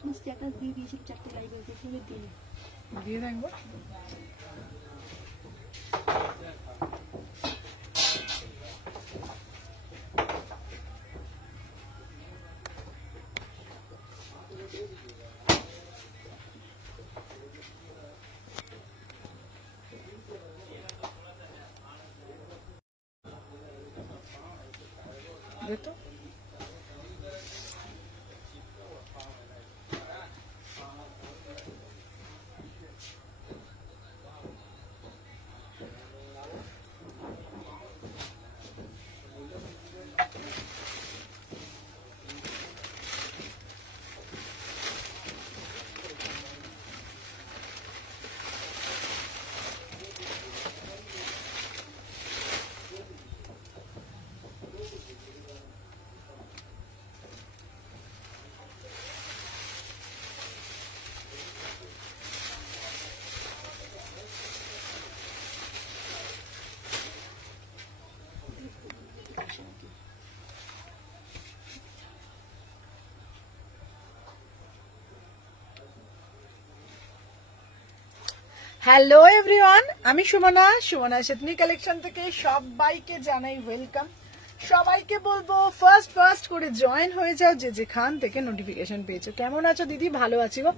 তোমার স্ট্যাটাস দিয়ে দিয়েছি 4টে লাইভে দেখে দিয়ে দেখবো। দেখো হ্যালো এভরিওয়ান, আমি সুমনা সেতনি কালেকশন থেকে সবাইকে জানাই ওয়েলকাম। সবাইকে বলবো ফার্স্ট করে জয়েন হয়ে যাও যে যেখান থেকে নোটিফিকেশন পেয়েছো। কেমন আছো দিদি? ভালো আছি গো।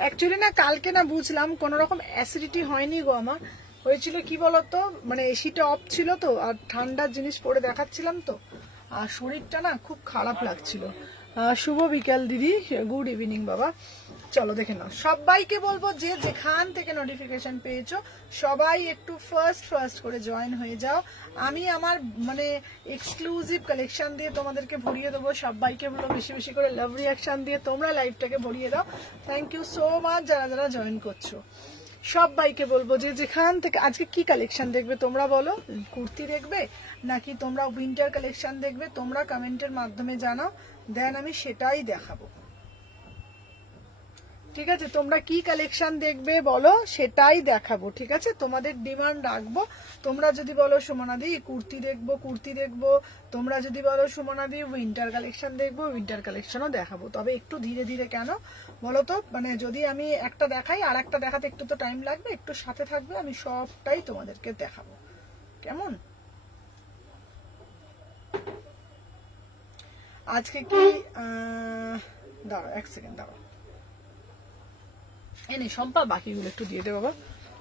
অ্যাকচুয়ালি না কালকে না বুঝলাম কোন রকম অ্যাসিডিটি হয়নি গো, আমার হয়েছিল কি বলতো, মানে এসিটা অফ ছিল তো, আর ঠান্ডার জিনিস পরে দেখাচ্ছিলাম তো, আর শরীরটা না খুব খারাপ লাগছিল। শুভ বিকাল দিদি, গুড ইভিনিং বাবা। চলো দেখে নাও, সবাইকে বলবো যে যেখান থেকে নোটিফিকেশন পেয়েছো সবাই একটু ফার্স্ট করে জয়েন হয়ে যাও। আমি আমার মানে এক্সক্লুসিভ কালেকশন দিয়ে তোমাদেরকে ভরিয়ে দেবো। সবাইকে বলবো বেশি বেশি করে লাভ রিয়াকশন দিয়ে তোমরা লাইভটাকে ভরিয়ে দাও। থ্যাংক ইউ সো মাচ যারা যারা জয়েন করছো। সবাইকে বলবো যে যেখান থেকে আজকে কি কালেকশন দেখবে তোমরা বলো, কুর্তি দেখবে নাকি তোমরা উইন্টার কালেকশন দেখবে, তোমরা কমেন্টের মাধ্যমে জানাও, দেন আমি সেটাই দেখাবো। ঠিক আছে, তোমরা কি কালেকশন দেখবে বলো, সেটাই দেখাবো। ঠিক আছে, তোমাদের ডিমান্ড রাখবো। তোমরা যদি বলো সুমনাদি কুর্তি দেখবো, তোমরা যদি বলো সুমনাদি উইন্টার কালেকশন দেখবো, উইন্টার কালেকশনও দেখাবো। তবে একটু ধীরে ধীরে, কেন বলো তো, মানে যদি আমি একটা দেখাই আর একটা দেখাতে একটু তো টাইম লাগবে, একটু সাথে থাকবে, আমি সবটাই তোমাদেরকে দেখাবো। কেমন? আজকে কি দাঁড়াও এক সেকেন্ড, দাঁড়াও এনে সম্পা বাকিগুলো একটু দিয়ে দে বাবা,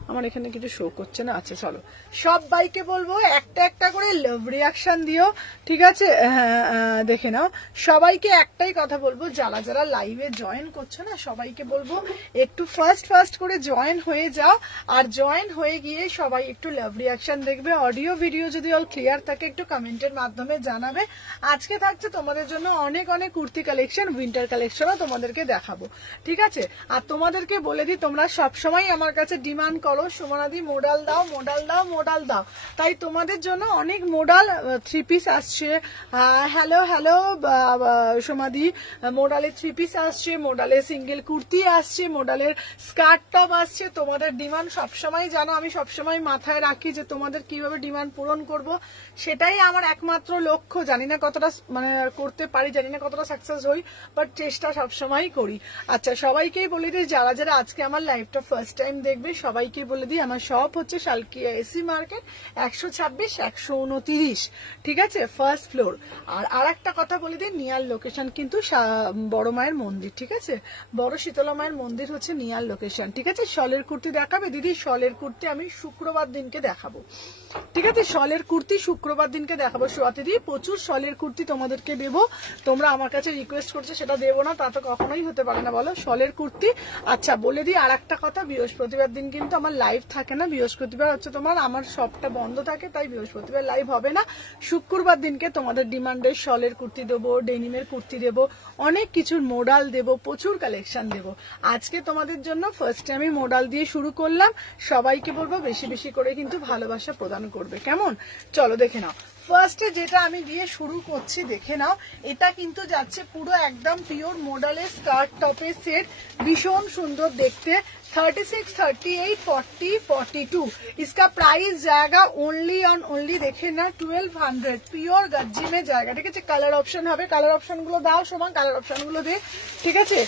আমার এখানে কিছু শো করছে না। আচ্ছা চলো, সবাইকে বলবো একটা একটা করে লাভ রিয়াকশন দিও। ঠিক আছে, দেখে নাও। সবাইকে একটাই কথা বলবো, যারা যারা লাইভে জয়েন করছো না সবাইকে বলবো একটু ফার্স্ট করে জয়েন হয়ে যাও। আর জয়েন হয়ে গিয়ে সবাই একটু লাভ রিয়াকশন দেখবে। অডিও ভিডিও যদি অল ক্লিয়ার থাকে একটু কমেন্টের মাধ্যমে জানাবে। আজকে থাকছে তোমাদের জন্য অনেক অনেক কুর্তি কালেকশন, উইন্টার কালেকশনও তোমাদেরকে দেখাবো। ঠিক আছে, আর তোমাদেরকে বলে দিই, তোমরা সবসময় আমার কাছে ডিমান্ড করো সুমনাদি মোডাল দাও, তাই তোমাদের জন্য অনেক মোডাল 3 পিস আসছে। হ্যালো সোমাদি, মোডালের 3 পিস আসছে, মোডালের সিঙ্গেল কুর্তি আসছে, মোডালের স্কার্ট টপ আসছে। তোমাদের ডিমান্ড সবসময় জানো, আমি সবসময় মাথায় রাখি যে তোমাদের কিভাবে ডিমান্ড পূরণ করব, সেটাই আমার একমাত্র লক্ষ্য। জানি না কতটা মানে করতে পারি, জানি না কতটা সাকসেস হই, বাট চেষ্টা সবসময় করি। আচ্ছা, সবাইকেই বলে দিই যারা যারা আজকে আমার লাইভটা ফার্স্ট টাইম দেখবে সবাইকে বলে দিই আমার শপ হচ্ছে শালকিয়া এসি মার্কেট 126-129। ঠিক আছে, ফার্স্ট ফ্লোর। আর একটা কথা বলে দিই, নিয়ার লোকেশন কিন্তু বড় মায়ের মন্দির। ঠিক আছে, বড় শীতলা মায়ের মন্দির হচ্ছে নিয়ার লোকেশন। ঠিক আছে, শলের কুর্তি দেখাবে দিদি? শলের কুর্তি আমি শুক্রবার দিনকে দেখাবো। ঠিক আছে, শলের কুর্তি শুক্রবার দিনকে দেখাবো। সোয়াতি দি প্রচুর শলের কুর্তি তোমাদেরকে দেবো। তোমরা আমার কাছে রিকোয়েস্ট করছো, সেটা দেবো না তা তো কখনোই হতে পারে না বলো, শলের কুর্তি। আচ্ছা বলে দিই আর একটা কথা, বৃহস্পতিবার দিন কিন্তু আমার লাইভ থাকে না। বৃহস্পতিবার হচ্ছে তোমার আমার সবটা বন্ধ থাকে, তাই বৃহস্পতিবার লাইভ হবে না। শুক্রবার দিনকে তোমাদের ডিমান্ডের শলের কুর্তি দেবো, ডেনিমের কুর্তি দেবো, অনেক কিছুর মোডাল দেবো, প্রচুর কালেকশন দেবো। আজকে তোমাদের জন্য ফার্স্টে আমি মোডাল দিয়ে শুরু করলাম। সবাইকে বলবো বেশি বেশি করে কিন্তু ভালোবাসা প্রদান করবে। কেমন? চলো দেখে নাও, ফার্স্টে যেটা আমি দিয়ে শুরু করছি দেখে নাও, এটা কিন্তু যাচ্ছে পুরো একদম পিওর মডেলের স্কার্ট টপের সেট, ভীষণ সুন্দর দেখতে। 36, 38, 40, 42 इसका प्राइस जाएगा ओनली ऑन ओनली देखे ना 1200 পিওর গজ্জি में जाएगा। ঠিক আছে, কালার অপশন হবে, কালার অপশন গুলো দাও সমান, কালার অপশন গুলো দে। ঠিক আছে,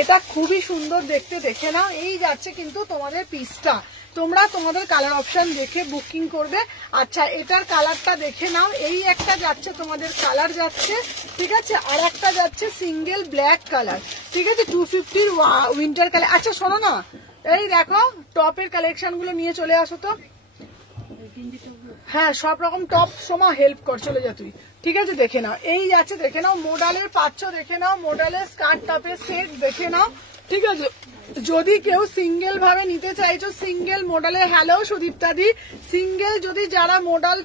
এটা খুবই সুন্দর দেখতে, দেখে নাও। এই যাচ্ছে কিন্তু তোমাদের পিসটা, তোমরা তোমাদের কালার অপশন দেখে বুকিং করবে। আচ্ছা, এটার কালারটা দেখে নাও, এই একটা যাচ্ছে তোমাদের কালার যাচ্ছে, ঠিক আছে, আর একটা যাচ্ছে সিঙ্গেল ব্ল্যাক কালার। ঠিক আছে, 250 উইন্টার কালার। আচ্ছা শোনো না, এই দেখো টপের কালেকশন গুলো নিয়ে চলে আসো তো। হ্যাঁ, সব রকম টপ সময় হেল্প কর, চলে যা তুই। ঠিক আছে, দেখে নাও, এই যাচ্ছে দেখে নাও মোডালের পাচ্ছ, দেখে নাও মোডালের স্কার্ট টপের সেট দেখে নাও। ঠিক আছে, যদি কেউ সিঙ্গেল ভাবে নিতে চাইছো সিঙ্গেল মডেলে, হ্যালো সুদীপ্তা দি, সিঙ্গেল যদি যারা মডেল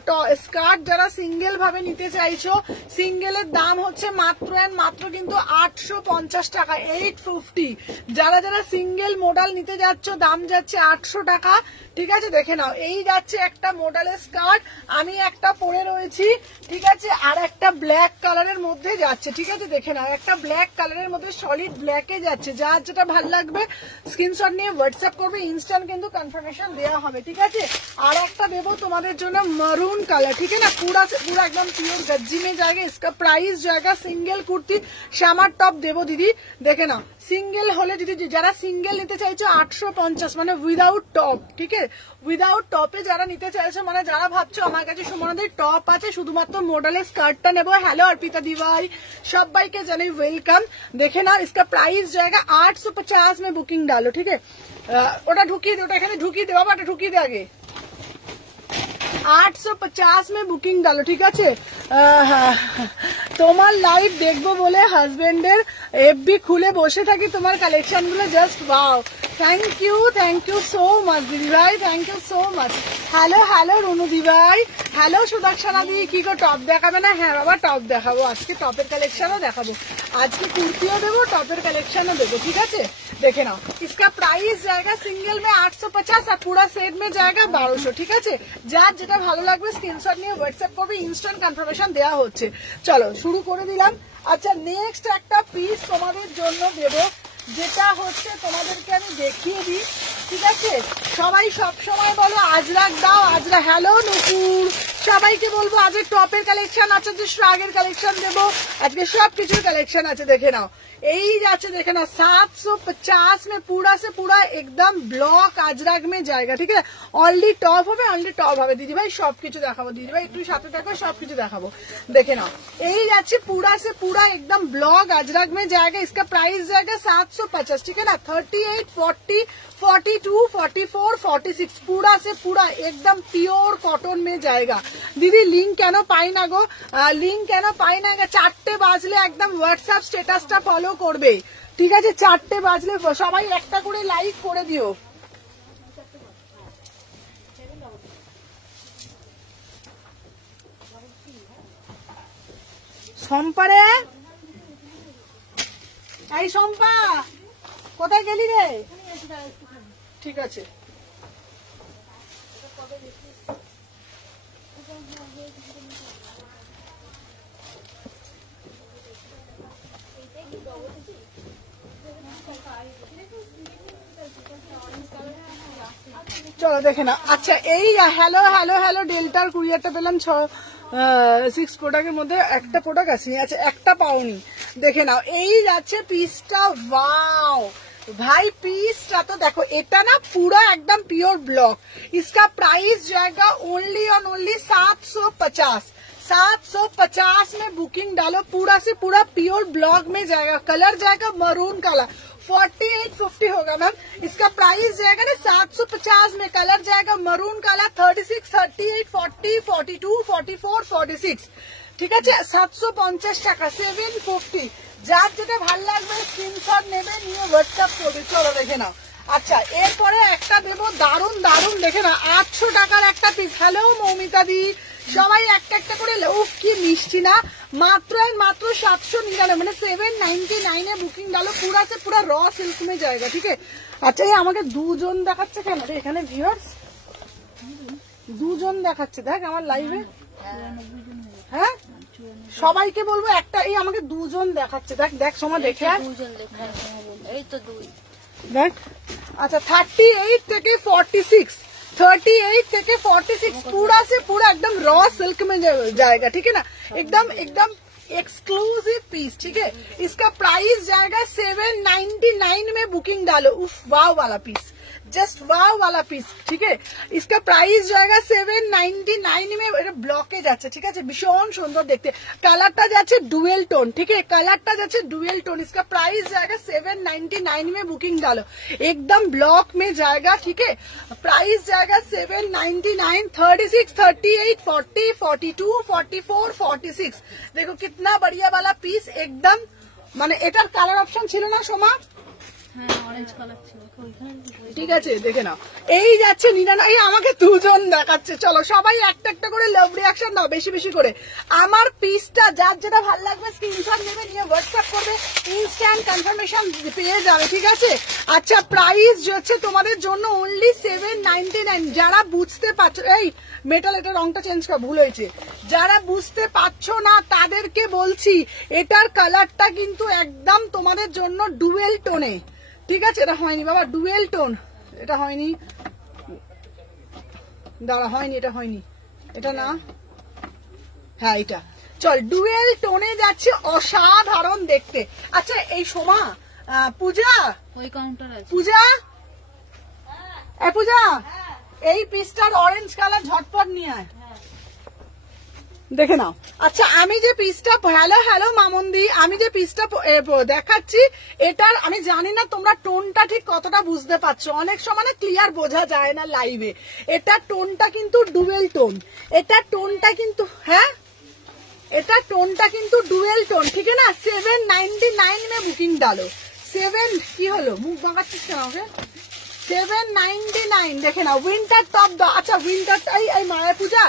স্কার্ট যারা সিঙ্গেল ভাবে নিতে চাইছো, সিঙ্গেলের দাম হচ্ছে মাত্র মাত্র কিন্তু 850 টাকা, 850। যারা যারা সিঙ্গেল মডেল নিতে যাচ্ছ দাম যাচ্ছে 800 টাকা। ঠিক আছে, দেখে নাও, এই যাচ্ছে একটা মডেলের স্কার্ট, আমি একটা পরে রয়েছি। ঠিক আছে, আর একটা ব্ল্যাক কালারের মধ্যে যাচ্ছে। ঠিক আছে, দেখে নাও, একটা ব্ল্যাক কালারের মধ্যে সলিড ব্ল্যাকে যাচ্ছে। যার যেটা ভালো লাগবে স্ক্রিনশট নিয়ে হোয়াটসঅ্যাপ করবে, ইনস্ট্যান্ট কিন্তু কনফার্মেশন দেওয়া হবে। ঠিক আছে, আর একটা দেবো তোমাদের জন্য মারুন কালার। ঠিক আছে না, पूरा से पूरा एकदम प्योर गज्जी में जाएगा। इसका प्राइस जाएगा सिंगल कुर्ती श्यामार टॉप देवो दीदी, देखे ना সিঙ্গেল হলে দিদি যারা সিঙ্গেল নিতে চাইছো 850 মানে উইদাউট টপ। ঠিক আছে, উইদাউট টপে যারা নিতে চাইছো, মানে যারা ভাবছো আমার কাছে সুমনাদের টপ আছে শুধুমাত্র মডেলের স্কার্টটা নেবো, হ্যালো अर्पिता दीवाई সবাইকে জানাই ওয়েলকাম। দেখে না, इसका प्राइस जाएगा 850 में बुकिंग डालो। ठीक है, ওটা ঢুকিয়ে দে, ওটা এখানে ঢুকিয়ে দে বাবা, ওটা ঢুকিয়ে দে আগে। 850 में বুকিং ডালো। ঠিক আছে, তোমার লাইভ দেখবো বলে হাজবেন্ডের এফবি খুলে বসে থাকি, তোমার কালেকশন গুলো just wow. Thank you so much দিদি ভাই, thank you so much. Hello hello Runu দি ভাই, হ্যালো সুদাক্ষণা দি, কি গো টপ দেখাবে না? হ্যাঁ বাবা টপ দেখাবো, আজকে টপের কালেকশনও দেখাবো, আজকে কুর্তিও দেবো টপের কালেকশনও দেবো। ঠিক আছে, देखे ना, इसका प्राइस जाएगा सिंगल में 850 और पूरा सेट में जाएगा 1200। ठीक है, যার যেটা ভালো লাগবে স্ক্রিনশট নিয়ে হোয়াটসঅ্যাপ করবে, ইনস্ট্যান্ট কনফার্মেশন দেওয়া হচ্ছে। চলো শুরু করে দিলাম। আচ্ছা, নেক্সট একটা পিস তোমাদের জন্য দেবো, যেটা হচ্ছে তোমাদেরকে আমি দেখিয়ে দিই। ঠিক আছে, সবাই সব সময় বলো আজরাক দাও, আজরা, হ্যালো নুপুর, সবাইকে বলবো আজকে টপের কালেকশন আছে, যে শ্রাগের কালেকশন দেবো, আজকে সবকিছুর কালেকশন আছে। দেখে নাও, এই যাচ্ছে দেখে না 750 में पूरा से पूरा एकदम ব্লক আজরাক में जाएगा। ঠিক আছে, অনলি টপ হবে, অনলি টপ হবে দিদি ভাই, সবকিছু দেখাবো দিদি ভাই, একটু সাথে থাকো, সবকিছু দেখাবো। দেখে নাও, এই যাচ্ছে पूरा से पूरा एकदम ব্লক আজরাক में जाएगा। इसका प्राइस जाएगा 750। ठीक है ना, 38, 40, 42, 44, 46 पूरा से पूरा एकदम प्योर कॉटन में जाएगा। दीदी लिंक केनो पाई ना गो, लिंक केनो पाई ना, 4টে বাজলে একদম হোয়াটসঅ্যাপ স্ট্যাটাসটা ফলো করবে। ঠিক আছে, 4টে বাজলে সবাই একটা করে লাইক করে দিও। সম্পারে, এই সম্পা কোথায় গেলি রে? ঠিক আছে, চলো দেখে না। আচ্ছা, এই হ্যালো হ্যালো হ্যালো ডেল্টার কুরিয়ারটা পেলাম 6 প্রোডাক্টের মধ্যে একটা প্রোডাক্ট আসেনি। আচ্ছা, একটা পাওনি, দেখে নাও, এই যাচ্ছে পিসটা, ওয়াও भाई पीसটা তো দেখো, এটা না পুরো একদম পিওর ব্লক। इसका प्राइस जाएगा ओनली ऑन ओनली 750। 750 में बुकिंग डालो, पूरा से पूरा प्योर ब्लॉक में जाएगा। कलर जाएगा मरून कलर, 4850 होगा मैम। इसका प्राइस जाएगा ना 750 में, कलर जाएगा मरून कलर, 36, 38, 40, 42, 44, 46। ঠিক আছে, 750 টাকা, 750। যার যেটা ভালো লাগবে স্ক্রিনশট নেবে, নিয়ে হোয়াটসঅ্যাপ করবে। চলো দেখে নাও। আচ্ছা, এরপরে একটা দেবো দারুন দারুন, দেখে না 800 টাকার একটা পিস। হ্যালো মৌমিতা দি, সবাই একটা একটা করে, উফ কি মিষ্টি না, মাত্র মাত্র 799 মানে 799 এ বুকিং ডালো, পুরা সে পুরা র সিল্ক মে জায়গা। ঠিক আছে, আচ্ছা এই আমাকে দুজন দেখাচ্ছে কেন রে এখানে ভিউয়ার্স? দুজন দেখাচ্ছে, দেখ আমার লাইভে হ্যাঁ সবাইকে বলবো একটা, এই আমাকে দুজন দেখাচ্ছে, দেখ দেখ সময় দেখে দুজন দেখায়, এই তো দুই দেখ। আচ্ছা 38 থেকে 46, 38 থেকে 46 पूरा से पूरा एकदम रॉ सिल्क में जाएगा, ठीक है ना, एकदम एकदम एक्सक्लूसिव पीस, ठीक है। इसका प्राइस जाएगा 799 में, बुकिंग डालो। उफ वाव वाला पीस, जस्ट वाव वाला पीस, ठीक है। इसका प्राइस जाएगा 799 में। এটা ব্লকে যাচ্ছে, ঠিক আছে, ভীষণ সুন্দর দেখতে। কালারটা যাচ্ছে ডুয়েল টোন, ঠিক है, কালারটা যাচ্ছে ডুয়েल टोन। इसका प्राइस जाएगा 799 में, बुकिंग डालो, एकदम ब्लॉक में जाएगा, ठीक है। प्राइस जाएगा 799, 36, 38, 40, 42, 44, 46। देखो कितना बढ़िया वाला पीस, एकदम মানে এটার কালার অপশন ছিল না সোমা? হ্যাঁ অরেঞ্জ কালার ছিল ওইখানে, ঠিক আছে দেখে নাও। এই যাচ্ছে নিরানা, এই আমাকে দুজন দেখাচ্ছে। চলো সবাই একটা একটা করে লাভ রিয়াকশন দাও বেশি বেশি করে। আমার পিসটা যার যেটা ভালো লাগবে স্ক্রিনশট নেবে, নিয়ে হোয়াটসঅ্যাপ করবে, ইনস্ট্যান্ট কনফার্মেশন পেয়ে যাবে, ঠিক আছে। আচ্ছা প্রাইস হচ্ছে তোমাদের জন্য অনলি 799। যারা বুঝতে পারছো, এই মেটাল এটা রংটা চেঞ্জ করা ভুল হয়েছে, যারা বুঝতে পারছো না তাদেরকে বলছি এটার কালারটা কিন্তু একদম তোমাদের জন্য ডুয়েল টোনে, ঠিক আছে। এটা হয়নি বাবা, ডুয়েল টোন, এটা হয়নি, দাঁড়া হয়নি, এটা হয়নি, এটা না, হ্যাঁ এটা, চল ডুয়েল টোনে যাচ্ছে, অসাধারণ দেখতে। আচ্ছা এই সোমা, পূজা, ওই কাউন্টার আছে, পূজা, পূজা এই পিসটার অরেঞ্জ কালার ঝটপট নিয়ে আয়, দেখে নাও। আচ্ছা আমি যে পিসটা, হ্যালো হ্যালো মামুন্দি, আমি যে পিসটা দেখাচ্ছি এটার আমি জানি না তোমরা টোনটা ঠিক কতটা বুঝতে পারছো, অনেক সময় না ক্লিয়ার বোঝা যায় না লাইভে। এটা টোনটা কিন্তু ডুয়েল টোন, এটা টোনটা কিন্তু, হ্যাঁ এটা টোনটা কিন্তু ডুয়েল টোন, ঠিক है ना। 799 में बुकिंग डालो। 7 কি হলো, মুখ বাঁকাচ্ছিস কেন ওকে? 799 দেখে নাও, উইন্টার টপ দাও। আচ্ছা উইন্টার, এই মায়া পূজা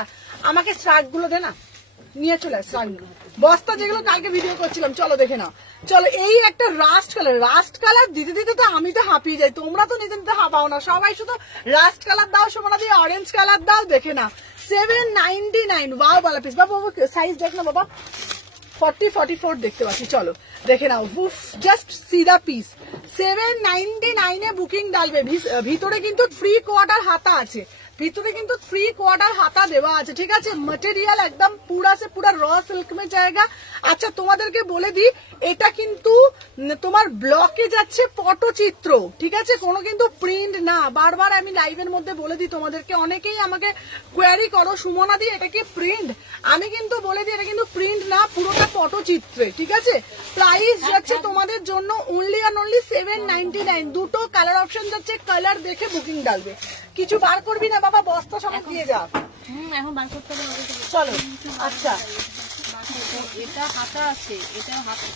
আমাকে স্ট্রাক গুলো দে না, নিয়ে চলে স্ট্রাক বস্তা যেগুলো কালকে ভিডিও করছিলাম, চলো দেখে নাও। চলো এই একটা রাস্ট কালার, রাস্ট কালার দিতে দিতে তো আমি তো হাঁপিয়ে যাই, তোমরা তো নিতে নিতে হাঁপাও না, সবাই শুধু রাস্ট কালার দাও, সোমনা দিয়ে অরেঞ্জ কালার দাও, দেখে নাও 799। ওয়াও वाला পিস, বাবা সাইজ দেখ না বাবা, 40, 44 দেখতে পাচ্ছি, চলো দেখে নাও। জাস্ট সি দা পিস, 799 এ বুকিং ডালবে। ভিতরে কিন্তু 3 কোয়ার্টার হাতা আছে, ভিতরে কিন্তু 3 কোয়ার্টার হাতা দেওয়া আছে, ঠিক আছে। মটেরিয়াল একদম পুরা সে পুরা র সিল্ক মে জায়গা। আচ্ছা তোমাদেরকে বলে দিই এটা কিন্তু তোমার ব্লকে যাচ্ছে পটচিত্র, ঠিক আছে, কোনো কিন্তু প্রিন্ট না। বারবার আমি লাইভের মধ্যে বলে দিই তোমাদেরকে, অনেকেই আমাকে কোয়ারি করো সুমনা দি এটা কি প্রিন্ট, আমি কিন্তু বলে দিই এটা কিন্তু প্রিন্ট না, পুরোটা পটচিত্রে, ঠিক আছে। প্রাইস যাচ্ছে তোমাদের জন্য অনলি অ্যান্ড অনলি 799। দুটো কালার অপশন যাচ্ছে, কালার দেখে বুকিং ডালবে। কিছু বার করবি না বাবা, বস্তা সবাই দিয়ে যা, এখন বার করতে হবে, চলো। আচ্ছা এটা হাতা আছে, এটা হাতা,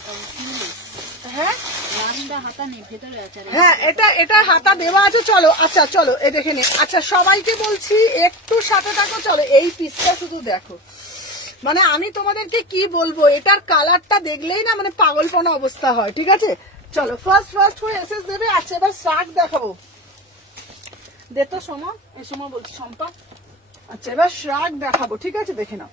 হ্যাঁ রাস্তা হাতা নেই, ভেতরে আছে, হ্যাঁ এটা হাতা দেওয়া আছে, চলো। আচ্ছা চলো এ দেখে নে। আচ্ছা সবাইকে বলছি একটু সাথে থাকো, চলো এই পিসটা শুধু দেখো, মানে আমি তোমাদেরকে কি বলবো, এটার কালারটা দেখলেই না মানে পাগলপনা অবস্থা হয়, ঠিক আছে। চলো ফার্স্ট করে এসএস দেবে। আচ্ছা এবার শার্ট দেখাবো, দে তো সোমা, এই সময় বলছি সম্পা। আচ্ছা এবার শার্ট দেখাবো, ঠিক আছে, দেখে নাও।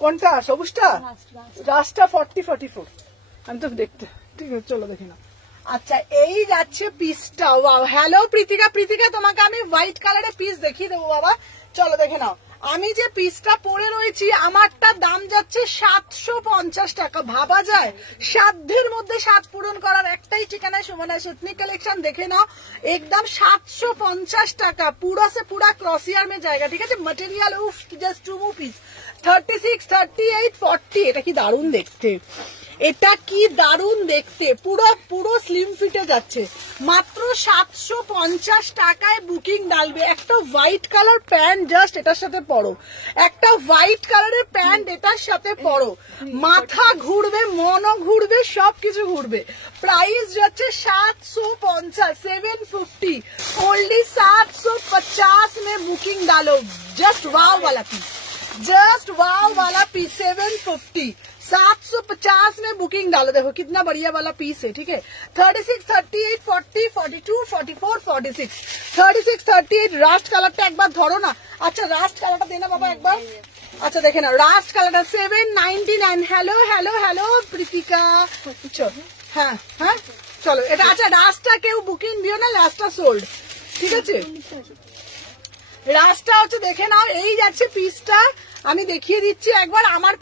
কোনটা, সবুজটা, রাস্তা 40, 44, আমি তো দেখতে, ঠিক আছে চলো দেখে নাও। আচ্ছা এই যাচ্ছে পিসটা, ওয়াও। হ্যালো প্রীতিকা, প্রীতিকা তোমাকে আমি হোয়াইট কালারের পিস দেখিয়ে দেবো বাবা, চলো দেখে নাও। আমি যে পিসটা পরে রয়েছি আমারটার দাম যাচ্ছে 750 টাকা। ভাবা যায়, সাধ্যের মধ্যে স্বাদ পূরণ করার একটাই ঠিকানা সুমনা সুতনি কালেকশন, দেখে নাও একদম 750 টাকা। পুরা সে পুরা ক্রসিয়ার মে জায়গা, ঠিক আছে। মটেরিয়াল উফ জাস্ট 2 পিস, 36, 38, 40। এটা কি দারুণ দেখতে, এটা কি দারুণ দেখতে, পুরো স্লিম ফিটে যাচ্ছে। মাত্র 750 টাকায় বুকিং ডালবে। একটা হোয়াইট কালার প্যান্ট জাস্ট এটার সাথে পরো, একটা হোয়াইট কালারের প্যান্ট এটার সাথে পরো, মাথা ঘুরবে, মনও ঘুরবে, সবকিছু ঘুরবে। প্রাইস যাচ্ছে 750, 750 ओनली 750 में बुकिंग डालो। जस्ट वाव वाला पीस, जस्ट वाव वाला पीस 750, 750 में बुकिंग डालो। देखो कितना बढ़िया वाला पीस है, ठीक है। 36, 38, 40, 42, 44, 46, 36, 38 রাস্ট কালারটা একবার ধরো না। আচ্ছা রাস্ট কালারটা দে না বাবা একবার। আচ্ছা দেখে না রাস্ট কালারটা 799। হ্যালো হ্যালো হ্যালো প্রীতিকা, হ্যাঁ হ্যাঁ চলো এটা। আচ্ছা রাস্টটা কেউ বুকিং দিও না, লাস্টটা সোল্ড, ঠিক আছে। রাস্টটা হচ্ছে দেখে নাও, এই যাচ্ছে পিসটা, আমি দেখিয়ে দিচ্ছি একবার। আমার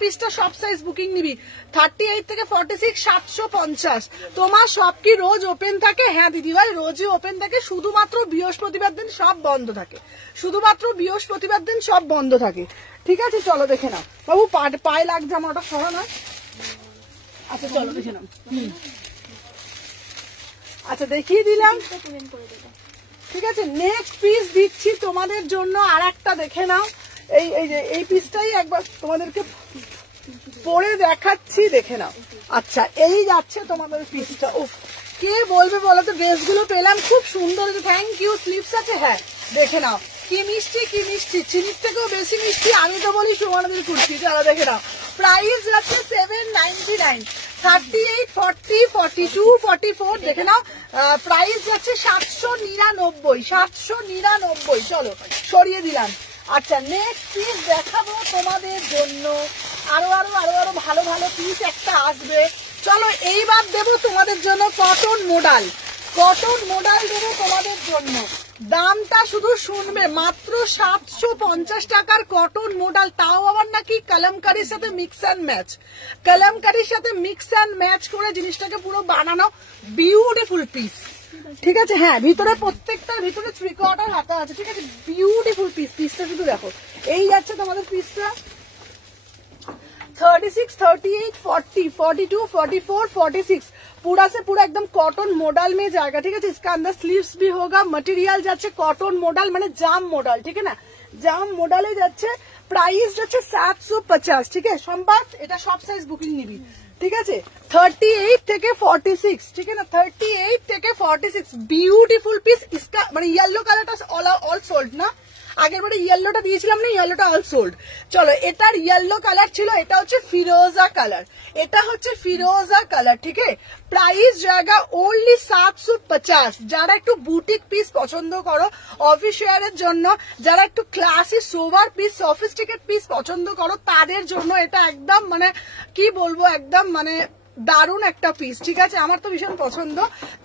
পিসটা সব সাইজ বুকিং নিবি। 38 থেকে 46 750। তোমার সব কি রোজ ওপেন থাকে? হ্যাঁ দিদি ভাই রোজই ওপেন থাকে, শুধুমাত্র বৃহস্পতিবার দিন সব বন্ধ থাকে, শুধুমাত্র বৃহস্পতিবার দিন সব বন্ধ থাকে, ঠিক আছে। চলো দেখে নাও বাবু, পায়ে লাগছে আমার, ওটা সরা নয়। আচ্ছা চলো দেখে নাও। আচ্ছা দেখিয়ে দিলাম, ঠিক আছে। নেক্সট পিস দিচ্ছি তোমাদের জন্য আর একটা, দেখে নাও। এই যে এই পিসটাই একবার তোমাদেরকে পরে দেখাচ্ছি, দেখে নাও। আচ্ছা এই যাচ্ছে তোমাদের পিসটা। উফ কে বলবে বলো তো, ড্রেসগুলো পেলাম খুব সুন্দর, থ্যাংক ইউ। স্লিপস আছে, হ্যাঁ দেখে নাও কি মিষ্টি, কি মিষ্টি, চিনির থেকেও বেশি মিষ্টি। আমি তো বলি সুমনাদির কুর্তি, চলো দেখে নাও। প্রাইস যাচ্ছে 799। 38, 40, 42, 44 দেখে নাও। প্রাইস যাচ্ছে 799, 799। চলো সরিয়ে দিলাম। আচ্ছা নেক্সট পিস দেখাবো তোমাদের জন্য, আরো আরো আরো আরো ভালো ভালো পিস একটা আসবে। চলো এইবার দেবো তোমাদের জন্য কটন মোডাল, কটন মোডাল দেবো তোমাদের জন্য। দামটা শুধু শুনবে, মাত্র 750 টাকার কটন মোডাল, তাও আবার নাকি কলমকারির সাথে মিক্স অ্যান্ড ম্যাচ, কলমকারির সাথে মিক্স অ্যান্ড ম্যাচ করে জিনিসটাকে পুরো বানানো, বিউটিফুল পিস, ঠিক আছে। হ্যাঁ ভিতরে প্রত্যেকটার ভিতরে 3/4 হাতা আছে, ঠিক আছে। বিউটিফুল পিস, পিসটা শুধু দেখো। এই যাচ্ছে তোমাদের পিসটা 36, 38, 40, 42, 44, 46 पूरा से पूरा एकदम कॉटन मॉडल में जाएगा, ठीक है। इसका अंदर स्लीव्स भी होगा। मटेरियल যাচ্ছে कॉटन मॉडल মানে জাম मॉडल, ঠিক है না, জাম মডেলে যাচ্ছে। প্রাইস যাচ্ছে 750, ঠিক আছে। সম্বাদ এটা সব সাইজ বুকিং নিবি, ঠিক আছে। 38 থেকে 46, ঠিক है ना, 38 থেকে 46 বিউটিফুল পিস। इसका মানে ইয়েলো কালারটা অল সোল্ড না, আগের বারে ইয়েলোটা দিয়েছিলাম না, ইয়েলোটা অল সোল্ড। চলো এটার ইয়েলো কালার ছিল, এটা হচ্ছে ফিরোজা কালার, এটা হচ্ছে ফিরোজা কালার, ঠিক আছে। প্রাইস জায়গা ওনলি 750। যারা একটু বুটিক পিস পছন্দ করো অফিস ওয়্যারের জন্য, যারা একটু classy sober piece sophisticate piece পছন্দ করো, তাদের জন্য এটা একদম মানে কি বলবো, একদম মানে দারুন একটা পিস, ঠিক আছে। আমার তো ভীষণ পছন্দ।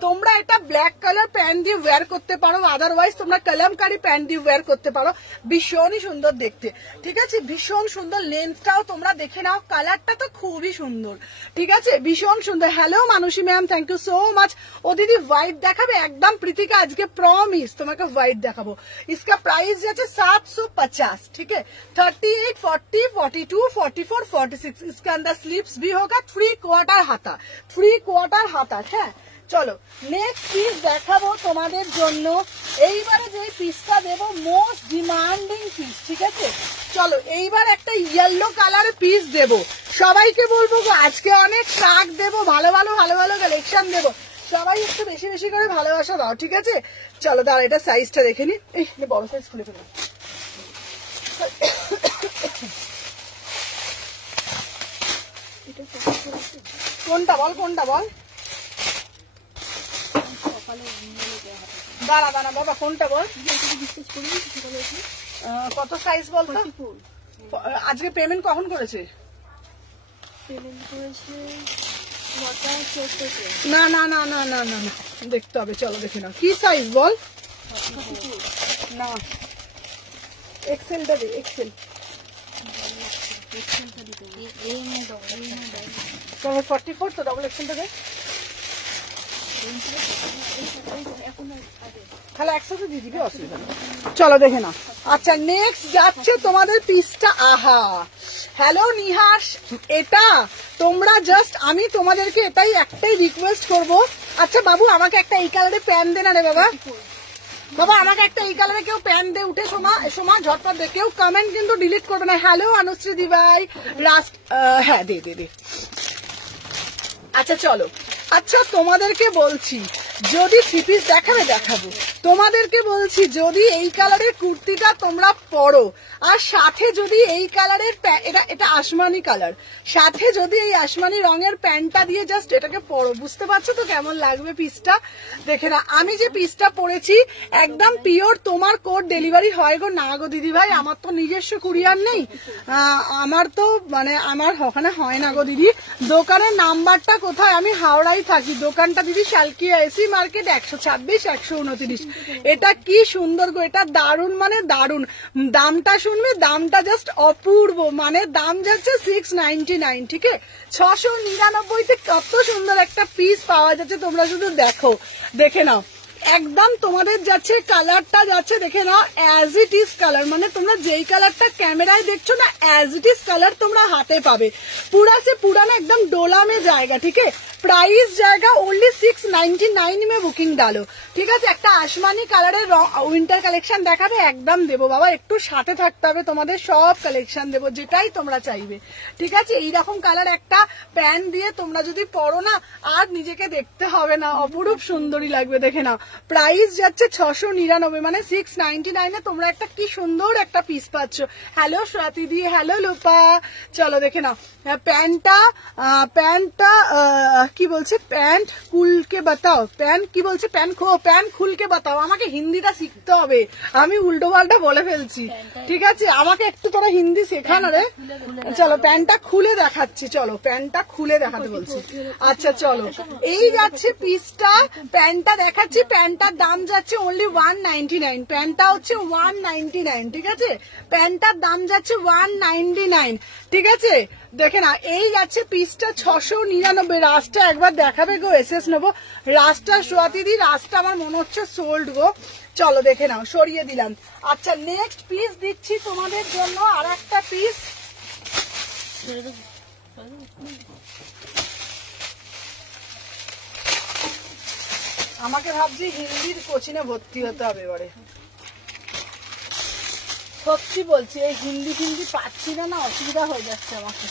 তোমরা এটা ব্ল্যাক কালার প্যান্ট দিয়ে ওয়্যার করতে পারো, আদারওয়াইজ তোমরা কলমকারি প্যান্ট দিয়ে ওয়্যার করতে পারো, ভীষণই সুন্দর দেখতে, ঠিক আছে। ভীষণ সুন্দর, লেন্থটাও তোমরা দেখে নাও, কালারটা তো খুবই সুন্দর, ঠিক আছে, ভীষণ সুন্দর। Hello Manasi ma'am, thank you so much. ও দিদি হোয়াইট দেখাবে একদম, প্রীতিকা আজকে প্রমিস তোমাকে হোয়াইট দেখাবো। इसका प्राइस যাচ্ছে 750, ठीक है। 38, 40, 42, 44, 46 इसके अंदर स्लीव्स भी होगा, 3/4 হাতা, 3/4 হাতা, হ্যাঁ। চলো নেক্সট পিস দেখাবো তোমাদের জন্য। এইবারে যে পিসটা দেবো মোস্ট ডিমান্ডিং পিস, ঠিক আছে। চলো এইবার একটা ইয়েলো কালার পিস দেবো, সবাইকে বলবো আজকে অনেক শাক দেবো, ভালো ভালো ভালো ভালো কালেকশন দেবো, সবাই একটু বেশি বেশি করে ভালোবাসা দাও, ঠিক আছে। চলো দাঁড়া এটা সাইজটা দেখে নি, এই বড় সাইজ খুলে ফেলো। কোনটা বল, কোনটা বল, দাঁড়া দাঁড়া বাবা, কোনটা বল, কত সাইজ বল তো। আজকে পেমেন্ট কখন করেছে? না না না না না না না, দেখতে হবে, চলো দেখে নাও কি সাইজ বল। না এক্সেলটা দে, এক্সেল 44 তো ডবল এক্সেলটা দে, তাহলে একসাথে দিয়ে দিবি, অসুবিধা নেই। চলো দেখে নাও। আচ্ছা নেক্সট যাচ্ছে তোমাদের পিসটা, আহা হ্যালো নিহাস, এটা তোমরা জাস্ট আমি তোমাদেরকে এটাই একটাই রিকোয়েস্ট করবো। আচ্ছা বাবু আমাকে একটা এই কালারে প্যান্ট দে না রে বাবা, বাবা আমাকে একটা এই কালারে কেউ প্যান্ট দে, উঠে সোমা ঝটপট দে, কেউ কমেন্ট কিন্তু ডিলিট করবে না। হ্যালো অনুশ্রী দি ভাই, লাস্ট হ্যাঁ দে দে দে। আচ্ছা চলো, আচ্ছা তোমাদেরকে বলছি যদি থ্রি পিস দেখাবো, তোমাদেরকে বলছি যদি এই কালারের কুর্তিটা তোমরা পরো আর সাথে যদি এই কালারের এটা আসমানি কালার, সাথে যদি এই আসমানি রঙের প্যান্টটা দিয়ে জাস্ট এটাকে পরো, বুঝতে পারছো তো কেমন লাগবে পিসটা? দেখে না, আমি যে পিসটা পরেছি একদম পিওর। তোমার কোড ডেলিভারি হয় গো? না গো দিদি ভাই, আমার তো নিজস্ব কুরিয়ার নেই, আমার তো মানে আমার ওখানে হয় না গো দিদি। দোকানের নাম্বারটা কোথায়? আমি হাওড়ায় থাকি, দোকানটা দিদি শালকিয়া এসি মার্কেট 126 129। এটা কি সুন্দর গো, এটা দারুন মানে দারুন। দামটা শুনবে, দামটা জাস্ট অপূর্ব, মানে দাম যাচ্ছে 699, ঠিক আছে? 699-তে কত সুন্দর একটা পিস পাওয়া যাচ্ছে, তোমরা শুধু দেখো, দেখে নাও। একদম তোমাদের যাচ্ছে কালারটা যাচ্ছে, দেখে নাও, অ্যাজ ইট ইজ কালার, মানে তোমরা যেই কালারটা ক্যামেরায় দেখছো না অ্যাজ ইট ইজ কালার তোমরা হাতে পাবে। পুরা से पूरा ना एकदम डोला में जाएगा, ठीक है? प्राइस जाएगा ओनली 699 में बुकिंग डालो, ঠিক আছে? একটা আসমানি কালারের উইন্টার কালেকশন দেখাবে, একদম দেবো বাবা, একটু সাথে থাকতে হবে, তোমাদের সব কালেকশন দেবো যেটাই তোমরা চাইবে, ঠিক আছে? এইরকম কালার একটা প্যান্ট দিয়ে তোমরা যদি পরো না আর নিজেকে দেখতে হবে না, অপরূপ সুন্দরী লাগবে। দেখে নাও, প্রাইস যাচ্ছে 699, মানে 699-এ তোমরা একটা কি সুন্দর একটা পিস পাচ্ছ। হ্যালো স্বাতি দি, হ্যালো লুপা। চলো দেখে নাও প্যান্টটা, কি বলছে, প্যান্ট খুলকে বাতাও, প্যান্ট কি বলছে, প্যান্ট খুলকে বাতাও। আমাকে হিন্দিটা শিখতে হবে, আমি উল্টো পাল্টা বলে ফেলছি, ঠিক আছে? আমাকে একটু তোরা হিন্দি শেখানো রে। চলো প্যান্টটা খুলে দেখাচ্ছি, চলো প্যান্টটা খুলে দেখাতে বলছি। আচ্ছা চলো, এই যাচ্ছে পিসটা, প্যান্টটা দেখাচ্ছি। প্যান্টটার দাম যাচ্ছে অনলি 199, প্যান্টটা হচ্ছে 199, ঠিক আছে? প্যান্টটার দাম যাচ্ছে 199, ঠিক আছে? দেখে না, এই যাচ্ছে পিসটা 699। রাস্তা একবার দেখাবে গো, এসএস নেবো রাস্তা, সোয়াতিদি রাস্তা আমার মনে হচ্ছে সোল্ড গো। চলো দেখে নাও, সরিয়ে দিলাম। আচ্ছা নেক্সট পিস দিচ্ছি তোমাদের জন্য, আর একটা পিস। আমাকে ভাবছি হিন্দির কোচিনে ভর্তি হতে হবে এবারে, সত্যি বলছি, এই হিন্দি পাচ্ছি না, অসুবিধা হয়ে যাচ্ছে আমাকে।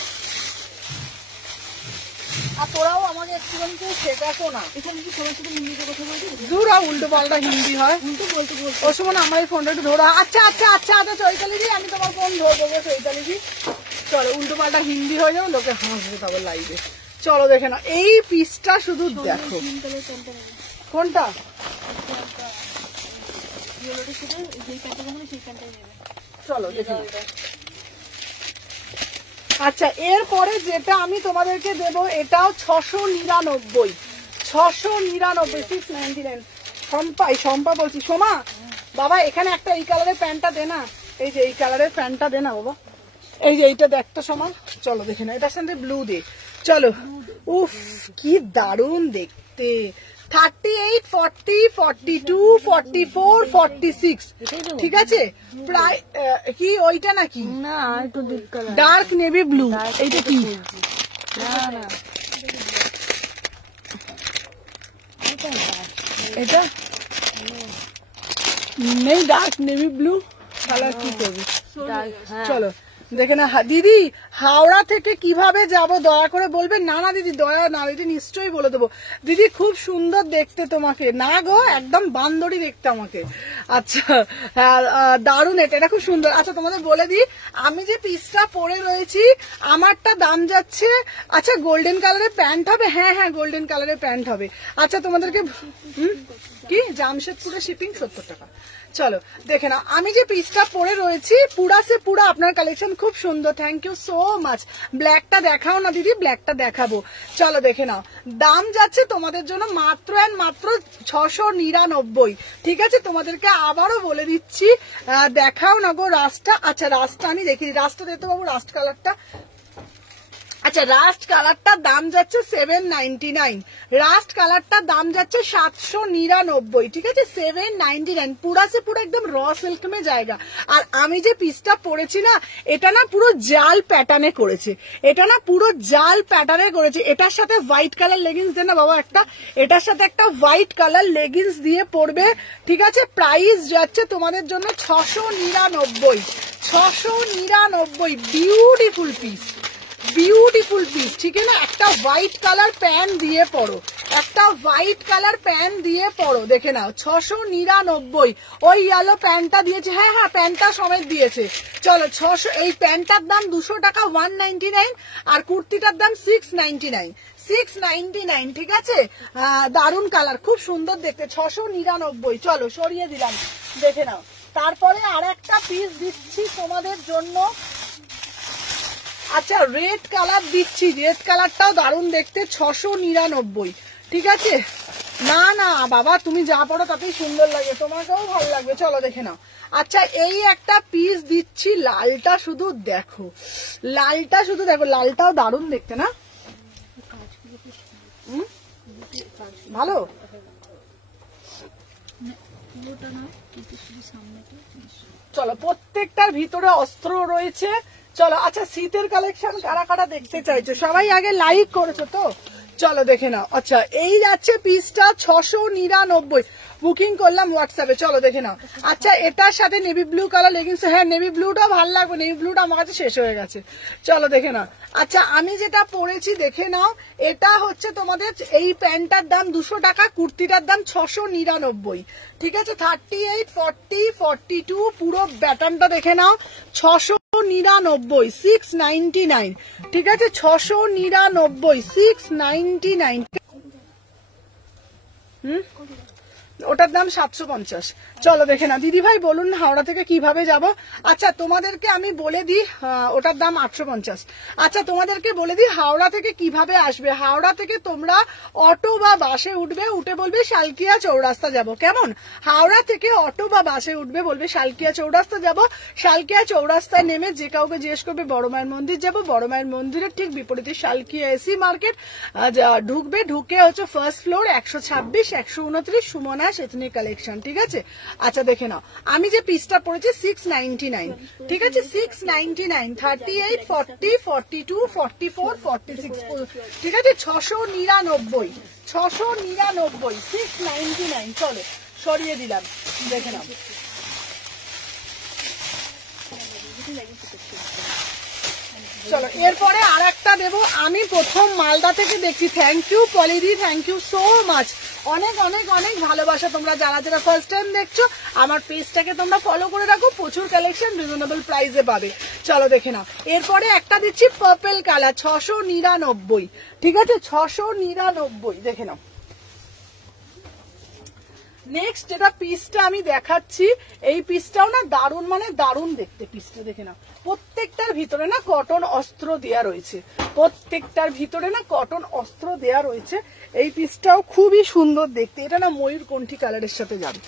আর তোরাও আমাকে একটুখানি কেউ শেখাতো না, এখানে কি তোমার সাথে হিন্দিতে কথা বলছি? দূরা উল্টো পাল্টা হিন্দি হয়, উল্টো বলতে ও সময় আমার এই ফোনটা একটু ধরো। আচ্ছা আচ্ছা আচ্ছা আচ্ছা চৈতালি দি, আমি তোমার ফোন ধরে দেবো চৈতালি দি। চলো, উল্টো পাল্টা হিন্দি হয়ে যাবে, লোকে হাসবে তবে লাইভে। চলো দেখে না, এই পিসটা শুধু দেখো। কোনটা? চলো দেখে নাও। আচ্ছা এরপরে যেটা আমি তোমাদেরকে দেবো, এটাও 699, 699, 699। সম্পা বলছি, সোমা বাবা এখানে একটা এই কালারের প্যান্টটা দে না, এই যে এই কালারের প্যান্টটা দে না বাবা, এই যে এইটা দেখতো সোমা। চলো দেখে না, এটার সাথে ব্লু দে। চলো, উফ কি দারুণ দেখতে। 38, 40, 42, 44, 46, ঠিক আছে? প্রায় কি ওইটা নাকি? না একটু deep colour, dark navy blue. এইটা কি? না এটা নেই, ডার্ক নেভি ব্লু কালার কি করবি? চলো দেখে না। দিদি হাওড়া থেকে কিভাবে যাব দয়া করে বলবে? না না দিদি, দয়া না দিদি, নিশ্চয়ই বলে দেবো দিদি। খুব সুন্দর দেখতে তোমাকে, না গো একদম বান্দরি দেখতে আমাকে। আচ্ছা দারুণ, এটা খুব সুন্দর। আচ্ছা তোমাদের বলে দিই, আমি যে পিসটা পরে রয়েছি আমারটা দাম যাচ্ছে, আচ্ছা গোল্ডেন কালারের প্যান্ট হবে, হ্যাঁ হ্যাঁ গোল্ডেন কালারের প্যান্ট হবে। আচ্ছা তোমাদেরকে কি জামশেদপুরে শিপিং 70 টাকা। চলো দেখে নাও, আমি যে পিসটা পরে রয়েছি পুরা সে পুরা আপনার কালেকশন খুব সুন্দর, থ্যাংক ইউ সো মাচ। ব্ল্যাকটা দেখাও না দিদি, ব্ল্যাকটা দেখাবো। চলো দেখে নাও, দাম যাচ্ছে তোমাদের জন্য মাত্র এন্ড মাত্র 699, ঠিক আছে? তোমাদেরকে আবারও বলে দিচ্ছি, দেখাও না গো রাস্তা। আচ্ছা রাস্তা আমি দেখি, রাস্তা দেখতে পাবো, রাস্ট কালারটা। আচ্ছা রাস্ট কালারটার দাম যাচ্ছে 799, রাস্ট কালারটার দাম যাচ্ছে 799, ঠিক আছে? 799, পুরা সে পুরো একদম র সিল্ক মে জায়গা। আর আমি যে পিসটা পরেছি না, এটা না পুরো জাল প্যাটার্নে করেছে, এটা না পুরো জাল প্যাটার্নে করেছে। এটার সাথে হোয়াইট কালার লেগিংস দেন না বাবা একটা, এটার সাথে একটা হোয়াইট কালার লেগিংস দিয়ে পড়বে, ঠিক আছে? প্রাইস যাচ্ছে তোমাদের জন্য 699, 699, বিউটিফুল পিস, বিউটিফুল পিস, ঠিক है ना? একটা হোয়াইট কালার প্যান্ট দিয়ে পরো, একটা হোয়াইট কালার প্যান্ট দিয়ে পরো, দেখে নাও 699। ওই ইয়েলো প্যান্টটা দিয়েছে, হ্যাঁ হ্যাঁ প্যান্টটা সমেত দিয়েছে। চলো 600, এই প্যান্টটার দাম 200 টাকা 199, আর কুর্তিটার দাম 699, 699, ঠিক আছে। দারুন কালার, খুব সুন্দর দেখতে, 699। চলো সরিয়ে দিলাম, দেখে নাও। তারপরে আর একটা পিস দিচ্ছি তোমাদের জন্য। আচ্ছা রেড কালার দিচ্ছি, রেড কালারটাও দারুণ দেখতে, 699, ঠিক আছে। না না বাবা, তুমি যা পড়ো তাতেই সুন্দর লাগে, তোমাকেও ভালো লাগবে। চলো দেখে নাও। আচ্ছা এই একটা পিস দিচ্ছি, লালটা শুধু দেখো, লালটা শুধু দেখো, লালটাও দারুণ দেখতে না, ভালো। চলো প্রত্যেকটার ভিতরে অস্ত্র রয়েছে। চলো আচ্ছা শীতের কালেকশন কারা কারা দেখতে চাইছো, সবাই আগে লাইক করেছো তো, চলো দেখে নাও। আচ্ছা এই যাচ্ছে পিসটা 699, বুকিং করলাম হোয়াটসঅ্যাপে, চলো দেখে নাও। আচ্ছা এটার সাথে নেভি ব্লু কালার লেগিংস, হ্যাঁ নেভি ব্লুটাও ভালো লাগবে, নেভি ব্লুটা আমার কাছে শেষ হয়ে গেছে, চলো দেখে নাও। আচ্ছা আমি যেটা পরেছি দেখে নাও, এটা হচ্ছে তোমাদের এই প্যান্টটার দাম 200 টাকা, কুর্তিটার দাম 699, ঠিক আছে। 38, 40, 42 পুরো ব্যাটার্নটা দেখে নাও, 699, 699, ঠিক আছে, 699, 699। ওটার দাম 750। চলো দেখে না দিদি ভাই বলুন হাওড়া থেকে কিভাবে যাব। আচ্ছা তোমাদেরকে আমি বলে দিই, ওটার দাম 850। আচ্ছা তোমাদেরকে বলে দিই হাওড়া থেকে কিভাবে আসবে। হাওড়া থেকে তোমরা অটো বা বাসে উঠবে, উঠে বলবে শালকিয়া চৌরাস্তা যাব, কেমন। হাওড়া থেকে অটো বা বাসে উঠবে, বলবে শালকিয়া চৌরাস্তা যাব, শালকিয়া চৌরাস্তায় নেমে যে কাউকে জিজ্ঞেস করবে বড় মায়ের মন্দির যাব, বড় মায়ের মন্দিরের ঠিক বিপরীতে শালকিয়া এসি মার্কেট ঢুকবে, ঢুকে হচ্ছে first floor 126, 129 Sumana ethnic collection, ঠিক আছে। আচ্ছা দেখে নাও, আমি যে পিসটা পড়েছি 699, ঠিক আছে, 699, 38, 40, 42, 44, 46, ঠিক আছে, 699, 699, 699। চলো সরিয়ে দিলাম, দেখে নাও। চলো এরপরে আর একটা দেবো, আমি প্রথম মালদা থেকে দেখছি। থ্যাংক ইউ পলিদি, থ্যাংক ইউ সো মাচ, অনেক অনেক অনেক ভালোবাসা। তোমরা যারা যারা ফার্স্ট টাইম দেখছো আমার পেজটাকে তোমরা ফলো করে রাখো, প্রচুর কালেকশন রিজনেবল প্রাইসে পাবে। চলো দেখে নাও, এরপরে একটা দিচ্ছি পার্পল কালার 699, ঠিক আছে, 699, দেখে নাও। নেক্সট যেটা পিসটা আমি দেখাচ্ছি, এই পিসটাও না দারুণ, মানে দারুণ দেখতে পিসটা, দেখে নাও। প্রত্যেকটার ভিতরে না কটন অস্ত্র দেয়া রয়েছে, প্রত্যেকটার ভিতরে না কটন অস্ত্র দেয়া রয়েছে। এই পিসটাও খুবই সুন্দর দেখতে, এটা না ময়ূরকণ্ঠী কালারের সাথে যাবে,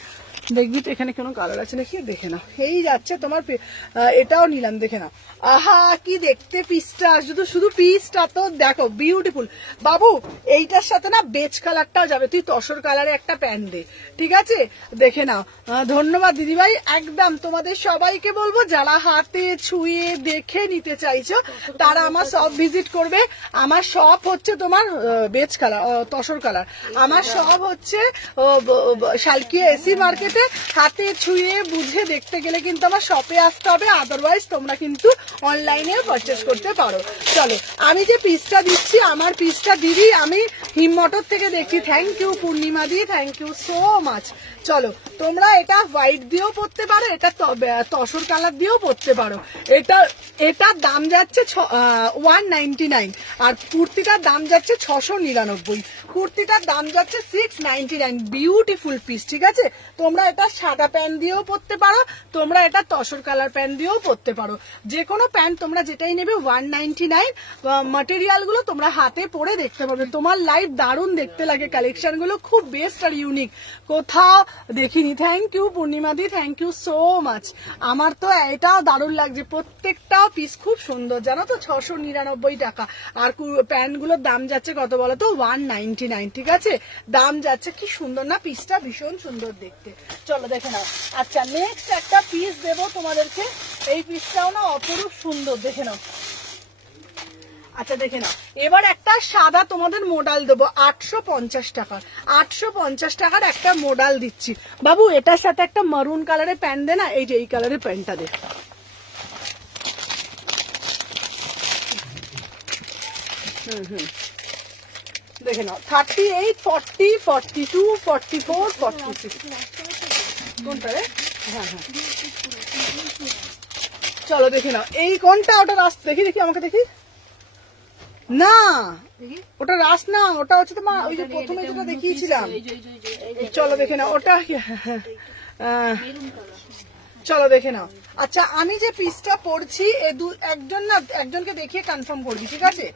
দেখবি তো এখানে কোনো কালার আছে নাকি, দেখে নাও। এই যাচ্ছে তোমার, এটাও নিলাম, দেখে নাও। আহা কি দেখতে পিসটা, শুধু শুধু পিসটা তো দেখো বিউটিফুল। বাবু এইটার সাথে না বেজ কালারটাও যাবে, তুই তসর কালারে একটা প্যান্ট দে, ঠিক আছে, দেখে নাও। ধন্যবাদ দিদিভাই, একদম তোমাদের সবাইকে বলবো যারা হাতে ছুঁয়ে দেখে নিতে চাইছো তারা আমার শপ ভিজিট করবে। আমার শপ হচ্ছে তোমার বেজ কালার, তসর কালার। আমার শপ হচ্ছে শালকিয়া এসি মার্কেটে। হাতে ছুঁয়ে বুঝে দেখতে গেলে কিন্তু আমার শপে আসতে হবে, আদারওয়াইজ তোমরা কিন্তু অনলাইনে পারচেস করতে পারো। চলো আমি যে পিসটা দিচ্ছি, আমার পিসটা দিদি আমি হিমমটর থেকে দেখছি। থ্যাংক ইউ পূর্ণিমা দি, থ্যাংক ইউ সো মাচ। চলো তোমরা এটা হোয়াইট দিয়েও পরতে পারো, এটা তসর কালার দিয়েও পরতে পারো। এটার দাম যাচ্ছে 199, আর কুর্তিটার দাম যাচ্ছে 699, কুর্তিটার দাম যাচ্ছে 699। বিউটিফুল পিস, ঠিক আছে। তোমরা এটা সাদা প্যান্ট দিয়েও পরতে পারো, তোমরা এটা তসর কালার প্যান্ট দিয়েও পরতে পারো, যে কোনো প্যান্ট তোমরা যেটাই নেবে 199। ম্যাটেরিয়াল গুলো তোমরা হাতে পরে দেখতে পাবে, তোমার লাইফ দারুণ দেখতে লাগে। কালেকশন গুলো খুব বেস্ট আর ইউনিক, কোথাও দেখিনি। থ্যাংক ইউ পূর্ণিমা দি, থ্যাংক ইউ সো মাচ। আমার তো এটাও দারুণ লাগছে, প্রত্যেকটাও পিস খুব সুন্দর, জানো তো, 699 টাকা। আর প্যান্ট গুলোর দাম যাচ্ছে কত বলো তো, 199, ঠিক আছে, দাম যাচ্ছে। কি সুন্দর না পিসটা, ভীষণ সুন্দর দেখতে। চলো দেখে নাও। আচ্ছা নেক্সট একটা পিস দেবো তোমাদেরকে, এই পিসটাও না অপরূপ সুন্দর, দেখে নাও। আচ্ছা দেখে নাও, এবার একটা সাদা তোমাদের মোডাল দেবো 850 টাকা, 850 টাকার একটা মোডাল দিচ্ছি। বাবু এটার সাথে একটা মারুন কালারের প্যান্ট দে না, এই যে এই কালারের প্যান্টটা দে। দেখে নাও 38, 40, 42, 44, 46 কোনটা রে? হ্যাঁ হ্যাঁ চলো দেখে নাও এই কোনটা, ওটা রাস্তা দেখি দেখি আমাকে দেখি না ওটা রাস না, ওটা হচ্ছে তোমার ওই যে প্রথমে যেটা দেখিয়েছিলাম। চলো দেখে নাও ওটা চলো দেখে নাও। আচ্ছা আমি যে পিসটা পড়ছি একজনকে দেখিয়ে কনফার্ম করবি, ঠিক আছে?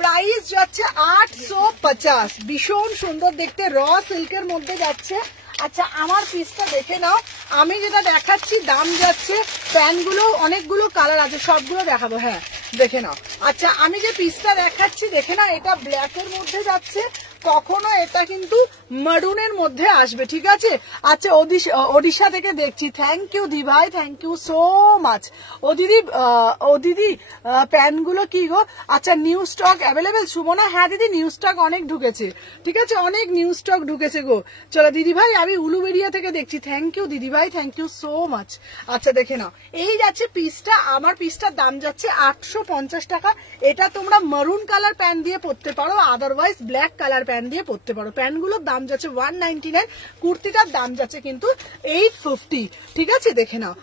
প্রাইস যাচ্ছে 850, ভীষণ সুন্দর দেখতে, র সিল্কের মধ্যে যাচ্ছে। আচ্ছা আমার পিসটা দেখে নাও, আমি যেটা দেখাচ্ছি দাম যাচ্ছে, প্যান্টগুলো অনেকগুলো কালার আছে, সবগুলো দেখাবো। হ্যাঁ দেখে নাও। আচ্ছা আমি যে পিসটা দেখাচ্ছি দেখে নাও, এটা ব্ল্যাকের মধ্যে যাচ্ছে, কখনো এটা কিন্তু মারুনের মধ্যে আসবে, ঠিক আছে? আচ্ছা ওড়িশা থেকে দেখছি, থ্যাংক ইউ দি ভাই, থ্যাংক ইউ সো মাচ। ও দিদি প্যান্টগুলো কি গো? আচ্ছা নিউ স্টক অ্যাভেলেবেল সুমনা? হ্যাঁ দিদি নিউ স্টক অনেক ঢুকেছে, ঠিক আছে, অনেক নিউ স্টক ঢুকেছে গো। চলো দিদি ভাই আমি উলুবেরিয়া থেকে দেখছি, থ্যাংক ইউ দিদি ভাই, থ্যাংক ইউ সো মাচ। আচ্ছা দেখে নাও এই যাচ্ছে পিসটা, আমার পিসটার দাম যাচ্ছে 850 টাকা। এটা তোমরা মারুন কালার প্যান্ট দিয়ে পরতে পারো, আদারওয়াইজ ব্ল্যাক কালার প্যান্ট দিয়ে পরতে পারো। প্যান্টগুলোর দাম যাচ্ছে 199, কুর্তিটার দাম যাচ্ছে কিন্তু 850, ঠিক আছে? দেখে নাও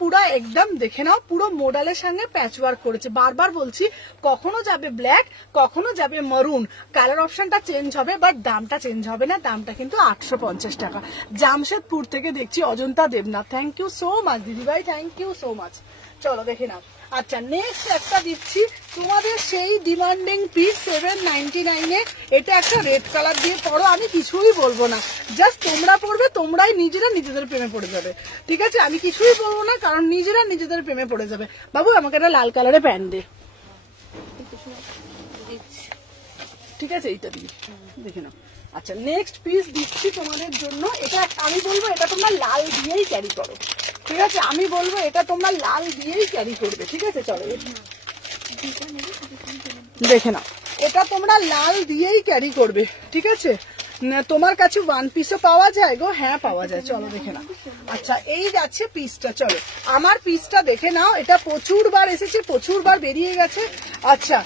পুরা একদম দেখে নাও, পুরো মোডালের সঙ্গে প্যাচ ওয়ার্ক করেছে। বারবার বলছি কখনো যাবে ব্ল্যাক, কখনো যাবে মারুন, কালার অপশনটা চেঞ্জ হবে বাট দামটা চেঞ্জ হবে না, দামটা কিন্তু 850 টাকা। জামশেদপুর থেকে দেখছি Ajanta Debnath, thank you so much দিদি ভাই, থ্যাংক ইউ সো মাচ। চলো দেখে নাও। আচ্ছা নেক্সট একটা দিচ্ছি তোমাদের সেই ডিমান্ডিং পিস 799 এটা একটা রেড কালার দিয়ে পরো, আমি কিছুই বলবো না, জাস্ট তোমরা পড়বে, তোমরাই নিজেদের প্রেমে পড়ে যাবে, ঠিক আছে? আমি কিছুই বলবো না, কারণ নিজেদের প্রেমে পড়ে যাবে। বাবু আমাকে একটা লাল কালারে প্যান্ট দে, ঠিক আছে? এইটা দিয়ে দেখে নাও। আচ্ছা নেক্সট পিস দিচ্ছি তোমাদের জন্য, এটা আমি বলবো এটা তোমরা লাল দিয়েই ক্যারি করো, ঠিক আছে? আমি বলবো এটা তোমরা লাল দিয়েই ক্যারি করবে, ঠিক আছে? চলো দেখে নাও, এটা তোমরা লাল দিয়েই ক্যারি করবে, ঠিক আছে? তোমার কাছে ওয়ান পিসও পাওয়া যায় গো? হ্যাঁ পাওয়া যায়, চলো দেখে নাও। আচ্ছা এই যাচ্ছে পিসটা, চলো আমার পিসটা দেখে নাও, এটা প্রচুর বার এসেছে, প্রচুর বার বেরিয়ে গেছে। আচ্ছা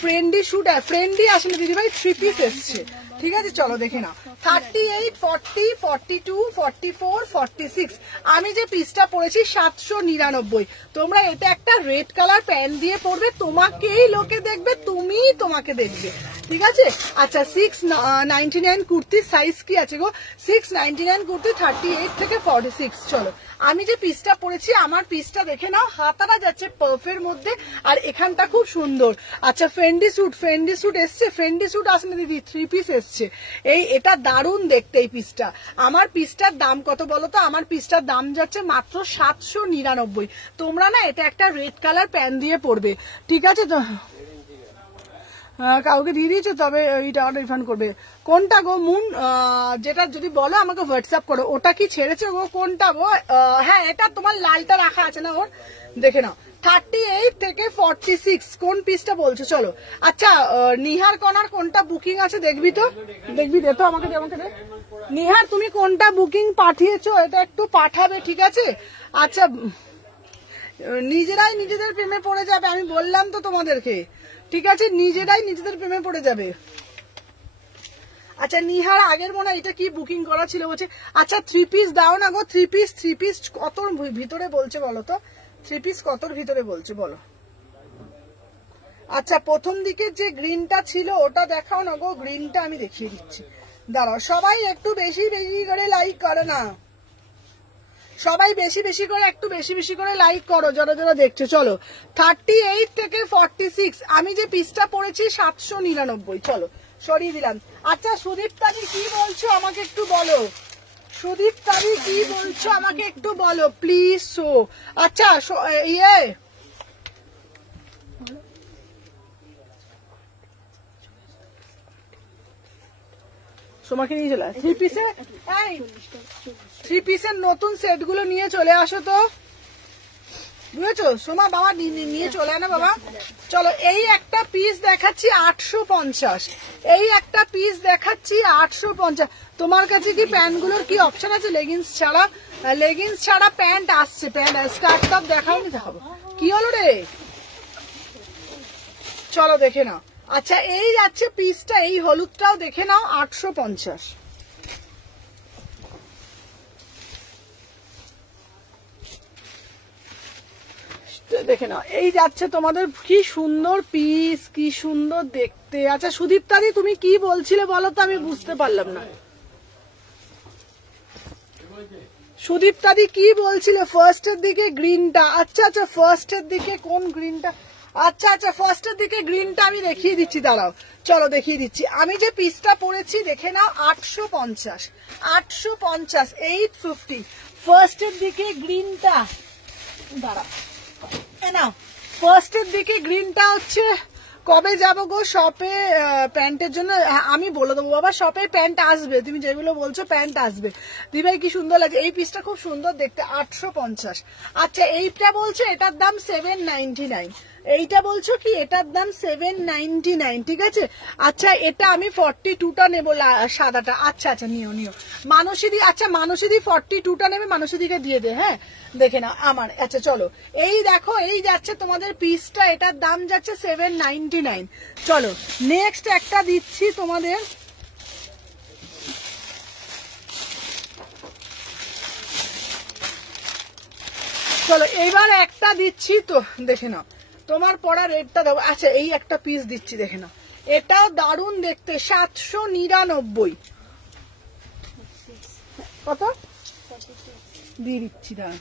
ফ্রেন্ডি শুট, ফ্রেন্ডি আসলে দিদি ভাই 3 পিস এসছে, ঠিক আছে? চলো দেখে নাও 38, 40, 42, 44, 46, আমি যে পিসটা পরেছি 799। তোমরা এটা একটা রেড কালার প্যান্ট দিয়ে পরবে, তোমাকেই লোকে দেখবে, তুমি তোমাকে দেখবে, ঠিক আছে? আচ্ছা 699 কুর্তির সাইজ কি আছে গো? 699 কুর্তি 38 থেকে 46। চলো আমি যে পিসটা পরেছি, আমার পিসটা দেখে নাও, হাতাটা যাচ্ছে পার্ফের মধ্যে, আর এখানটা খুব সুন্দর। আচ্ছা ফ্রেন্ডি স্যুট এসছে, ফ্রেন্ডি স্যুট আসলে দিদি 3 পিস এসছে, এটা দারুণ দেখতে এই পিসটা। আমার পিসটার দাম কত বলো তো? আমার পিসটার দাম যাচ্ছে মাত্র 799। তোমরা না এটা একটা রেড কালার প্যান্ট দিয়ে পরবে, ঠিক আছে? তো কাউকে দিয়ে দিয়েছো, তবে এইটা রিফান্ড করবে। কোনটা গো মুন? যেটা যদি বলো আমাকে হোয়াটসঅ্যাপ করো, ওটা কি ছেড়েছো গো? কোনটা গো? হ্যাঁ এটা তোমার লালটা রাখা আছে না ওর, দেখে নাও 38 থেকে 46 কোন পিসটা বলছো? চলো আচ্ছা নিহার কর্নার কোনটা বুকিং আছে দেখবি তো, দেখবি দে তো আমাকে দে। নিহার তুমি কোনটা বুকিং পাঠিয়েছো এটা একটু পাঠাবে, ঠিক আছে? আচ্ছা নিজেরাই নিজেদের প্রেমে পড়ে যাবে, আমি বললাম তো তোমাদেরকে, ঠিক আছে? নিজেরাই নিজেদের প্রেমে পড়ে যাবে। আচ্ছা নিহার আগের মনে হয় এটা কি বুকিং করা ছিল বলছে। আচ্ছা 3 পিস দাও না গো, 3 পিস কত ভিতরে বলছে বলো তো? 3 পিস কতর ভিতরে বলছে বলো? আচ্ছা প্রথম দিকে যে গ্রিনটা ছিল ওটা দেখাও না গো, গ্রিনটা আমি দেখিয়ে দিচ্ছি, দাঁড়াও। সবাই একটু বেশি করে লাইক করো না, সবাই বেশি করে একটু বেশি করে লাইক করো যারা যারা দেখছো। চলো 38 থেকে 46 আমি যে পিসটা পড়েছি 799। চলো সরিয়ে দিলাম। আচ্ছা সুদীপ তারি কি বলছো আমাকে একটু বলো, সুদীপ তারি কি বলছো আমাকে একটু বলো প্লিজ। সো আচ্ছা ইয়ে সোমাকে নিয়ে চলে 3 পিসের নতুন সেট গুলো নিয়ে চলে আসো তো, বুঝেছো? সোমা বাবা নিয়ে চলে আনো বাবা। চলো এই একটা পিস দেখাচ্ছি 850, এই একটা পিস দেখাচ্ছি 850। তোমার কাছে কি প্যান্ট গুলোর কি অপশন আছে লেগিংস ছাড়া প্যান্ট আসছে, প্যান্ট স্কার্ট টপ দেখাবো কি হলো রে? চলো দেখে নাও আচ্ছা এই যাচ্ছে পিসটা, এই হলুদটাও দেখে নাও 850। দেখে নাও, এই যাচ্ছে তোমাদের, কি সুন্দর পিস, কি সুন্দর দেখতে। আচ্ছা সুদীপ্তাদি তুমি কি বলছিলে বলো তো, আমি বুঝতে পারলাম না। সুদীপ্তাদি কি বলছিলে? ফার্স্টের দিকে গ্রিনটা, আচ্ছা আচ্ছা ফার্স্টের দিকে কোন গ্রিনটা? আচ্ছা আচ্ছা ফার্স্টের দিকে গ্রিনটা আমি দেখিয়ে দিচ্ছি, দাঁড়াও চলো দেখিয়ে দিচ্ছি। আমি যে পিসটা পরেছি দেখে নাও 850, 850, 850 ফার্স্টের দিকে গ্রিনটা। দাঁড়াও না, ফার্স্টের দিকে গ্রিনটা হচ্ছে কবে যাবো গো শপে প্যান্টের জন্য? আমি বলে দেবো বাবা, শপে প্যান্ট আসবে, তুমি যেগুলো বলছো প্যান্ট আসবে। দিভাই কি সুন্দর লাগছে, এই পিসটা খুব সুন্দর দেখতে, 850। আচ্ছা এইটা বলছো এটার দাম 799, এইটা বলছো কি এটার দাম 799, ঠিক আছে। আচ্ছা এটা আমি 42টা নেবো সাদাটা। আচ্ছা আচ্ছা নিও নিও মানসীদি, আচ্ছা মানসীদি 42টা নেবে, মানসীদিকে দিয়ে দে, হ্যাঁ দেখে না আমার। আচ্ছা চলো এই দেখো, এই যাচ্ছে তোমাদের পিসটা, এটার দাম যাচ্ছে 799। চলো নেক্সট একটা দিচ্ছি তোমাদের, চলো এবার একটা দিচ্ছি তো দেখে নাও, তোমার পড়া রেটটা দেবো। আচ্ছা এই একটা পিস দিচ্ছি দেখে নাও, এটাও দারুণ দেখতে, 799। কত দিয়ে দিচ্ছি, দাঁড়ান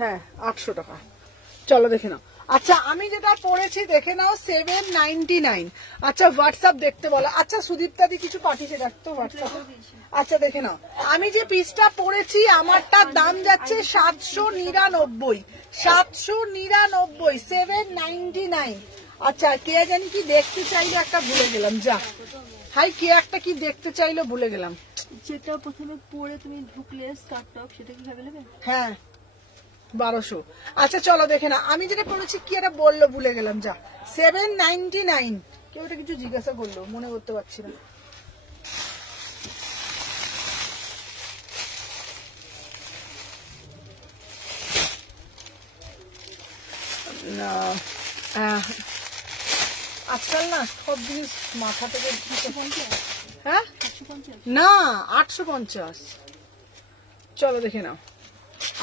হ্যাঁ 800 টাকা। চলো দেখে নাও। আচ্ছা আমি যেটা পড়েছি দেখে নাও 799। আচ্ছা হোয়াটসঅ্যাপ দেখতে বলো। আচ্ছা সুদীপ্তাদি কিছু পাঠিয়েছে দেখতো হোয়াটসঅ্যাপ। আচ্ছা দেখে নাও, আমি যে পিসটা পড়েছি আমারটার দাম যাচ্ছে 799, 799, 799। আচ্ছা কে জানি কি দেখতে চাইলো একটা ভুলে গেলাম, যা হাই কে একটা কি দেখতে চাইলো ভুলে গেলাম। যেটা প্রথমে পরে তুমি ঢুকলে স্কার্ট টপ, সেটা কি অ্যাভেলেবল? হ্যাঁ 1200। আচ্ছা চলো দেখে না, আমি যেটা পড়েছি কি এটা বললো ভুলে গেলাম, যা 799। কেউ এটা কিছু জিজ্ঞাসা করলো, মনে করতে পারছি না। আজকাল না সব জিনিস মাথা থেকে, হ্যাঁ না 850। চলো দেখে নাও।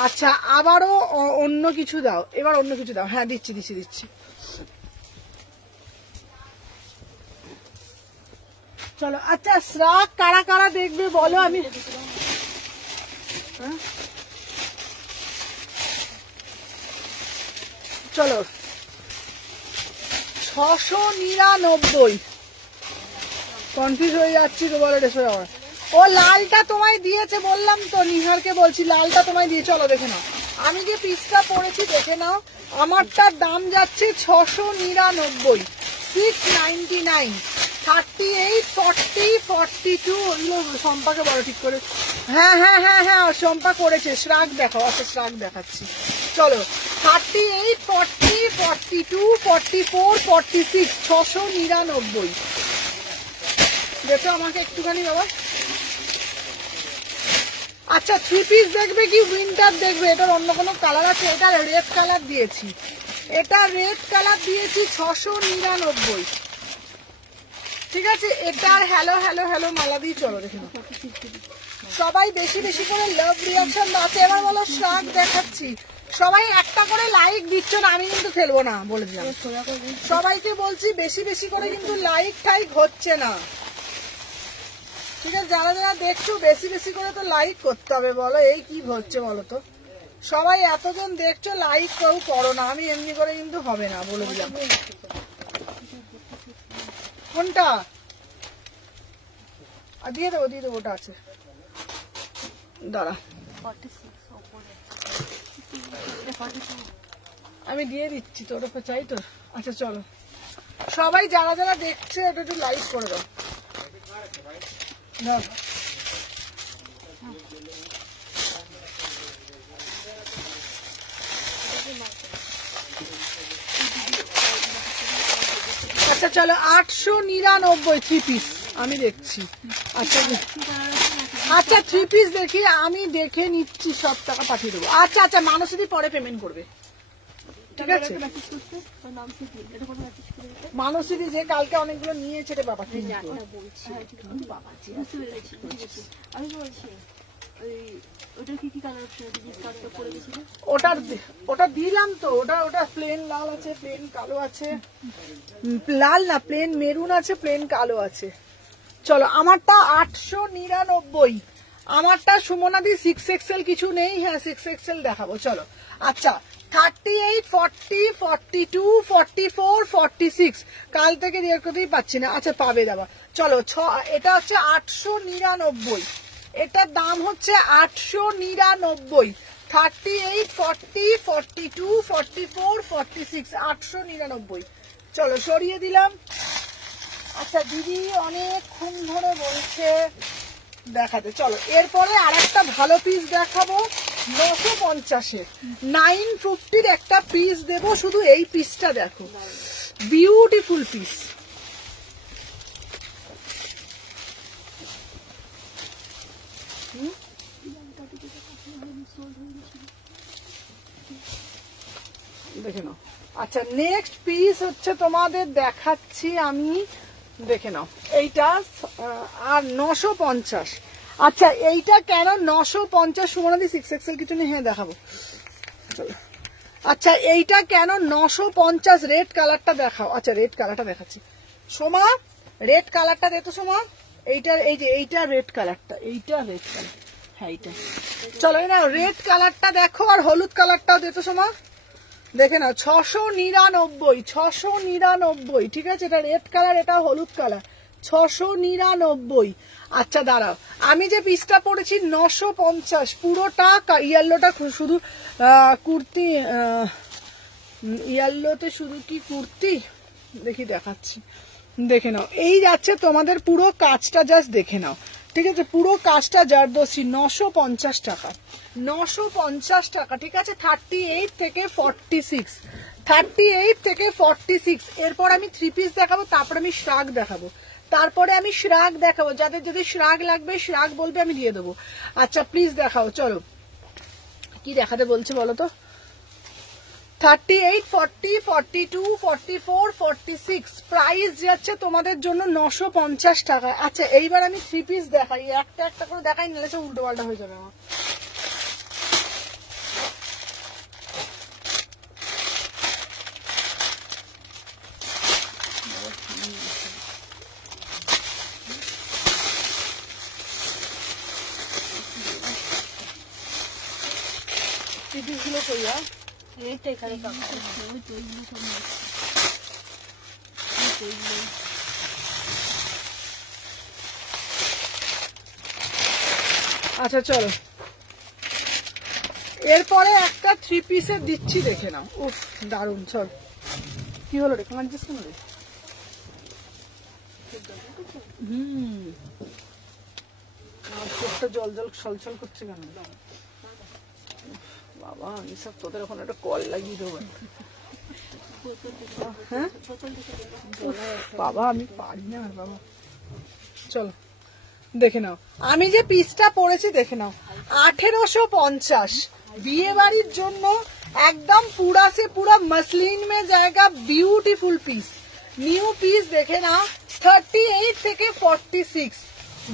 আচ্ছা আবারও অন্য কিছু দাও, এবার অন্য কিছু দাও। হ্যাঁ দিচ্ছি দিচ্ছি দিচ্ছি। চলো আচ্ছা শ্রাক কারা কারা দেখবে বলো, আমি চলো 699। কনফিউজ হয়ে যাচ্ছি তো বলো রেসে যাওয়ার। ও লালটা তোমায় দিয়েছে বললাম তো, নিহারকে বলছি লালটা তোমায় দিয়ে। চলো দেখে নাও, আমি যে পিসটা পরেছি দেখে নাও, আমারটার দাম যাচ্ছে 699, 699, 38, 40, 42। ওইগুলো শম্পাকে বলো ঠিক করে। হ্যাঁ হ্যাঁ হ্যাঁ হ্যাঁ শম্পা করেছে, শ্রাক দেখাও। আচ্ছা শ্রাক দেখাচ্ছি। চলো 38, 40, 42, 44, 46, 699। দেখো আমাকে একটুখানি বাবা। আচ্ছা 3 পিস দেখবে কি উইন্টার দেখবে? এটার অন্য কোনো কালার আছে? এটা রেড কালার দিয়েছি, এটা রেড কালার দিয়েছি 699, ঠিক আছে। এটার হ্যালো হ্যালো হ্যালো মালা দিয়ে। চলো দেখে নাও, সবাই বেশি বেশি করে লাভ রিয়াকশন আছে। এবার বলো শাক দেখাচ্ছি, সবাই একটা করে লাইক দিচ্ছ না, আমি কিন্তু খেলবো না বলে দিলাম। সবাইকে বলছি বেশি বেশি করে কিন্তু লাইক টাইক হচ্ছে না, ঠিক আছে। যারা যারা দেখছো বেশি বেশি করে তো লাইক করতে হবে। বলো এই কি হচ্ছে বলো তো, সবাই এতজন দেখছো লাইক কেউ করো না, আমি এমনি করে কিন্তু হবে না বলে দিলাম। কোনটা দিয়ে দেবো দিয়ে দেবো, ওটা আছে দাঁড়া আমি দিয়ে দিচ্ছি, তোর উপর চাই তো। আচ্ছা চলো সবাই যারা যারা দেখছে এটা একটু লাইক করে দাও। আচ্ছা চলো 899 3 পিস আমি দেখছি। আচ্ছা আচ্ছা 3 পিস দেখি, আমি দেখে নিচ্ছি, সব টাকা পাঠিয়ে দেবো। আচ্ছা আচ্ছা, মানসী পরে পেমেন্ট করবে, ঠিক আছে? মানসী যে কালকে অনেকগুলো নিয়েছে রে বাবা, আমি বলছি ওটা দিলাম তো, ওটা প্লেন লাল আছে, প্লেন কালো আছে, লাল না প্লেন মেরুন আছে, প্লেন কালো আছে। চলো আমারটা 899, আমারটা সুমনাদি 6XL কিছু নেই, হ্যাঁ 6XL দেখাবো চলো। আচ্ছা 38, 40, 42, 44, 46 কাল থেকে রেয়ার করতেই পাচ্ছি না। আচ্ছা পাবে দাবা, চলো এটা হচ্ছে 899, এটার দাম হচ্ছে 899। 38, 40, 42, 44, 46 899। চলো সরিয়ে দিলাম। আচ্ছা দিদি অনেকক্ষণ ধরে বলছে দেখাতে, চলো এরপরে আর একটা ভালো পিস দেখাবো 950-এর, 950-র একটা পিস দেবো, শুধু এই পিসটা দেখো, বিউটিফুল পিস। দেখে নাও। আচ্ছা নেক্সট পিস হচ্ছে তোমাদের দেখাচ্ছি আমি, দেখে নাও এইটা আর 950। আচ্ছা এইটা কেন 950 সুমনাদি 6XL কিছু নেই, হ্যাঁ দেখাবো চলো। আচ্ছা এইটা কেন 950, রেড কালারটা দেখাও। আচ্ছা রেড কালারটা দেখাচ্ছি, সোমা রেড কালারটা দে তো সোমা, এইটা এই যে এইটা রেড কালারটা, এইটা রেড কালার, হ্যাঁ এইটা চলো এই না রেড কালারটা দেখো, আর হলুদ কালারটাও দে তো সোমা, দেখে নাও 699, 699, ঠিক আছে? এটা রেড কালার, এটা হলুদ কালার, 699। আচ্ছা দাঁড়াও, আমি যে পিসটা পরেছি 950, পুরোটা ইয়েলোটা শুধু কুর্তি, ইয়েলোতে শুধু কি কুর্তি, দেখি দেখাচ্ছি, দেখে নাও এই যাচ্ছে তোমাদের পুরো কাজটা, জাস্ট দেখে নাও, ঠিক আছে? পুরো কাজটা জারদোসি 950 টাকা, 950 টাকা, ঠিক আছে? 38 থেকে 46, 38 থেকে 46। এরপর আমি 3 পিস দেখাবো, তারপর আমি শ্রাগ দেখাবো, যাদের যদি শ্রাগ লাগবে শ্রাগ বলবে, আমি দিয়ে দেবো। আচ্ছা প্লিজ দেখাও, চলো কি দেখাতে বলছে বলো তো? 38, 40, 42, 44, 46 প্রাইস যাচ্ছে তোমাদের জন্য 950 টাকা। আচ্ছা এইবার আমি 3 পিস দেখাই, একটা একটা করে দেখাই, নাহলে উল্টো পাল্টা হয়ে যাবে আমার। পিসগুলো কইয়া এইটা এখানে পাবো, ওই তো এইগুলো সব আচ্ছা চলো এরপরে একটা 3 পিসের দিচ্ছি, দেখে নাও, উফ দারুন। চল কি হলো রে, কাঁদছিস কেন রে? চোখটা জল জল ছলছল করছে কেন বাবা? এসব তোদের ওখানে একটা কল লাগিয়ে দেবো। হ্যাঁ বাবা আমি পারি না বাবা। চলো দেখে নাও, আমি যে পিসটা পরেছি দেখে নাও, 1850, বিয়ে বাড়ির জন্য একদম পুরা সে পুরা মসলিন মে জায়গা, বিউটিফুল পিস, নিউ পিস, দেখে নাও। 38 থেকে 46,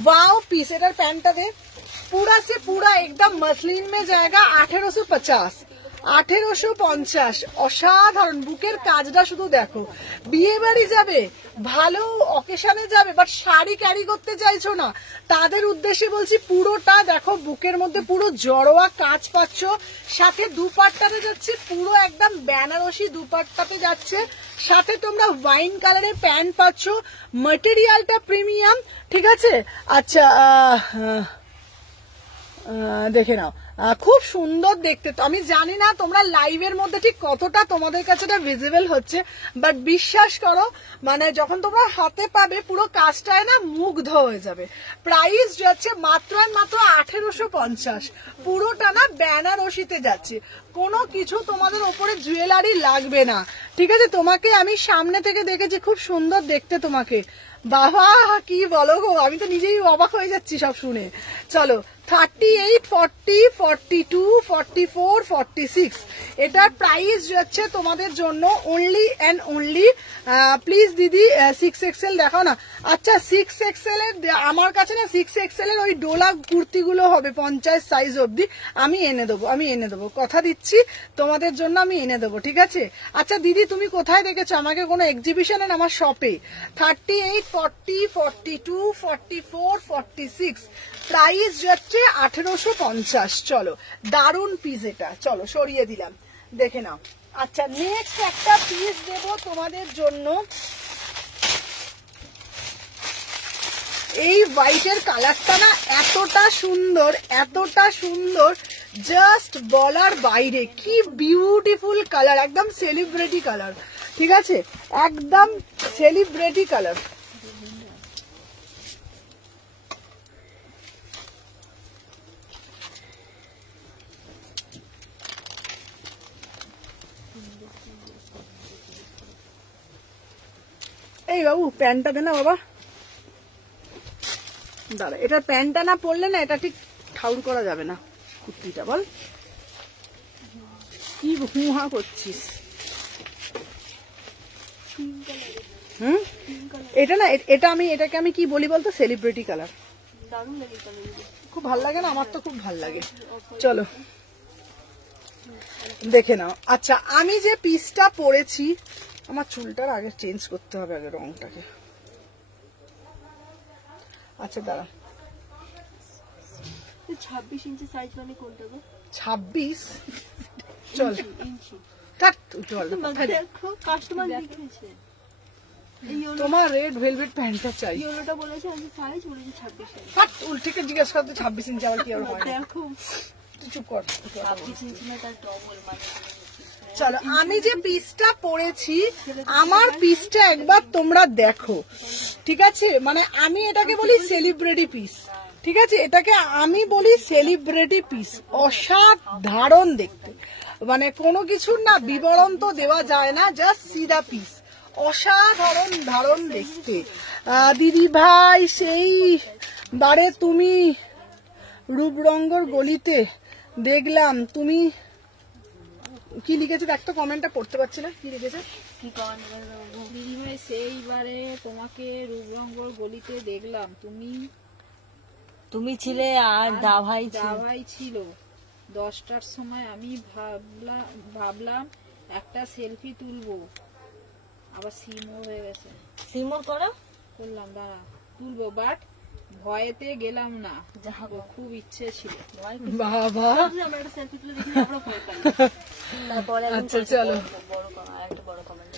वाओ পিস। এটার প্যান্টটা দে, পুরা সে পুরা একদম মসলিন মে জায়গা, 1850, 1850, অসাধারণ। বুকের কাজটা শুধু দেখো, বিয়ে বাড়ি যাবে, ভালো অকেশনে যাবে, বাট শাড়ি ক্যারি করতে চাইছো না, তাদের উদ্দেশ্যে বলছি, পুরোটা দেখো, বুকের মধ্যে পুরো জড়োয়া কাজ পাচ্ছ, সাথে দুপাট্টাতে যাচ্ছে পুরো একদম বেনারসি দুপাট্টাতে যাচ্ছে, সাথে তোমরা ওয়াইন কালারের প্যান্ট পাচ্ছ, ম্যাটেরিয়ালটা প্রিমিয়াম, ঠিক আছে? আচ্ছা দেখে নাও, খুব সুন্দর দেখতে। তো আমি জানি না তোমরা লাইভের মধ্যে ঠিক কতটা তোমাদের কাছে এটা ভিজিবল হচ্ছে, বাট বিশ্বাস করো মানে যখন তোমরা হাতে পাবে পুরো কাজটায় না মুগ্ধ হয়ে যাবে। প্রাইস যাচ্ছে মাত্র 1850, পুরোটা না বেনারসিতে যাচ্ছে, কোনো কিছু তোমাদের ওপরে জুয়েলারি লাগবে না, ঠিক আছে। তোমাকে আমি সামনে থেকে দেখেছি, খুব সুন্দর দেখতে তোমাকে, বাবা কি বলো গো, আমি তো নিজেই অবাক হয়ে যাচ্ছি সব শুনে। চলো 38, 40, 42, 44, 46 এটার প্রাইস যাচ্ছে তোমাদের জন্য অনলি অ্যান্ড অনলি, প্লিজ দিদি 6XL দেখাও না। আচ্ছা 6XL এর আমার কাছে না 6XL এর ওই ডোলা কুর্তিগুলো হবে 50 সাইজ অবধি, আমি এনে দেবো, কথা দিচ্ছি তোমাদের জন্য আমি এনে দেবো, ঠিক আছে। আচ্ছা দিদি তুমি কোথায় দেখেছো আমাকে, কোনো এক্সিবিশনে না আমার শপে। 38, 40, 42, 44, 46 প্রাইস যাচ্ছে 1850। চলো দারুন পিস এটা, চলো সরিয়ে দিলাম, দেখে নাও। আচ্ছা নেক্সট একটা পিস দেব তোমাদের জন্য, এই হোয়াইটের কালারটা না এতটা সুন্দর জাস্ট বলার বাইরে, কি বিউটিফুল কালার, একদম সেলিব্রিটি কালার, ঠিক আছে, একদম সেলিব্রিটি কালার। এই বাবু প্যান্টটা দে না বাবা, দাঁড়া, এটার প্যান্টটা না পরলে না এটা ঠিক ঠাউর করা যাবে না কুর্তিটা, বল কি হুহা করছিস। এটা না এটাকে আমি কি বলি বলতো, সেলিব্রিটি কালার, খুব ভাল লাগে না, আমার তো খুব ভাল লাগে। চলো দেখে নাও। আচ্ছা আমি যে পিসটা পরেছি, আমার চুলটার আগে চেঞ্জ করতে হবে আগে রংটাকে। আচ্ছা দাঁড়া, 26 ইঞ্চি সাইজ মানে কোনটা গো? 26 চল ইঞ্চি চল, দেখো কাস্টমার লিখেছে তোমার রেড ভেলভেট প্যান্টটা চাই, ইয়েলোটা বলেছে আমি সাইজ বলেছে 26 ইঞ্চি। হাট উল্টিকে জিজ্ঞাসা করতে 26 ইঞ্চি আবার কি আর হয়, দেখো তুই চুপ কর। 26 ইঞ্চি না তার ডবল মানে। চলো আমি যে পিসটা পরেছি, আমার পিসটা একবার তোমরা দেখো, ঠিক আছে, মানে আমি এটাকে বলি সেলিব্রিটি পিস, ঠিক আছে, এটাকে আমি বলি সেলিব্রিটি পিস, অসাধারণ দেখতে, মানে কোনো কিছুর না বিবরণ তো দেওয়া যায় না, জাস্ট সিধা পিস, অসাধারণ দেখতে। দিদি ভাই সেই বারে তুমি রূপরঙ্গর গলিতে দেখলাম, তুমি কি লিখেছে দেখ তো, কমেন্টটা পড়তে পারছি না, কি লিখেছে, কি দিদিভাই সেইবারে তোমাকে রূপরঙ্গর গলিতে দেখলাম, তুমি ছিলে আর দাভাই ছিল। 10টার সময় আমি ভাবলাম একটা সেলফি তুলবো, আবার সিমোর হয়ে গেছে, সিমোর করলাম, দাঁড়া তুলবো, বাট ভয়েতে গেলাম না, খুব ইচ্ছে ছিল। বাবা আমরা একটা সেলফি তুলে দেখি, আমরা ভয় পাই। তারপরে আচ্ছা চলো একটা বড় কমেন্ট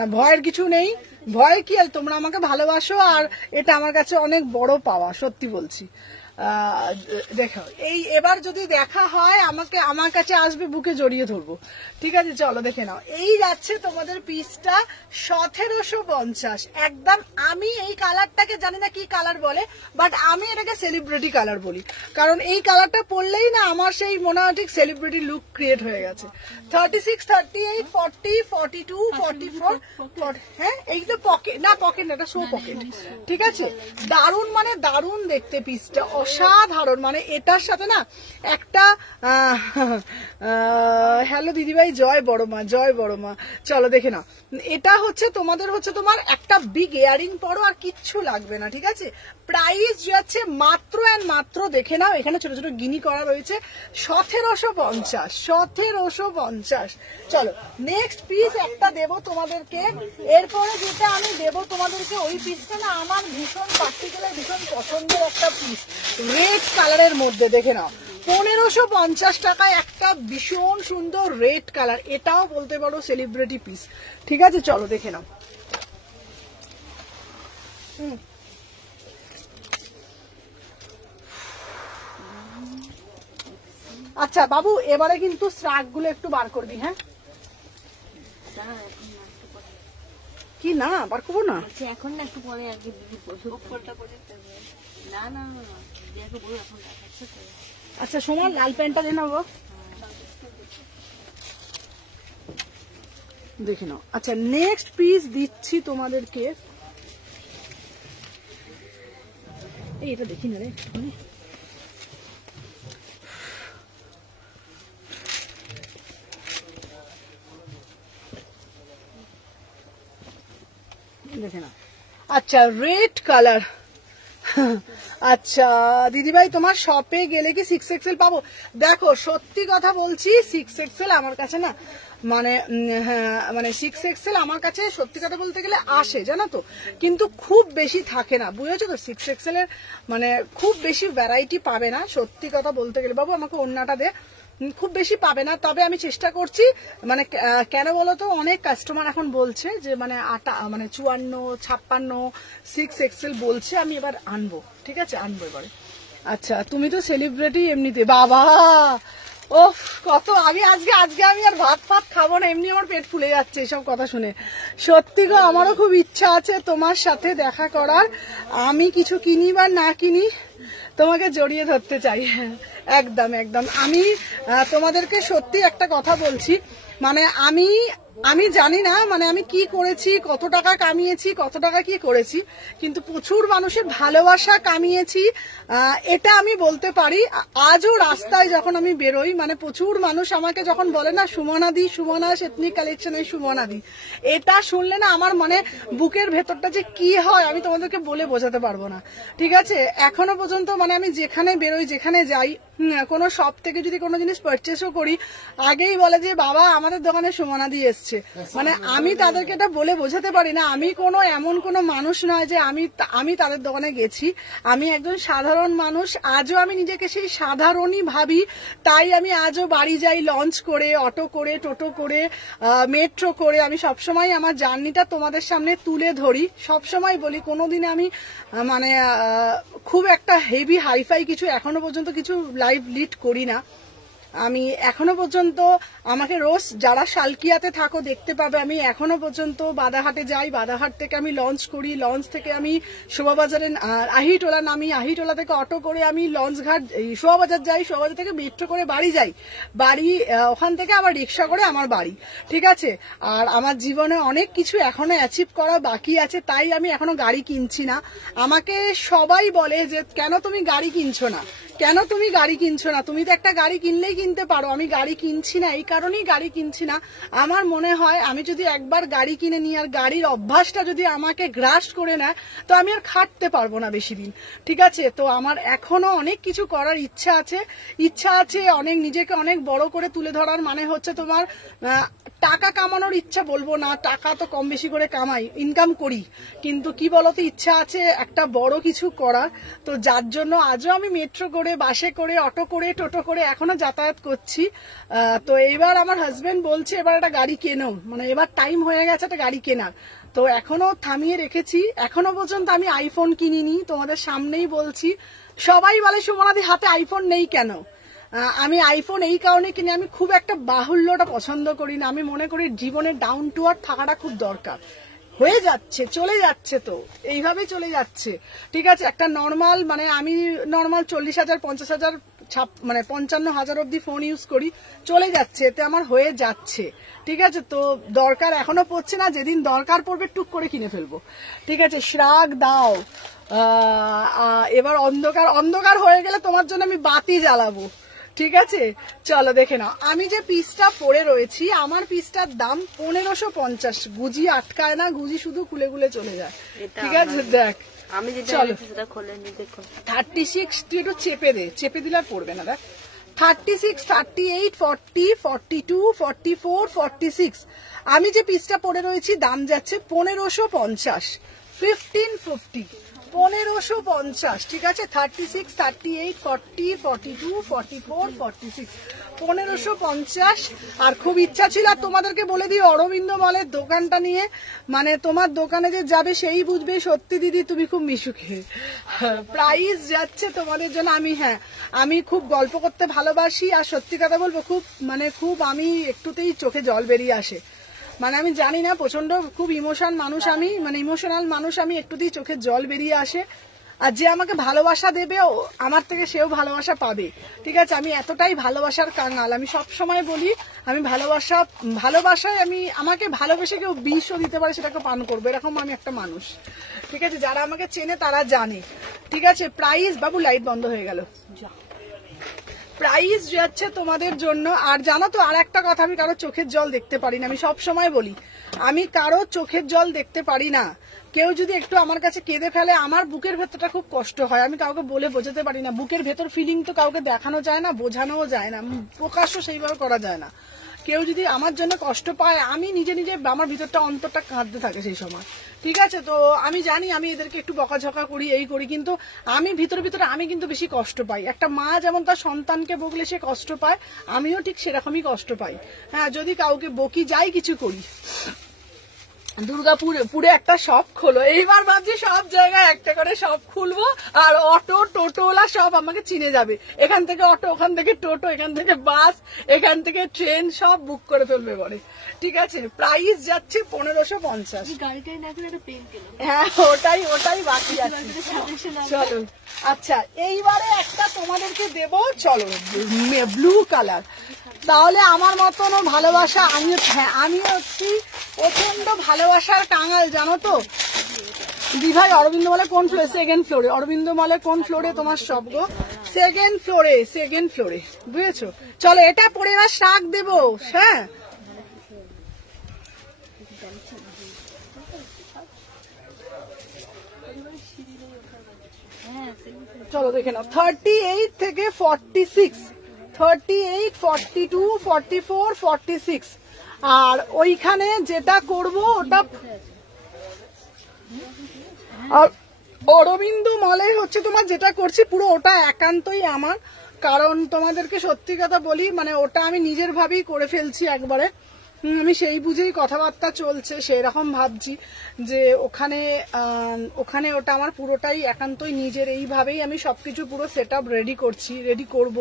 না ভয়ের কিছু নেই, ভয় কি, আর তোমরা আমাকে ভালোবাসো, আর এটা আমার কাছে অনেক বড় পাওয়া, সত্যি বলছি। দেখো এই এবার যদি দেখা হয় আমাকে, আমার কাছে আসবে, বুকে জড়িয়ে ধরবো, ঠিক আছে। চলো দেখে নাও, এই যাচ্ছে তোমাদের পিসটা 1750 একদম। আমি এই কালারটাকে জানি না কি কালার বলে, বাট আমি এটাকে সেলিব্রিটি কালার বলি, কারণ এই কালারটা পরলেই না আমার সেই মনে হয় ঠিক সেলিব্রিটি লুক ক্রিয়েট হয়ে গেছে। 36, 38, 40, 42, 44, হ্যাঁ এই তো পকেট না, পকেট না, এটা শো পকেট, ঠিক আছে। দারুন মানে দারুন দেখতে পিসটা, অসাধারণ, মানে এটার সাথে না একটা হ্যালো দিদিভাই, জয় বড় মা, জয় বড় মা। চলো দেখে নাও, এটা হচ্ছে তোমাদের তোমার একটা বিগ ইয়ারিং পরো, আর কিচ্ছু লাগবে না, ঠিক আছে। প্রাইস যাচ্ছে মাত্র মাত্র, দেখে নাও এখানে ছোট ছোট গিনি করা রয়েছে, 1750। চলো নেক্সট পিস একটা দেব তোমাদেরকে, এরপরে যেটা আমি দেব তোমাদেরকে, ওই পিসটা না আমার ভীষণ পার্টিকুলার, ভীষণ পছন্দের একটা পিস, রেড কালারের মধ্যে, দেখে নাও 1550 টাকায় একটা ভীষণ সুন্দর রেড কালার, এটাও বলতে পারো সেলিব্রিটি পিস, ঠিক আছে। চলো দেখে নাও, আচ্ছা বাবু, এবারে কিন্তু স্ট্রাক গুলো একটু বার করবি। হ্যাঁ কি না বার করবো না, এখন না একটু পরে আর কি না না এখন। আচ্ছা সোমা, লাল প্যান্টটা দিয়ে নেবো, দেখে নাও। আচ্ছা নেক্সট পিস দিচ্ছি তোমাদেরকে, এটা দেখি না রে একটুখানি। দেখে না, আচ্ছা রেড কালার। আচ্ছা দিদিভাই, তোমার শপে গেলে কি 6XL পাবো? দেখো সত্যি কথা বলছি, 6XL আমার কাছে না মানে হ্যাঁ মানে 6XL আমার কাছে সত্যি কথা বলতে গেলে আসে, জানো তো, কিন্তু খুব বেশি থাকে না, বুঝেছো তো। 6XL এর মানে খুব বেশি ভ্যারাইটি পাবে না, সত্যি কথা বলতে গেলে। বাবু আমাকে ওড়নাটা দে, খুব বেশি পাবে না, তবে আমি চেষ্টা করছি। মানে কেন বলতো, অনেক কাস্টমার এখন বলছে যে মানে 54, 56, 6XL বলছে, আমি এবার আনবো, ঠিক আছে আনবো এবারে। আচ্ছা তুমি তো সেলিব্রিটি এমনিতে, বাবা ও কত, আমি আজকে আমি আর ভাত ফাত খাবো না, এমনি আমার পেট ফুলে যাচ্ছে এইসব কথা শুনে। সত্যি গো, আমারও খুব ইচ্ছা আছে তোমার সাথে দেখা করার, আমি কিছু কিনি বা না কিনি তোমাকে জড়িয়ে ধরতে চাই। একদম একদম। আমি তোমাদেরকে সত্যি একটা কথা বলছি, মানে আমি জানি না মানে আমি কি করেছি, কত টাকা কামিয়েছি, কত টাকা কি করেছি, কিন্তু প্রচুর মানুষের ভালোবাসা কামিয়েছি, এটা আমি বলতে পারি। আজও রাস্তায় যখন আমি বেরোই, মানে প্রচুর মানুষ আমাকে যখন বলে না সুমনা দি, সুমনা এথনিক কালেকশনের সুমনা দি, এটা শুনলে না আমার মানে বুকের ভেতরটা যে কি হয় আমি তোমাদেরকে বলে বোঝাতে পারবো না, ঠিক আছে। এখনো পর্যন্ত মানে আমি যেখানে বেরোই, যেখানে যাই, কোনো শপ থেকে যদি কোনো জিনিস পারচেসও করি, আগেই বলে যে বাবা আমাদের দোকানে সুমনা দি এসছে। মানে আমি তাদেরকে এটা বলে বোঝাতে পারি না, আমি কোনো এমন কোনো মানুষ নয় যে আমি তাদের দোকানে গেছি, আমি একজন সাধারণ মানুষ। আজও আমি নিজেকে সেই সাধারণই ভাবি, তাই আমি আজও বাড়ি যাই লঞ্চ করে, অটো করে, টোটো করে, মেট্রো করে। আমি সবসময় আমার জার্নিটা তোমাদের সামনে তুলে ধরি, সবসময় বলি কোনোদিনে আমি মানে খুব একটা হেভি হাইফাই কিছু এখনো পর্যন্ত কিছু লাইভ লিড করি না। আমি এখনো পর্যন্ত, আমাকে রোজ যারা শালকিয়াতে থাকো দেখতে পাবে, আমি এখনো পর্যন্ত বাদাহাটে যাই, বাদাহাট থেকে আমি লঞ্চ করি, লঞ্চ থেকে আমি শোভাবাজারে আহিটোলা নামি, আহিটোলা থেকে অটো করে আমি লঞ্চ ঘাট শোভাবাজার যাই, শোভাবাজার থেকে মেট্রো করে বাড়ি যাই, বাড়ি ওখান থেকে আবার রিক্সা করে আমার বাড়ি, ঠিক আছে। আর আমার জীবনে অনেক কিছু এখনো অ্যাচিভ করা বাকি আছে, তাই আমি এখনো গাড়ি কিনছি না। আমাকে সবাই বলে যে কেন তুমি গাড়ি কিনছো না, কেন তুমি গাড়ি কিনছো না, তুমি তো একটা গাড়ি কিনলেই কিনতে পারো। আমি গাড়ি কিনছি না, এই কারণেই গাড়ি কিনছি না, আমার মনে হয় আমি যদি একবার গাড়ি কিনে নিই আর গাড়ির অভ্যাসটা যদি আমাকে গ্রাস করে নেয়, তো আমি আর খাটতে পারবো না বেশি দিন, ঠিক আছে। তো আমার এখনো অনেক কিছু করার ইচ্ছা আছে, অনেক নিজেকে অনেক বড় করে তুলে ধরার, মানে হচ্ছে তোমার টাকা কামানোর ইচ্ছা বলবো না, টাকা তো কম বেশি করে কামাই, ইনকাম করি, কিন্তু কি বলতো ইচ্ছা আছে একটা বড় কিছু করার। তো যার জন্য আজও আমি মেট্রো করে, বাসে করে, অটো করে, টোটো করে এখনো যাতায়াত করছি। তো এইবার আমার হাজবেন্ড বলছে এবার একটা গাড়ি কেনো, মানে এবার টাইম হয়ে গেছে একটা গাড়ি কেনার। তো এখনো থামিয়ে রেখেছি, এখনো পর্যন্ত আমি আইফোন কিনিনি, তোমাদের সামনেই বলছি। সবাই বলে সুমনাদির হাতে আইফোন নেই কেন, আমি আইফোন এই কারণে কিনে, আমি খুব একটা বাহুল্যটা পছন্দ করি না। আমি মনে করি জীবনে ডাউন টু আর্থ থাকাটা খুব দরকার। হয়ে যাচ্ছে, চলে যাচ্ছে, তো এইভাবে চলে যাচ্ছে, ঠিক আছে। একটা নর্মাল মানে আমি নর্মাল 40,000, 50,000, মানে 55,000 অব্দি ফোন ইউজ করি, চলে যাচ্ছে, এতে আমার হয়ে যাচ্ছে, ঠিক আছে। তো দরকার এখনো পড়ছে না, যেদিন দরকার পড়বে টুক করে কিনে ফেলবো, ঠিক আছে। শ্রাগ দাও, এবার অন্ধকার হয়ে গেলে তোমার জন্য আমি বাতি জ্বালাবো, ঠিক আছে। চলো দেখে নাও, আমি যে পিসটা পরে রয়েছি, আমার পিসটার দাম 1550। গুজি আটকায় না, গুজি শুধু খুলে খুলে চলে যায়, ঠিক আছে। দেখ আমি চলো 36, তুই একটু চেপে দিলে আর পড়বে না। দেখ 36, 38, 40, 42, 44, 46। আমি যে পিসটা পরে রয়েছি দাম যাচ্ছে 1550, 1550, 1550, ঠিক আছে। 36, 38, 40, 42, 44, 46, 1550। আর খুব ইচ্ছা ছিল, আর তোমাদেরকে বলে দিই অরবিন্দ মলের দোকানটা নিয়ে, মানে তোমার দোকানে যে যাবে সেই বুঝবে সত্যি দিদি তুমি খুব মিশুকে। প্রাইস যাচ্ছে তোমাদের জন্য। আমি খুব গল্প করতে ভালোবাসি, আর সত্যি কথা বলবো খুব আমি একটুতেই চোখে জল বেরিয়ে আসে, মানে আমি জানি না, প্রচন্ড খুব ইমোশনাল মানুষ আমি, একটুতেই চোখে জল বেরিয়ে আসে। আর যে আমাকে ভালোবাসা দেবে আমার থেকে সেও ভালোবাসা পাবে, ঠিক আছে। আমি এতটাই ভালোবাসার কাঙাল, আমি সব সময় বলি আমি ভালোবাসায় আমাকে ভালোবেসে কেউ বিষও দিতে পারে সেটাকে পান করবো, এরকম আমি একটা মানুষ, ঠিক আছে। যারা আমাকে চেনে তারা জানে, ঠিক আছে। প্রাইস, বাবু লাইট বন্ধ হয়ে গেল, প্রাইস যাচ্ছে তোমাদের জন্য। আর জানো তো আর একটা কথা, আমি কারো চোখের জল দেখতে পারি না, আমি সব সময় বলি আমি কারো চোখের জল দেখতে পারি না। কেউ যদি একটু আমার কাছে কেঁদে ফেলে আমার বুকের ভেতরটা খুব কষ্ট হয়, আমি কাউকে বলে বোঝাতে পারি না। বুকের ভেতর ফিলিং তো কাউকে দেখানো যায় না, বোঝানোও যায় না, প্রকাশ্য সেইভাবে করা যায় না। কেউ যদি আমার জন্য কষ্ট পায় আমি নিজে আমার ভিতরটা অন্তরটা কাঁদতে থাকে সেই সময়, ঠিক আছে। তো আমি জানি আমি এদেরকে একটু বকাঝকা করি, এই করি, কিন্তু আমি ভিতরে আমি কিন্তু বেশি কষ্ট পাই। একটা মা যেমন তার সন্তানকে বকলে সে কষ্ট পায়, আমিও ঠিক সেরকমই কষ্ট পাই। হ্যাঁ, যদি কাউকে বকি যাই কিছু করি। দুর্গাপুরে একটা শপ খোলো, এইবার ভাবছি সব জায়গায় একটা করে শপ খুলবো, আর অটো টোটোওয়ালা সব আমাকে চিনে যাবে। এখান থেকে অটো, ওখান থেকে টোটো, এখান থেকে বাস, এখান থেকে ট্রেন, সব বুক করে ফেলবে বলে, ঠিক আছে। প্রাইস যাচ্ছে 1550। হ্যাঁ, ওটাই বাকি আছে, চলো। আচ্ছা, এইবারে একটা তোমাদেরকে দেব, চলো, ব্লু কালার। তাহলে আমার মতনও ভালোবাসা আমি হচ্ছি প্রচন্ড ভালোবাসার কাঙাল, জানো তো। দিভাই অরবিন্দ মলে কোন ফ্লোরে? সেকেন্ড ফ্লোরে। অরবিন্দ মলে কোন ফ্লোরে তোমার সব গো? সেকেন্ড ফ্লোরে, বুঝেছো? চলো, এটা পরে এবার শাক দেবো। হ্যাঁ, চলো দেখে নাও। 38 থেকে 46, 38, 42, 44, 46। আর ওইখানে যেটা করব ওটা অরবিন্দ মলে হচ্ছে তোমার যেটা করছি পুরো ওটা একান্তই আমার, কারণ তোমাদেরকে সত্যি কথা বলি, মানে ওটা আমি নিজের ভাবেই করে ফেলছি একবারে। আমি সেই বুঝেই কথাবার্তা চলছে, সেই রকম ভাবছি যে ওখানে ওটা আমার পুরোটাই একান্তই নিজের, এইভাবেই আমি সবকিছু পুরো সেট আপ রেডি করব,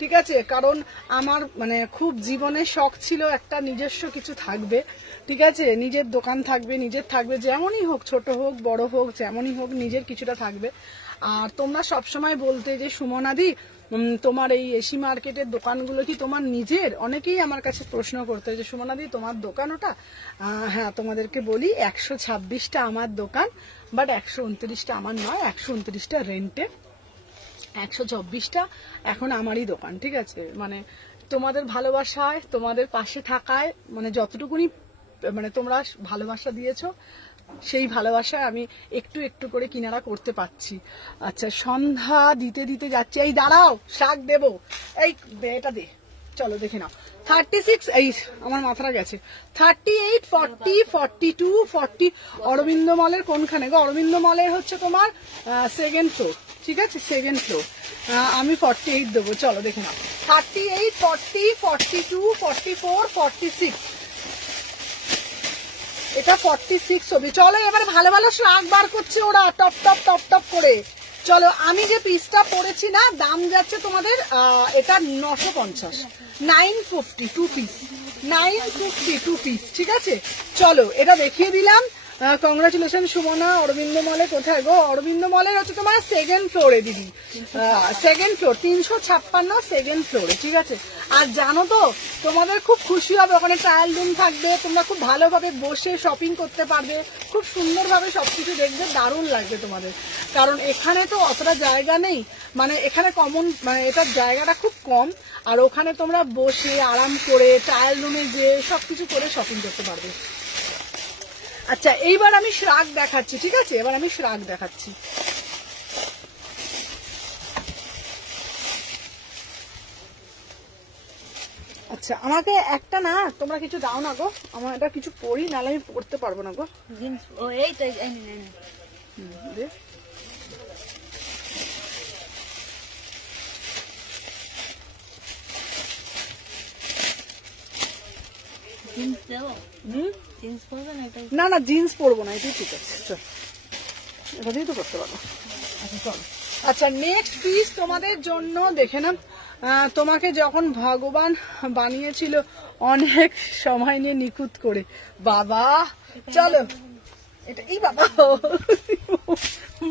ঠিক আছে। কারণ আমার মানে খুব জীবনে শখ ছিল একটা নিজস্ব কিছু থাকবে, ঠিক আছে। নিজের দোকান থাকবে, যেমনই হোক, ছোট হোক বড় হোক, যেমনই হোক নিজের কিছুটা থাকবে। আর তোমরা সবসময় বলতে যে সুমনাদি তোমার এই এসি মার্কেটের দোকানগুলো কি তোমার নিজের? অনেকেই আমার কাছে প্রশ্ন করতে যে সুমনাদি তোমার দোকান ওটা? হ্যাঁ, তোমাদেরকে বলি 126টা আমার দোকান, বাট 129টা আমার নয়, 129টা রেন্টে, 124টা এখন আমারই দোকান, ঠিক আছে। মানে তোমাদের ভালোবাসায়, তোমাদের পাশে থাকায়, মানে যতটুকুনি মানে তোমরা ভালোবাসা দিয়েছো সেই ভালোবাসায় আমি একটু একটু করে কিনারা করতে পারছি। আচ্ছা, সন্ধ্যা দিতে যাচ্ছি। এই দাঁড়াও, শাক দেবো, এই এটা দে, চলো দেখে নাও। 36, এই আমার মাথাটা গেছে, 38, 40, 42, 40। অরবিন্দ মলের কোনখানে গো? অরবিন্দ মলের হচ্ছে তোমার সেকেন্ড ফ্লোর, ঠিক আছে, সেকেন্ড ফ্লোর। আমি 48 দেবো, চলো দেখে নাও। 38, 40, 42, 44, 46, এটা 46 হবে। চলো এবার ভালো ভালো শাক বার করছে ওরা, টপ টপ করে। চলো, আমি যে পিসটা পড়েছি না, দাম যাচ্ছে তোমাদের এটা 950, 950 টু পিস, 950 টু পিস, ঠিক আছে। চলো, এটা দেখিয়ে দিলাম। কংগ্রাচুলেশন সুমনা। অরবিন্দ মলে কোথায় গো? অরবিন্দ মলের হচ্ছে তোমার সেকেন্ড ফ্লোরে দিদি, সেকেন্ড ফ্লোর, 356 সেকেন্ড ফ্লোরে, ঠিক আছে। আর জানো তো তোমাদের খুব খুশি হবে, ওখানে ট্রায়াল রুম থাকবে, তোমরা খুব ভালোভাবে বসে শপিং করতে পারবে, খুব সুন্দরভাবে সবকিছু দেখবে, দারুণ লাগবে তোমাদের। কারণ এখানে তো অতটা জায়গা নেই, মানে এখানে মানে এটার জায়গাটা খুব কম, আর ওখানে তোমরা বসে আরাম করে ট্রায়াল রুমে যেয়ে সবকিছু করে শপিং করতে পারবে। আচ্ছা, এইবার আমি শ্রাগ দেখাচ্ছি, ঠিক আছে। এবার আমি শ্রাগ দেখাচ্ছি। আচ্ছা, আমাকে একটা না, তোমরা কিছু দাও না গো, আমার এটা কিছু পড়ি, নাহলে আমি পড়তে পারবো না গো। জিন্স দেবো, হুম, জিন্স পরবে না এটাই? না না জিন্স পরবো না, এটাই ঠিক আছে, চল এটা দিয়ে তো করতে পারবো। আচ্ছা চলো। আচ্ছা নেক্সট পিস তোমাদের জন্য দেখে নাও। তোমাকে যখন ভগবান বানিয়েছিল অনেক সময় নিয়ে নিখুঁত করে, বাবা চলো এটা এই বাবা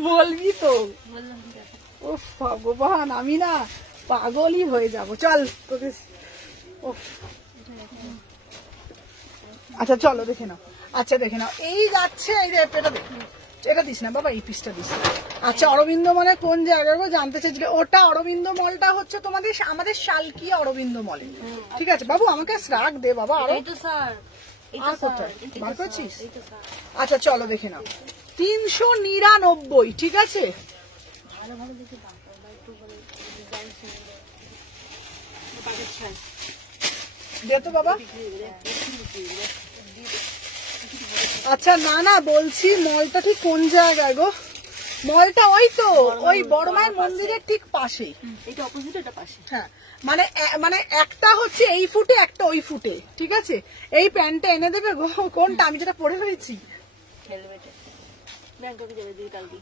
বলবি তো, বললাম ঠিক আছে। ও ভগবান আমি না পাগলই হয়ে যাব, চল তোকে উফ। আচ্ছা চলো দেখে নাও, আচ্ছা দেখে নাও এই যাচ্ছে, এই যে এটা দেখ, এটা দিস না বাবা, এই পিসটা দিস। আচ্ছা অরবিন্দ মলে কোন জায়গায় গো জানতে চাইছিলে? ওটা অরবিন্দ মলটা হচ্ছে তোমাদের আমাদের শালকিয়া অরবিন্দ মলে, ঠিক আছে বাবু আমাকে রাখ দে বাবা আরো। এই তো স্যার, এই তো আর স্যার, কোথায়? এই তো বার স্যার, করছিস? এই তো স্যার। আচ্ছা চলো দেখে নাও 399, ঠিক আছে? ভালো ভালো দেখে দাম করো, বা একটু বলে ডিজাইন শুনে দাও। বাজার ছাই দে তো বাবা। আচ্ছা না না বলছি মলটা ঠিক কোন জায়গায় গো? মলটা ওই তো ওই বড় মায়ের মন্দিরের ঠিক পাশেই। এটা অপোজিট, এটা পাশে। হ্যাঁ মানে মানে একটা হচ্ছে এই ফুটে একটা ওই ফুটে, ঠিক আছে? এই প্যান্টটা এনে দেবে গো, কোনটা আমি যেটা পরে রয়েছি? হেলমেটে ব্যাংককে যাবে দিদি কালকে।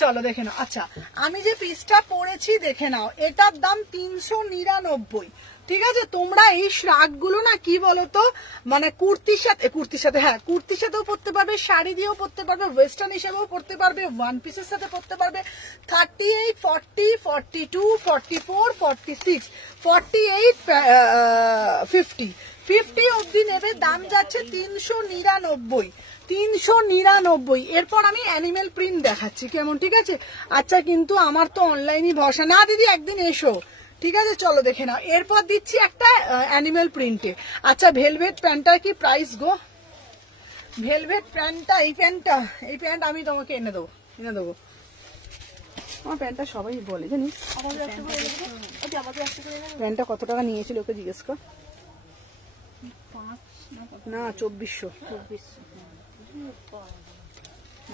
চলো দেখে নাও। আচ্ছা আমি যে পিসটা পরেছি দেখে নাও, এটার দাম 399, ঠিক আছে? তোমরা এই শ্রাগ গুলো না কি বলতো, মানে কুর্তির সাথে হ্যাঁ কুর্তির সাথেও পরতে পারবে, শাড়ি দিয়েও পরতে পারবে, ওয়েস্টার্ন হিসেবেও পরতে পারবে, ওয়ান পিসের সাথে পরতে পারবে। 38, 40, 42, 44, 46, 48, 50 অব্দি নেবে, দাম যাচ্ছে 399, 399। এরপর আমি অ্যানিমেল প্রিন্ট দেখাচ্ছি কেমন, ঠিক আছে? আচ্ছা কিন্তু আমার তো অনলাইনই ভরসা না দিদি, একদিন এসো, ঠিক আছে? চলো দেখে নাও। এরপর দিচ্ছি একটা অ্যানিমেল প্রিন্টে। আচ্ছা ভেলভেট প্যান্টটার কি প্রাইস গো? ভেলভেট প্যান্টটা এই প্যান্ট আমি তোমাকে এনে দেবো। আমার প্যান্টটা সবাই বলে জানিস, প্যান্টটা কত টাকা নিয়েছিল ওকে জিজ্ঞেস কর। 5 না 2400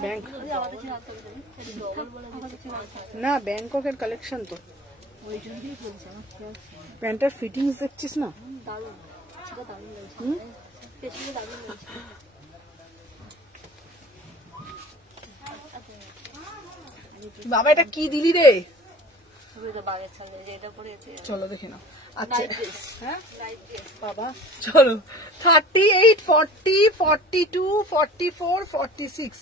ব্যাংক, আমাদের ছিল আসতে হবে, ডবল বলে দিচ্ছে 5। না ব্যাংককের কালেকশন তো। ওই জন্যই বলছি আমার খেয়াল প্যান্টের ফিটিংস দেখছিস না? দারুণ, সেটা দারুণ লাগছে, পেছনে দারুণ লাগছে। বাবা এটা কি দিলি রে? বাগের ছাগল যেটা পরে চলো দেখে নাও। আচ্ছা হ্যাঁ লাইট ড্রেস। বাবা চলো 38, 40, 42, 44, 46,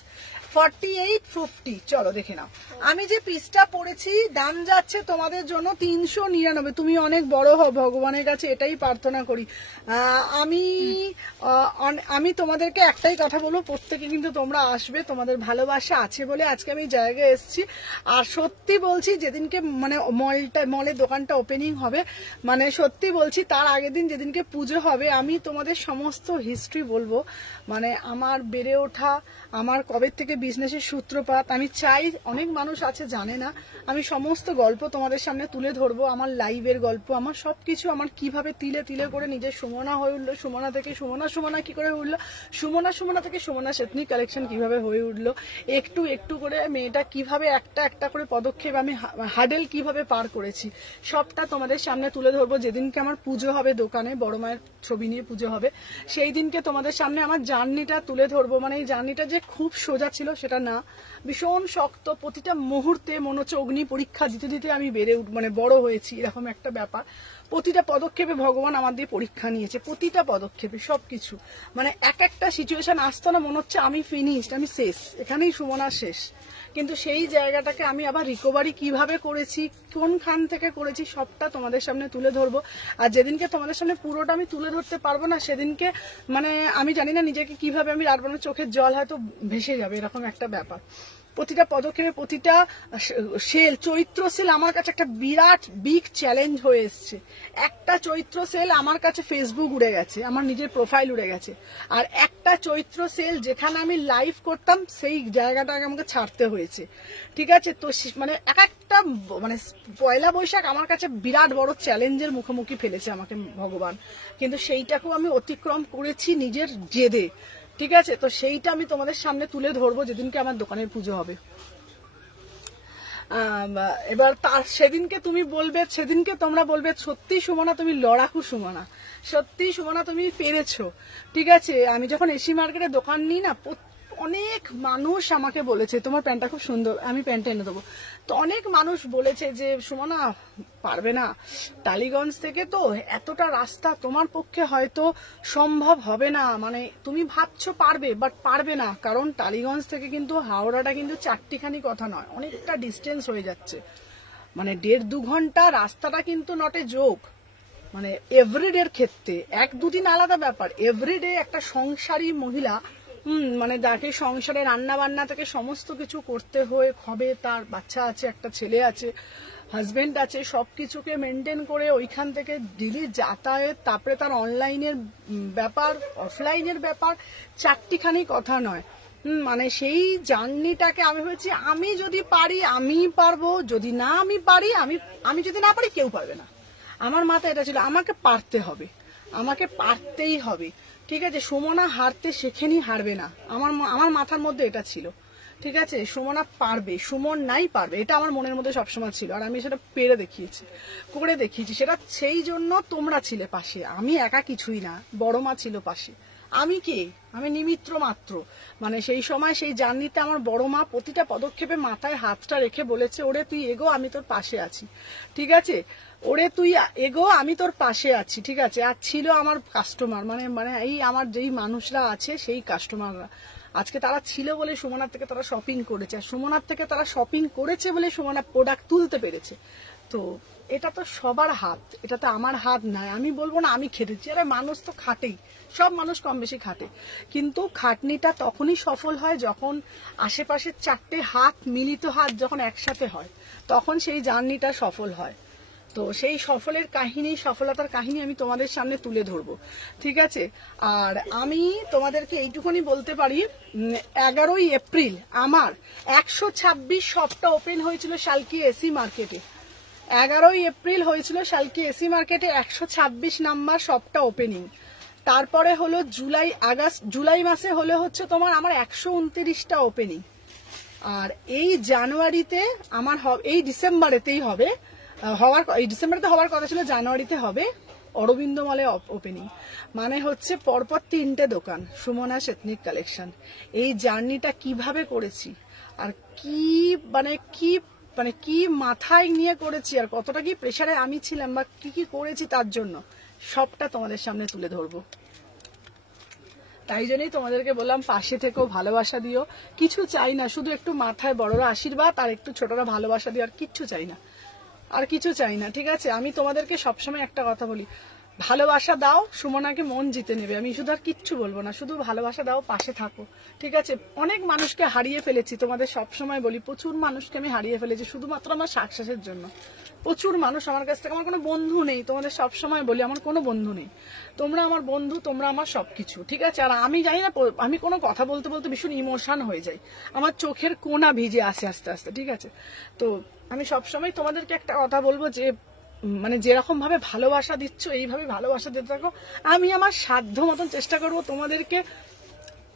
48, 50, চলো দেখে নাও। আমি যে পিসটা পরেছি দাম যাচ্ছে তোমাদের জন্য 399। তুমি অনেক বড় হও, ভগবানের কাছে এটাই প্রার্থনা করি। আমি তোমাদেরকে একটাই কথা বলবো, প্রত্যেকে কিন্তু তোমরা আসবে, তোমাদের ভালোবাসা আছে বলে আজকে আমি জায়গায় এসেছি। আর সত্যি বলছি যেদিনকে মানে মলের দোকানটা ওপেনিং হবে, মানে সত্যি বলছি তার আগের দিন যেদিনকে পুজো হবে, আমি তোমাদের সমস্ত হিস্ট্রি বলবো, মানে আমার বেড়ে ওঠা, আমার কবে থেকে বিজনেসের সূত্রপাত। আমি চাই, অনেক মানুষ আছে জানে না, আমি সমস্ত গল্প তোমাদের সামনে তুলে ধরবো, আমার লাইভের গল্প, আমার সবকিছু, আমার কিভাবে তিলে তিলে করে নিজের সুমনা হয়ে উঠলো, সুমনা থেকে সুমনা কি করে উঠলো, সুমনা থেকে সুমনা সেতনি কালেকশন কিভাবে হয়ে উঠলো, একটু একটু করে মেয়েটা কিভাবে একটা একটা করে পদক্ষেপ আমি হাডেল কিভাবে পার করেছি, সবটা তোমাদের সামনে তুলে ধরবো। যেদিনকে আমার পুজো হবে দোকানে, বড় মায়ের ছবি নিয়ে পুজো হবে, সেই দিনকে তোমাদের সামনে আমার জার্নিটা তুলে ধরবো। মানে এই জার্নিটা যে খুব সোজা ছিল সেটা না, ভীষণ শক্ত। প্রতিটা মুহূর্তে মনে হচ্ছে অগ্নি পরীক্ষা দিতে দিতে আমি মানে বড় হয়েছি, এরকম একটা ব্যাপার। প্রতিটা পদক্ষেপে ভগবান আমার দিয়ে পরীক্ষা নিয়েছে, প্রতিটা পদক্ষেপে সবকিছু। মানে এক একটা সিচুয়েশন আসতো না, মনে হচ্ছে আমি ফিনিশড, আমি শেষ, এখানেই সুমনা শেষ। কিন্তু সেই জায়গাটাকে আমি আবার রিকভারি কিভাবে করেছি, কোনখান থেকে করেছি, সবটা তোমাদের সামনে তুলে ধরবো। আর যেদিনকে তোমাদের সামনে পুরোটা আমি তুলে ধরতে পারবো না, সেদিনকে মানে আমি জানি না নিজেকে কিভাবে আমি রাত বেলা চোখের জল হয়তো ভেসে যাবে, এরকম একটা ব্যাপার। প্রতিটা পদক্ষেপে প্রতিটা চৈত্র সেল আমার কাছে একটা বিরাট বিগ চ্যালেঞ্জ হয়ে এসছে। একটা চৈত্র সেল আমার কাছে ফেসবুক উড়ে গেছে, আমার নিজের প্রোফাইল উড়ে গেছে। আর একটা চৈত্র সেল যেখানে আমি লাইভ করতাম সেই জায়গাটাকে আমাকে ছাড়তে হয়েছে, ঠিক আছে? তো মানে একটা মানে পয়লা বৈশাখ আমার কাছে বিরাট বড় চ্যালেঞ্জের মুখোমুখি ফেলেছে আমাকে ভগবান, কিন্তু সেইটাকেও আমি অতিক্রম করেছি নিজের জেদে, ঠিক আছে? তো সেইটা আমি তোমাদের সামনে তুলে ধরবো যেদিনকে আমার দোকানের পুজো হবে। এবার তার সেদিনকে তুমি বলবে, সেদিনকে তোমরা বলবে সত্যি সুমনা তুমি লড়াকু সুমনা, সত্যি সুমনা তুমি পেরেছো। ঠিক আছে, আমি যখন এসি মার্কেটে দোকান নিই না, অনেক মানুষ আমাকে বলেছে তোমার প্যান্টটা খুব সুন্দর, আমি প্যান্ট এনে দেবো। তো অনেক মানুষ বলেছে যে সুমনা পারবে না, টালিগঞ্জ থেকে তো এতটা রাস্তা তোমার পক্ষে হয়তো সম্ভব হবে না, মানে তুমি ভাবছো পারবে বাট পারবে না, কারণ টালিগঞ্জ থেকে কিন্তু হাওড়াটা কিন্তু চারটিখানি কথা নয়, অনেকটা ডিস্টেন্স হয়ে যাচ্ছে, মানে 1.5-2 ঘন্টা রাস্তাটা কিন্তু নট এ জোক। মানে এভরিডের ক্ষেত্রে 1-2 দিন আলাদা ব্যাপার, এভরিডে একটা সংসারী মহিলা মানে যাকে সংসারে রান্না বান্না থেকে সমস্ত কিছু করতে হবে, তার বাচ্চা আছে, একটা ছেলে আছে, হাজবেন্ড আছে, সবকিছুকে মেনটেন করে ওইখান থেকে ডেলি যাতায়াত, তারপরে তার অনলাইনের ব্যাপার, অফলাইনের ব্যাপার, চারটিখানি কথা নয়। মানে সেই জার্নিটাকে আমি হয়েছি, আমি যদি পারি আমি পারবো, যদি না আমি পারি আমি যদি না পারি কেউ পারবে না। আমার মাথায় এটা ছিল, আমাকে পারতে হবে, আমাকে পারতেই হবে। ঠিক আছে, সুমনা হারতে শেখেনি, হারবে না, আমার মাথার মধ্যে এটা ছিল। ঠিক আছে, সুমনা পারবে, সুমন নাই পারবে, এটা আমার মনের মধ্যে সবসময় ছিল, আর আমি সেটা পেরে দেখিয়েছি, করে দেখিয়েছি। সেটা সেই জন্য তোমরা ছিলে পাশে, আমি একা কিছুই না, বড় মা ছিল পাশে। আমি কে? আমি নিমিত্র মাত্র। মানে সেই সময় সেই জার্নিতে আমার বড় মা প্রতিটা পদক্ষেপে মাথায় হাতটা রেখে বলেছে, ওরে তুই এগো, আমি তোর পাশে আছি। ঠিক আছে, ওরে তুই এগো, আমি তোর পাশে আছি। ঠিক আছে, আর ছিল আমার কাস্টমার, মানে এই আমার যেই মানুষরা আছে সেই কাস্টমাররা, আজকে তারা ছিল বলে সুমনার থেকে তারা শপিং করেছে, আর সুমনার থেকে তারা শপিং করেছে বলে সুমনা প্রোডাক্ট তুলতে পেরেছে। তো এটা তো সবার হাত, এটা তো আমার হাত নয়। আমি বলবো না আমি খেটেছি, আরে মানুষ তো খাটেই, সব মানুষ কম বেশি খাটে, কিন্তু খাটনিটা তখনই সফল হয় যখন আশেপাশের 4টে হাত, মিলিত হাত যখন একসাথে হয়, তখন সেই জার্নিটা সফল হয়। তো সেই সফলতার কাহিনী আমি তোমাদের সামনে তুলে ধরবো। ঠিক আছে, আর আমি তোমাদেরকে এইটুকুনি বলতে পারি, 11ই এপ্রিল আমার 126 শপটা ওপেন হয়েছিল শালকি এসি মার্কেটে। 11ই এপ্রিল হয়েছিল শালকি এসি মার্কেটে 126 নাম্বার শপটা ওপেনিং। তারপরে হলো জুলাই মাসে হলো হচ্ছে তোমার আমার 129টা ওপেনিং। আর এই জানুয়ারিতে আমার এই ডিসেম্বরেতেই হবে, এই ডিসেম্বরে হওয়ার কথা ছিল, জানুয়ারিতে হবে অরবিন্দ মলে ওপেনিং। মানে হচ্ছে পরপর 3টে দোকান, সুমনা এথনিক কালেকশন। এই জার্নিটা কিভাবে করেছি, আর কি মাথায় নিয়ে করেছি, আর কতটা কি প্রেসারে আমি ছিলাম, বা কি করেছি তার জন্য, সবটা তোমাদের সামনে তুলে ধরবো। তাই জন্যই তোমাদেরকে বললাম পাশে থেকেও, ভালোবাসা দিও। কিছু চাই না, শুধু একটু মাথায় বড়রা আশীর্বাদ আর একটু ছোটরা ভালোবাসা দিও, আর কিচ্ছু চাই না, আর কিছু চাই না। ঠিক আছে, আমি তোমাদেরকে সবসময় একটা কথা বলি, ভালোবাসা দাও, সুমনাকে মন জিতে নেবে। আমি শুধু আর কিচ্ছু বলবো না, শুধু ভালোবাসা দাও, পাশে থাকো। ঠিক আছে, অনেক মানুষকে হারিয়ে ফেলেছি, তোমাদের সবসময় বলি, প্রচুর মানুষকে আমি হারিয়ে ফেলেছি শুধুমাত্র আমার সাকসেসের জন্য। প্রচুর মানুষ আমার কাছ থেকে, আমার কোনো বন্ধু নেই, তোমাদের সবসময় বলি আমার কোনো বন্ধু নেই, তোমরা আমার বন্ধু, তোমরা আমার সবকিছু। ঠিক আছে, আর আমি জানি না, আমি কোনো কথা বলতে বলতে ভীষণ ইমোশন হয়ে যাই, আমার চোখের কোনা ভিজে আসে আস্তে আস্তে। ঠিক আছে, তো আমি সবসময় তোমাদেরকে একটা কথা বলবো যে, মানে যেরকম ভাবে ভালোবাসা দিচ্ছ এইভাবে ভালোবাসা দিতে থাকো। আমি আমার সাধ্য মতন চেষ্টা করব তোমাদেরকে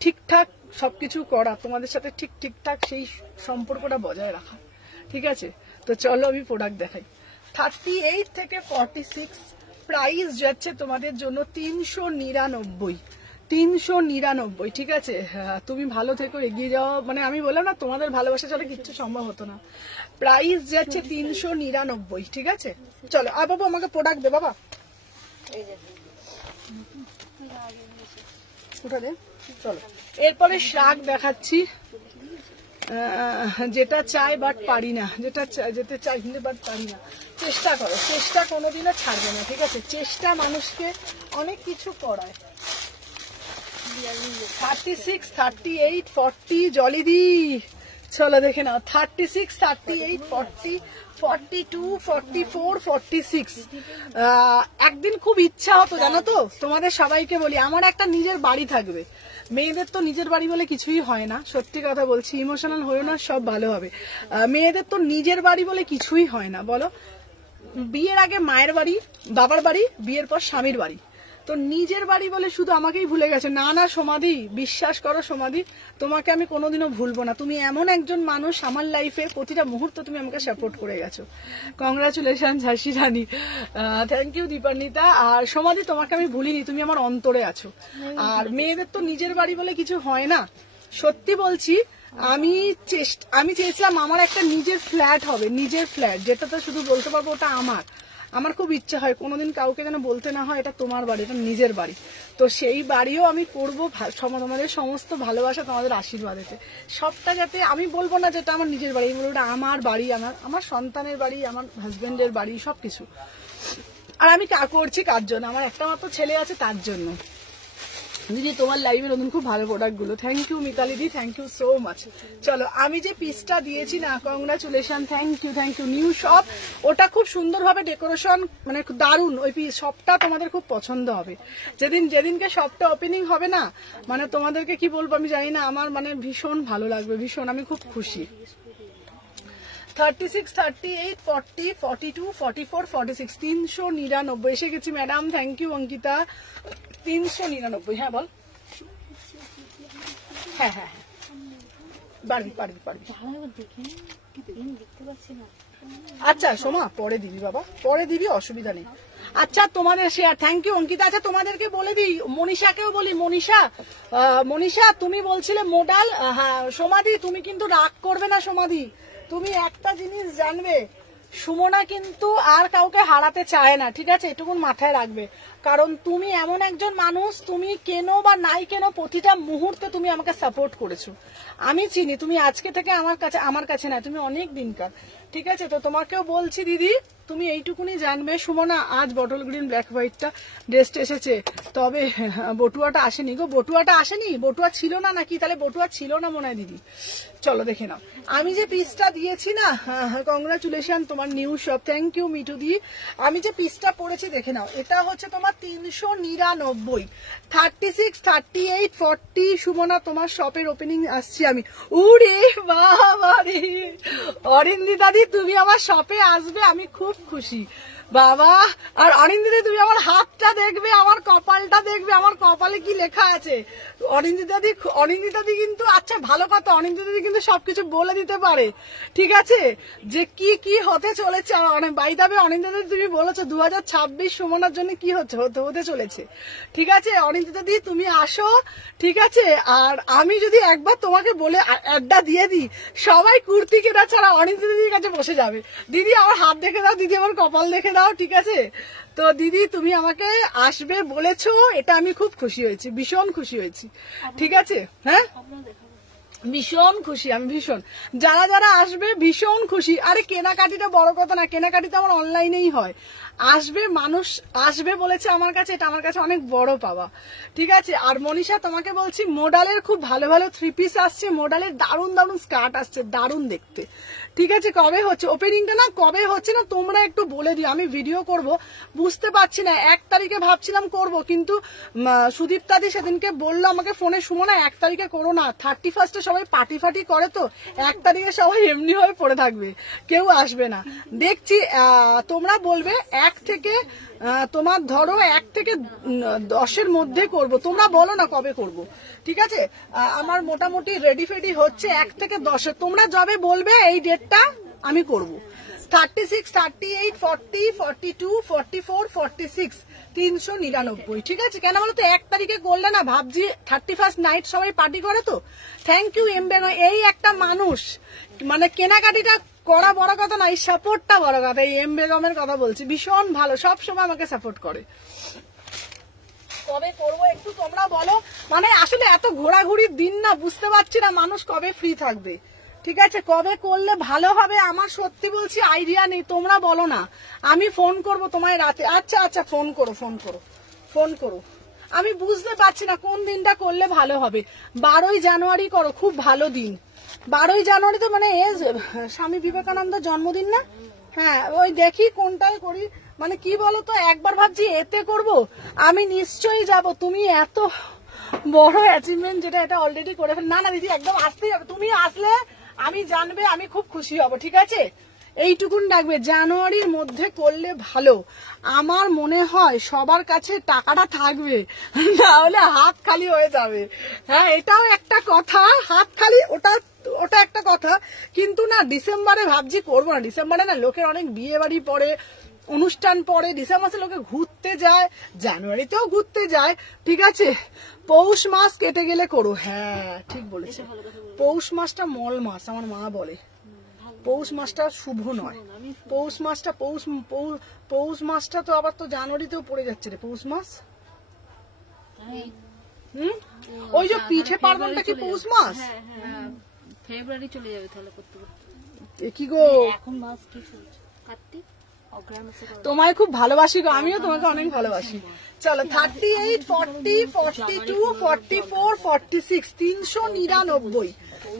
ঠিকঠাক সবকিছু করা, তোমাদের সাথে ঠিকঠাক সেই সম্পর্কটা বজায় রাখা। ঠিক আছে, তো চলো আমি প্রোডাক্ট দেখাই। 38 থেকে 46 প্রাইস যাচ্ছে তোমাদের জন্য 399। ঠিক আছে, তুমি ভালো থেকো, এগিয়ে যাও। মানে আমি বললাম না, তোমাদের ভালোবাসা ছাড়া কিচ্ছু সম্ভব হতো না। প্রাইস যাচ্ছে 399। ঠিক আছে, চলো। আর বাবু আমাকে প্রোডাক্ট দে বাবা, উঠা দে। চলো, এরপরে শাক দেখাচ্ছি, যেটা চাই বাট পারি না, যেতে চাই কিন্তু বাট পারি না। চেষ্টা করো, চেষ্টা কোনোদিনও ছাড়বে না। ঠিক আছে, চেষ্টা মানুষকে অনেক কিছু করায়। 36, 38, 40 জলিদি, চলো দেখে নাও। 36, 38, 40, 42, 44, 46। একদিন খুব ইচ্ছা হতো জানো তো, তোমাদের সবাইকে বলি, আমার একটা নিজের বাড়ি থাকবে। মেয়েদের তো নিজের বাড়ি বলে কিছুই হয় না, সত্যি কথা বলছি, ইমোশনাল হয়েও না, সব ভালো হবে। মেয়েদের তো নিজের বাড়ি বলে কিছুই হয় না, বলো। বিয়ের আগে মায়ের বাড়ি, বাবার বাড়ি, বিয়ের পর স্বামীর বাড়ি। তো নিজের বাড়ি বলে শুধু আমাকেই ভুলে গেছে। না না সমাধি, বিশ্বাস করো সমাধি, তোমাকে আমি কোনোদিনও ভুলবো না। তুমি এমন একজন মানুষ আমার লাইফে, প্রতিটা মুহূর্তে তুমি আমাকে সাপোর্ট করে গেছো। কংগ্রাচুলেশন ঝাঁসি রানী, থ্যাংক ইউ দীপান্বিতা। আর সমাধি, তোমাকে আমি ভুলিনি, তুমি আমার অন্তরে আছো। আর মেয়েদের তো নিজের বাড়ি বলে কিছু হয় না, সত্যি বলছি। আমি চেয়েছিলাম আমার একটা নিজের ফ্ল্যাট হবে, নিজের ফ্ল্যাট, যেটা তো শুধু বলতে পারবো ওটা আমার খুব ইচ্ছা হয় কোনোদিন কাউকে যেন বলতে না হয় এটা তোমার বাড়ি, এটা নিজের বাড়ি। তো সেই বাড়িও আমি করবো তোমাদের সমস্ত ভালোবাসা, তোমাদের আশীর্বাদেতে। সবটা যাতে আমি বলবো না যেটা আমার নিজের বাড়ি, বলবো ওটা আমার বাড়ি, আমার সন্তানের বাড়ি, আমার হাজবেন্ডের বাড়ি, সবকিছু। আর আমি করছি কার জন্য? আমার একটা মাত্র ছেলে আছে, তার জন্য। দিদি তোমার লাইভে নতুন খুব ভালো প্রোডাক্ট গুলো, থ্যাংক ইউ মিতালি দি, থ্যাংক ইউ সো মাচ। চলো, আমি যে পিসটা দিয়েছি না, congratulation, thank you new shop, ওটা খুব সুন্দরভাবে ডেকোরেশন, মানে দারুণ। ওই পিস শপটা তোমাদের খুব পছন্দ হবে। যেদিনকে শপটা ওপেনিং হবে না, মানে তোমাদেরকে কি বলবো আমি জানি না, আমার মানে ভীষণ ভালো লাগবে, ভীষণ, আমি খুব খুশি। 36, 38, 40, 42, 44, 46, 399 এসে গেছি ম্যাডাম, থ্যাংক ইউ অঙ্কিতা। 399, হ্যাঁ বল। হ্যাঁ হ্যাঁ পারবি। আচ্ছা সোমা, পরে দিবি বাবা, পরে দিবি, অসুবিধা নেই। আচ্ছা তোমাদের শেয়ার, থ্যাংক ইউ অঙ্কিতা। আচ্ছা তোমাদেরকে বলে দিই, মনীষাকেও বলি, মনীষা তুমি বলছিলে মোডাল, হ্যাঁ সমাধি, তুমি কিন্তু রাগ করবে না সমাধি। তুমি একটা জিনিস জানবে, সুমনা কিন্তু আর কাউকে হারাতে চায় না, ঠিক আছে? এটুকুন মাথায় রাখবে। কারণ তুমি এমন একজন মানুষ, তুমি কেন বা নাই কেন প্রতিটা মুহূর্তে তুমি আমাকে সাপোর্ট করেছো। আমি চিনি তুমি আজকে থেকে আমার কাছে না, তুমি অনেক দিনকার, ঠিক আছে? তো তোমাকেও বলছি দিদি, তুমি এইটুকুনি জানবে, সুমনা আজ বটল গ্রিন ব্ল্যাক হোয়াইটটা ড্রেসটা এসেছে, তবে বটুয়াটা আসেনি গো। বটুয়াটা আসেনি? বটুয়া ছিল না নাকি? তাহলে বটুয়া ছিল না মনে হয় দিদি। চলো দেখে নাও, আমি যে পিসটা দিয়েছি না, কংগ্রাচুলেশন তোমার new shop, thank you Mithu দি। আমি যে পিসটা পরেছি দেখে নাও, এটা হচ্ছে তোমার 399, 36, 38, 40। সুমনা তোমার শপের ওপেনিং আসছি আমি। উরে বাবা রে, অরিন্দিতা দি তুমি আমার শপে আসবে, আমি খুব খুশি বাবা। আর অরিন্দিতা তুমি আমার হাতটা দেখবে, আমার কপালটা দেখবে, আমার কপালে কি লেখা আছে। অরিন্দিতা দি কিন্তু, আচ্ছা ভালো কথা, অরিন্দিতা দি কিন্তু সবকিছু বলে দিতে পারে, ঠিক আছে, যে কি কি হতে চলেছে। বাইদাবে অরিন্দিতা দি তুমি বলেছো 2026 সুমনার জন্য কি হতে চলেছে, ঠিক আছে? অরিন্দিতা দি তুমি আসো, ঠিক আছে? আর আমি যদি একবার তোমাকে বলে অ্যাডটা দিয়ে দিই, সবাই কুর্তি কেনা ছাড়া অরিন্দিতা দিদির কাছে বসে যাবে। দিদি আমার হাত দেখে দাও, দিদি আমার কপাল দেখে দাও, ঠিক আছে? তো দিদি তুমি আমাকে আসবে বলেছো, এটা আমি খুব খুশি হয়েছি, ভীষণ খুশি হয়েছি, ঠিক আছে? হ্যাঁ ভীষণ খুশি আমি, ভীষণ। যারা আসবে ভীষণ খুশি। আরে কেনাকাটিটা বড় কথা না, কেনাকাটি তো আমার অনলাইনেই হয়। আসবে মানুষ, আসবে বলেছে আমার কাছে, এটা আমার কাছে অনেক বড় পাওয়া, ঠিক আছে? আর মনীষা তোমাকে বলছি, মোডালের খুব ভালো ভালো 3 পিস আসছে, মোডালের দারুণ স্কার্ট আসছে, দারুণ দেখতে, ঠিক আছে? কবে হচ্ছে ওপেনিংটা? না কবে হচ্ছে না তোমরা একটু বলে দিও, আমি ভিডিও করব, বুঝতে পারছি না। 1 তারিখে ভাবছিলাম করব, কিন্তু সুদীপ্তাদি সেদিনকে বললো আমাকে ফোনে, সুমনা 1 তারিখে করো না, 31 সবাই পার্টি ফাটি করে, তো 1 তারিখে সবাই এমনি হয়ে পড়ে থাকবে, কেউ আসবে না। দেখছি তোমরা বলবে 1 থেকে, তোমার ধরো 1 থেকে 10-এর মধ্যে করব, তোমরা বলো না কবে করব, ঠিক আছে? আমার মোটামুটি রেডি ফেডি হচ্ছে 1 থেকে 10-এ, তোমরা যবে বলবে এই ডেটটা আমি করব। 36, 38, 40, 42, 44, 46, 399, ঠিক আছে? কেন বলো তো, 1 তারিখে করলে না ভাবছি 31 নাইট সবাই পার্টি করে, তো থ্যাংক ইউ এম বেগম। এই একটা মানুষ, মানে কেনাকাটিটা করা বড় কথা না, এই সাপোর্টটা বড় কথা। এই এম বেগমের কথা বলছি, ভীষণ ভালো, সব সময় আমাকে সাপোর্ট করে। কবে করবো একটু তোমরা বলো, মানে আসলে এত ঘোরাঘুরির দিন না, বুঝতে পারছি না মানুষ কবে ফ্রি থাকবে, ঠিক আছে? কবে করলে ভালো হবে আমার সত্যি বলছি আইডিয়া নেই, তোমরা বলো না, আমি ফোন করব তোমায় রাতে। আচ্ছা ফোন করো, আমি বুঝতে পারছি না কোন দিনটা করলে ভালো হবে। 12ই জানুয়ারি করো, খুব ভালো দিন। 12ই জানুয়ারি তো মানে স্বামী বিবেকানন্দের জন্মদিন না? হ্যাঁ, ওই দেখি কোনটাই করি, মানে কি বলতো, একবার ভাবছি এতে করব, আমি নিশ্চয়ই যাব। তুমি এত বড় অ্যাচিভমেন্ট যেটা, এটা অলরেডি করে ফেল। না দিদি একদম আসতেই হবে, তুমি আসলে আমি জানবে, আমি খুব খুশি হব, ঠিক আছে? এইটুকুন ডাকবে, জানুয়ারির মধ্যে করলে ভালো। আমার মনে হয় সবার কাছে টাকাটা থাকবে, না হলে হাত খালি হয়ে যাবে। হ্যাঁ, এটাও একটা কথা, হাত খালি, ওটা একটা কথা। কিন্তু না, ডিসেম্বরে ভাবছি করবো না। ডিসেম্বরে না লোকের অনেক বিয়ে বাড়ি পড়ে, অনুষ্ঠান পরে, ডিসেম্বর মাসে লোকে ঘুরতে যায়, জানুয়ারিতেও ঘুরতে যায়, ঠিক আছে। পৌষ মাস কেটে গেলে করো। হ্যাঁ ঠিক বলেছে, পৌষ মাসটা মল মাস আমার মা বলে। পৌষ মাসটা শুভ নয়, পৌষ মাসটা পৌষ মাসটা তো আবার তো জানুয়ারিতেও পড়ে যাচ্ছে রে পৌষ মাস। ওই যে পিঠে পার্বণটা কি পৌষ মাস? ফেব্রুয়ারি চলে যাবে তাহলে করতে করতে। কি গো, এখন মাস কি চলছে? কার্তিক, অগ্রহায়ণ মাসে করো। তোমায় খুব ভালোবাসি গো, আমিও তোমাকে অনেক ভালোবাসি। চলো 38, 40, 42, 44, 46, 399,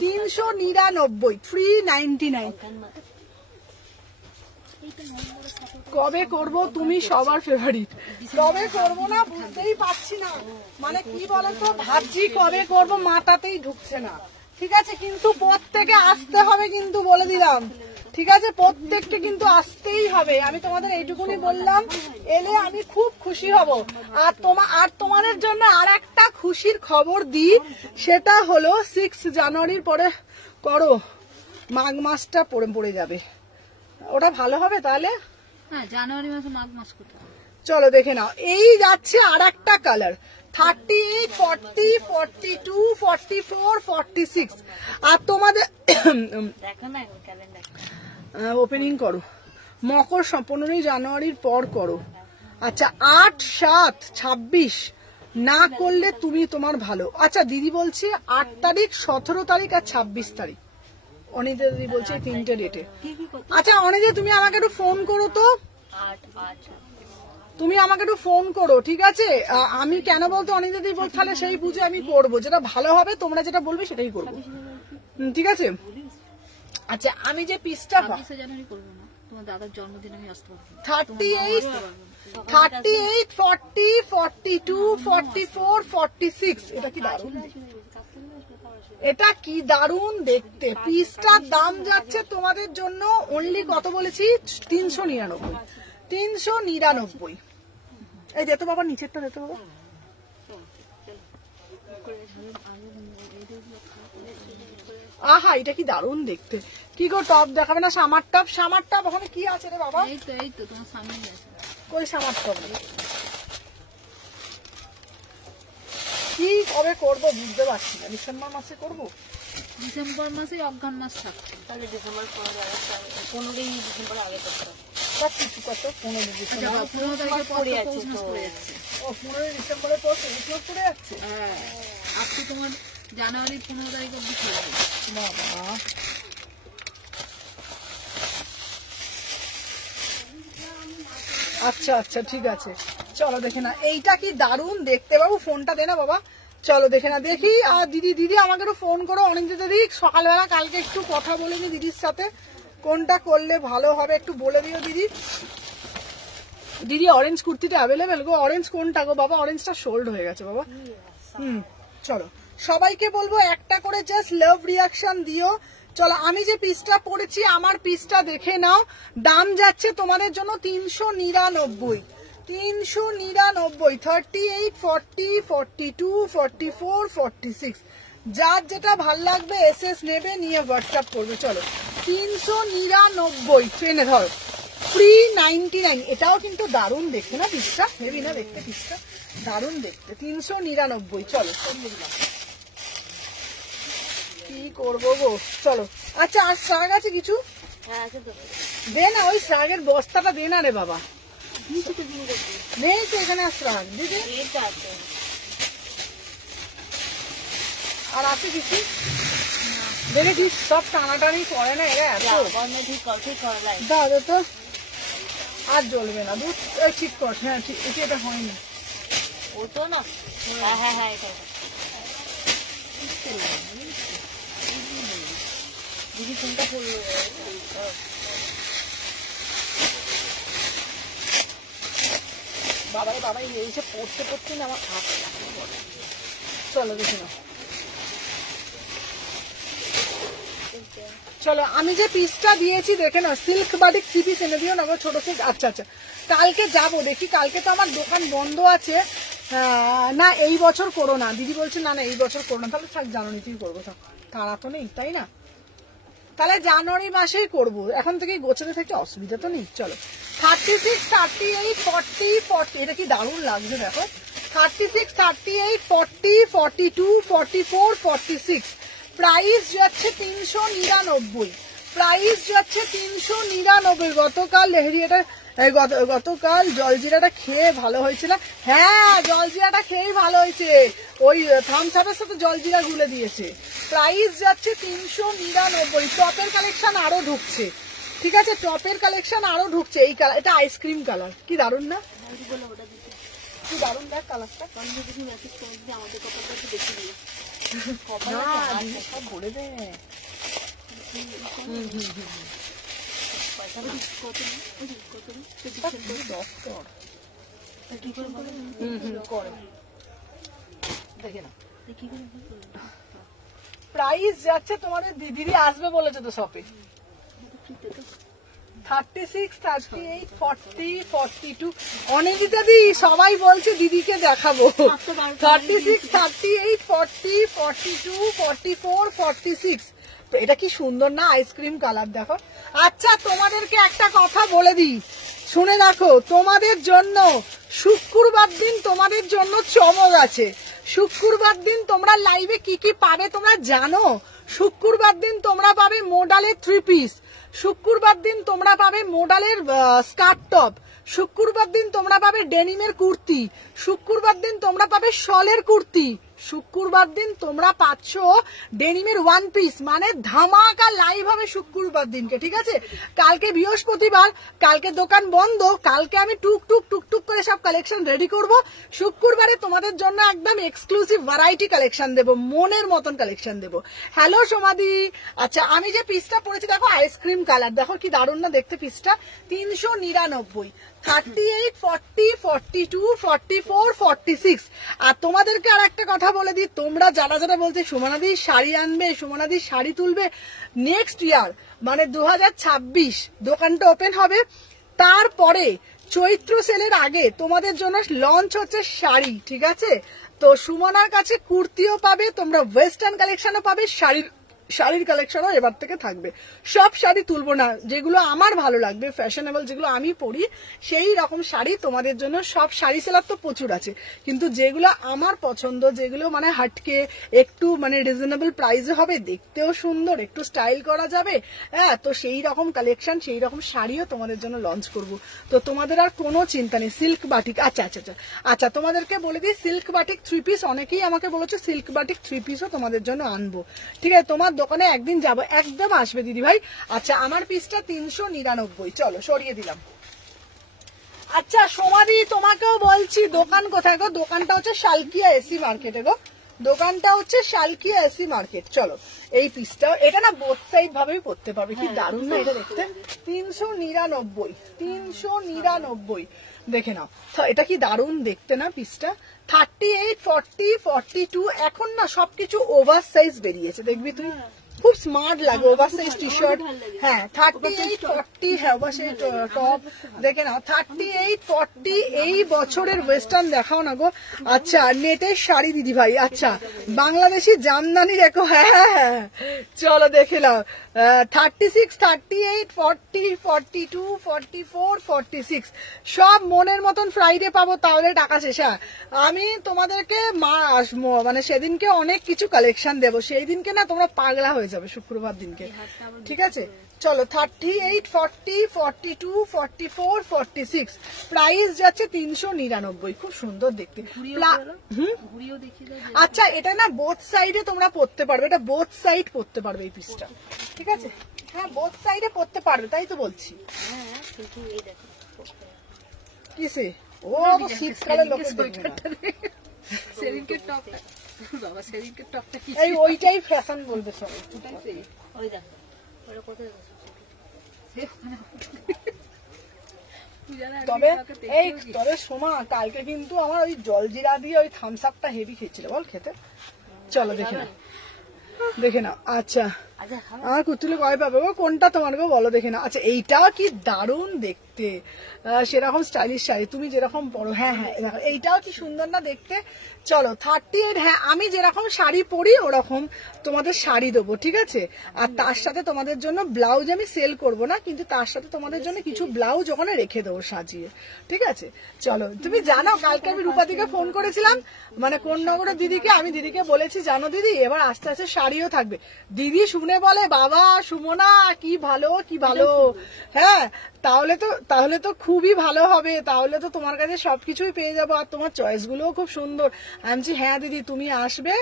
399, 399। কবে করব তুমি সবার ফেভারিট? কবে করব না বুঝতেই পারছি না, মানে কি বলতো, ভাবছি কবে করব, মাথাতেই ঢুকছে না। ঠিক আছে, কিন্তু প্রত্যেকে আসতে হবে, কিন্তু বলে দিলাম, ঠিক আছে, প্রত্যেককে কিন্তু আসতেই হবে। আমি তোমাদের এইটুকুনি বললাম, এলে আমি খুব খুশি হব। আর তোমাদের জন্য আর একটা খুশির খবর দিই, সেটা হলো 6 জানুয়ারির পরে করো, মাঘ মাসটা পড়ে যাবে, ওটা ভালো হবে তাহলে। হ্যাঁ, জানুয়ারি মাসে মাঘ মাস করতে। চলো দেখে নাও, এই যাচ্ছে আর একটা কালার, 38, 40, 42, 44, 46। আর তোমাদের ওপেনিং করো, মকর 15 জানুয়ারির পর করো। আচ্ছা 8, 7, 26 না করলে তুমি তোমার ভালো। আচ্ছা দিদি বলছি 8 তারিখ, 17 তারিখ আর 26 তারিখ। অনিতা দিদি বলছে এই 3টে ডেটে। আচ্ছা অনিতা তুমি আমাকে একটু ফোন করো তো, তুমি আমাকে একটু ফোন করো, ঠিক আছে। আমি কেন বলতো অনিতা দিদি বলতে, তাহলে সেই বুঝে আমি করবো, যেটা ভালো হবে, তোমরা যেটা বলবে সেটাই করবো, ঠিক আছে। আচ্ছা আমি যে পিসটা 38, 40, 42, 44, 46, এটা কি দারুণ, এটা কি দারুণ দেখতে। পিসটার দাম যাচ্ছে তোমাদের জন্য অনলি কত বলেছি, 399, 399। এই দে তো বাবা, নিচেরটা দে তো বাবা। আহা এটা কি দারুণ দেখতে। কি গো টপ দেখাবে না? সামার টপ, সামার টপ ওখানে কি আছে রে বাবা? এই তো তোমার সামনেই আছে। কই সামার টপ? কি কবে করবো বুঝতে পারছি না, ডিসেম্বর মাসে করবো। ডিসেম্বর মাসে অজ্ঞান মাস থাকছে, তাহলে ডিসেম্বর 15 ডিসেম্বর আগে করতে হবে। কিছু কত 15 ডিসেম্বর, 15 তারিখে পড়ে যাচ্ছে তো। ও 15 ডিসেম্বরের পর পৌষ পড়ে যাচ্ছে। হ্যাঁ, আজকে তোমার জানুয়ারি 15 তারিখ অবধি চলবে। বাবা আচ্ছা আচ্ছা ঠিক আছে, চলো দেখে না, এইটা কি দারুণ দেখতে। বাবু ফোনটা দে না বাবা, চলো দেখে না দেখি। আর দিদি আমাকে একটু ফোন করো, অনিন্দিতা দিদি সকালবেলা কালকে একটু কথা বলে নি দিদির সাথে, কোনটা করলে ভালো হবে একটু বলে দিও দিদি। দিদি অরেঞ্জ কুর্তিটা অ্যাভেলেবেল গো? অরেঞ্জ কোনটা গো বাবা? অরেঞ্জটা সোল্ড হয়ে গেছে বাবা। চলো সবাইকে বলবো একটা করে জাস্ট লাভ রিয়াকশন দিও। চলো আমি যে পিসটা পরেছি, আমার পিসটা দেখে নাও, দাম যাচ্ছে তোমাদের জন্য 399, 399, 38, 40, 42, 44, 46। যার যেটা ভাল লাগবে এসএস নেবে, নিয়ে হোয়াটসঅ্যাপ করবে। চলো 399, ট্রেনে ধরো, ফ্রি 99। এটাও কিন্তু দারুণ দেখতে না পিসটা, হেভি না দেখতে পিসটা, দারুণ দেখতে, 399। চলো কি করবো গো, চলো। আচ্ছা আর শাক আছে কিছু? দে না, ওই শাকের বস্তাটা দে না রে বাবা, নেই তো এখানে আর শাক দিদি। আর আছে কিছু দেখেছিস, সব টানাটানি করে না এরা এত। দাদা তো আর জ্বলবে না, দুধ ঠিক কর। হ্যাঁ ঠিক, এটা হয়নি ও তো না। হ্যাঁ এটা দিদি কোনটা করলো? বাবা এই যে পড়তে না আমার হাত। চলো দেখে নাও। চলো আমি যে পিসটা দিয়েছি দেখে নাও, সিল্ক বাটিক 3 পিস এনে দিও না গো, ছোট সাইজ। আচ্ছা আচ্ছা, কালকে যাব দেখি, কালকে তো আমার দোকান বন্ধ আছে। না এই বছর করো না, দিদি বলছে না না এই বছর করো না। তাহলে থাক, জানুয়ারিতেই করবো, থাক, তারা তো নেই তাই না, তাহলে জানুয়ারি মাসেই করবো, এখন থেকে গোছাতে থেকে অসুবিধা তো নেই। চলো 36, 38, 40, 40, এটা কি দারুণ লাগছে দেখো। 36, 38, 40, 42, 44, 46, প্রাইস যাচ্ছে 399, প্রাইস যাচ্ছে 399। গতকাল লেহেরিয়াটা গতকাল জলজিরাটা খেয়ে ভালো হয়েছে না? হ্যাঁ জলজিরাটা খেয়েই ভালো হয়েছে, ওই থামস আপের সাথে জলজিরা গুলে দিয়েছে। প্রাইস যাচ্ছে 399। টপের কালেকশন আরো ঢুকছে, ঠিক আছে, টপের কালেকশন আরো ঢুকছে। এই কালার, এটা আইসক্রিম কালার, কি দারুণ না, কি দারুণ দেখ কালারটা। আমাদের কপালটা একটু দেখে দিও, সব ভরে দে। প্রাইস যাচ্ছে তোমাদের দিদি আসবে বলেছে তো শপে। 36, 38, 40, 42, অনেকটা দি সবাই বলছে দিদিকে দেখাবো। 36, 38, 40, 42, 44, 46, তো এটা কি সুন্দর না আইসক্রিম কালার দেখো। আচ্ছা তোমাদেরকে একটা কথা বলে দিই, শুনে রাখো, তোমাদের জন্য শুক্রবার দিন তোমাদের জন্য চমক আছে। শুক্রবার দিন তোমরা লাইভে কি কি পাবে তোমরা জানো? শুক্রবার দিন তোমরা পাবে মোডালের 3 পিস, শুক্রবার দিন তোমরা পাবে মোডালের স্কার্ট টপ, শুক্রবার দিন তোমরা পাবে ডেনিমের কুর্তি, শুক্রবার দিন তোমরা পাবে শলের কুর্তি, শুক্রবার দিন তোমরা পাচ্ছ ডেনিমের 1 পিস, মানে ধামাকা লাইভ হবে শুক্রবার দিনকে, ঠিক আছে। কালকে বৃহস্পতিবার, কালকে দোকান বন্ধ, কালকে আমি টুকটুক টুকটুক করে সব কালেকশন রেডি করব। শুক্রবারে তোমাদের জন্য একদম এক্সক্লুসিভ ভ্যারাইটি কালেকশন দেব, মনের মতন কালেকশন দেব। হ্যালো সোমাদি, আচ্ছা আমি যে পিসটা পরেছি দেখো আইসক্রিম কালার, দেখো কি দারুণ না দেখতে পিসটা। 399, 38, 40, 42, 44, 46। আর তোমাদেরকে আর একটা কথা বলে দিই, তোমরা যারা যারা বলছে সুমনাদি শাড়ি আনবে, সুমনাদি শাড়ি তুলবে, নেক্সট ইয়ার মানে 2026 দোকানটা ওপেন হবে, তারপরে চৈত্র সেলের আগে তোমাদের জন্য লঞ্চ হচ্ছে শাড়ি, ঠিক আছে। তো সুমনার কাছে কুর্তিও পাবে তোমরা, ওয়েস্টার্ন কালেকশনও পাবে, শাড়ির কালেকশনও এবার থেকে থাকবে। সব শাড়ি তুলবো না, যেগুলো আমার ভালো লাগবে ফ্যাশনেবল, যেগুলো আমি পরি সেই রকম শাড়ি তোমাদের জন্য, সব শাড়ি সেলার তো প্রচুর আছে, কিন্তু যেগুলো আমার পছন্দ, যেগুলো মানে হাটকে একটু মানে রিজনেবল প্রাইসে হবে, দেখতেও সুন্দর, একটু স্টাইল করা যাবে, হ্যাঁ, তো সেই রকম কালেকশন সেই রকম শাড়িও তোমাদের জন্য লঞ্চ করব। তো তোমাদের আর কোনো চিন্তা নেই। সিল্ক বাটিক, আচ্ছা আচ্ছা আচ্ছা আচ্ছা তোমাদেরকে বলে দিই, সিল্ক বাটিক 3 পিস, অনেকেই আমাকে বলেছে সিল্ক বাটিক 3 পিসও তোমাদের জন্য আনবো, ঠিক আছে। তোমার দোকানে একদিন যাবো, একদম আসবে দিদি ভাই। আচ্ছা আমার পিসটা 399, চলো সরিয়ে দিলাম। আচ্ছা সোমাদি তোমাকেও বলছি, দোকান কোথায় গো? দোকানটা হচ্ছে শালকিয়া এসি মার্কেটে গো, দোকানটা হচ্ছে শালকিয়া এসি মার্কেট। চলো এই পিসটা, এটা না বোথ সাইড ভাবেই পড়তে পারবে, কি দারুণ না এটা দেখতে। 399, 399 দেখে নাও, এটা কি দারুণ দেখতে না পিসটা। 38, 40, 42, এখন না সবকিছু ওভার সাইজ বেরিয়েছে, দেখবি তুই খুব স্মার্ট লাগে ওভার সাইজ টি শার্ট। হ্যাঁ 38, 40, হ্যাঁ ওভার সাইজ টপ দেখে নাও। 38, 40 এই বছরের ওয়েস্টার্ন দেখাও না গো। আচ্ছা নেটের শাড়ি দিদি ভাই, আচ্ছা বাংলাদেশি জামদানি দেখো, হ্যাঁ হ্যাঁ চলো দেখে নাও। 36, 38, 40, 42, 44, 46 সব মনের মতন ফ্রাইডে পাবো, তাহলে টাকা শেষ। আমি তোমাদেরকে মানে সেদিনকে অনেক কিছু কালেকশন দেবো, সেই দিনকে না তোমরা পাগলা হয়ে যাবে শুক্রবার দিনকে, ঠিক আছে। চলো 38, 40, 42, 44, 46 প্রাইস যাচ্ছে 399, খুব সুন্দর দেখতে। আচ্ছা এটা না বোথ সাইডে তোমরা পরতে পারবে, এটা বোথ সাইড পরতে পারবে এই পিসটা, ঠিক আছে। হ্যাঁ বোথ সাইডে পরতে পারবে, তাই তো বলছি। কিসে ও তো শীতকালে লোকের এই ওইটাই ফ্যাশন বলবে সবাই, তবে এই তবে সোমা কালকে কিন্তু আমার ওই জলজিরা দিয়ে ওই থামস আপটা হেভি খেয়েছিল বল খেতে। চলো দেখে নাও, দেখে নাও। আচ্ছা আচ্ছা আমার কুতুলে ভয় পাবে গো। কোনটা তোমার গো বলো দেখে না। আচ্ছা এইটা কি দারুণ দেখতে, সেরকম স্টাইলিশ শাড়ি তুমি যেরকম পরো। হ্যাঁ হ্যাঁ দেখো এইটাও কি সুন্দর না দেখতে। চলো 38। হ্যাঁ আমি যেরকম শাড়ি পরি ওরকম তোমাদের শাড়ি দেবো, ঠিক আছে। আর তার সাথে তোমাদের জন্য ব্লাউজ আমি সেল করব না, কিন্তু তার সাথে তোমাদের জন্য কিছু ব্লাউজ ওখানে রেখে দেবো সাজিয়ে, ঠিক আছে। চলো তুমি জানো কালকে আমি রূপাদিকে ফোন করেছিলাম, মানে কোন নগরের দিদিকে, আমি দিদিকে বলেছি জানো দিদি এবার আস্তে আস্তে শাড়িও থাকবে। দিদি শুনে বলে বাবা সুমনা কি ভালো কি ভালো। হ্যাঁ তাহলে তো খুবই ভালো হবে, তাহলে তো তোমার কাছে সবকিছুই পেয়ে যাবো, আর তোমার চয়েস গুলোও খুব সুন্দর। আমি বলছি হ্যাঁ দিদি তুমি আসবে,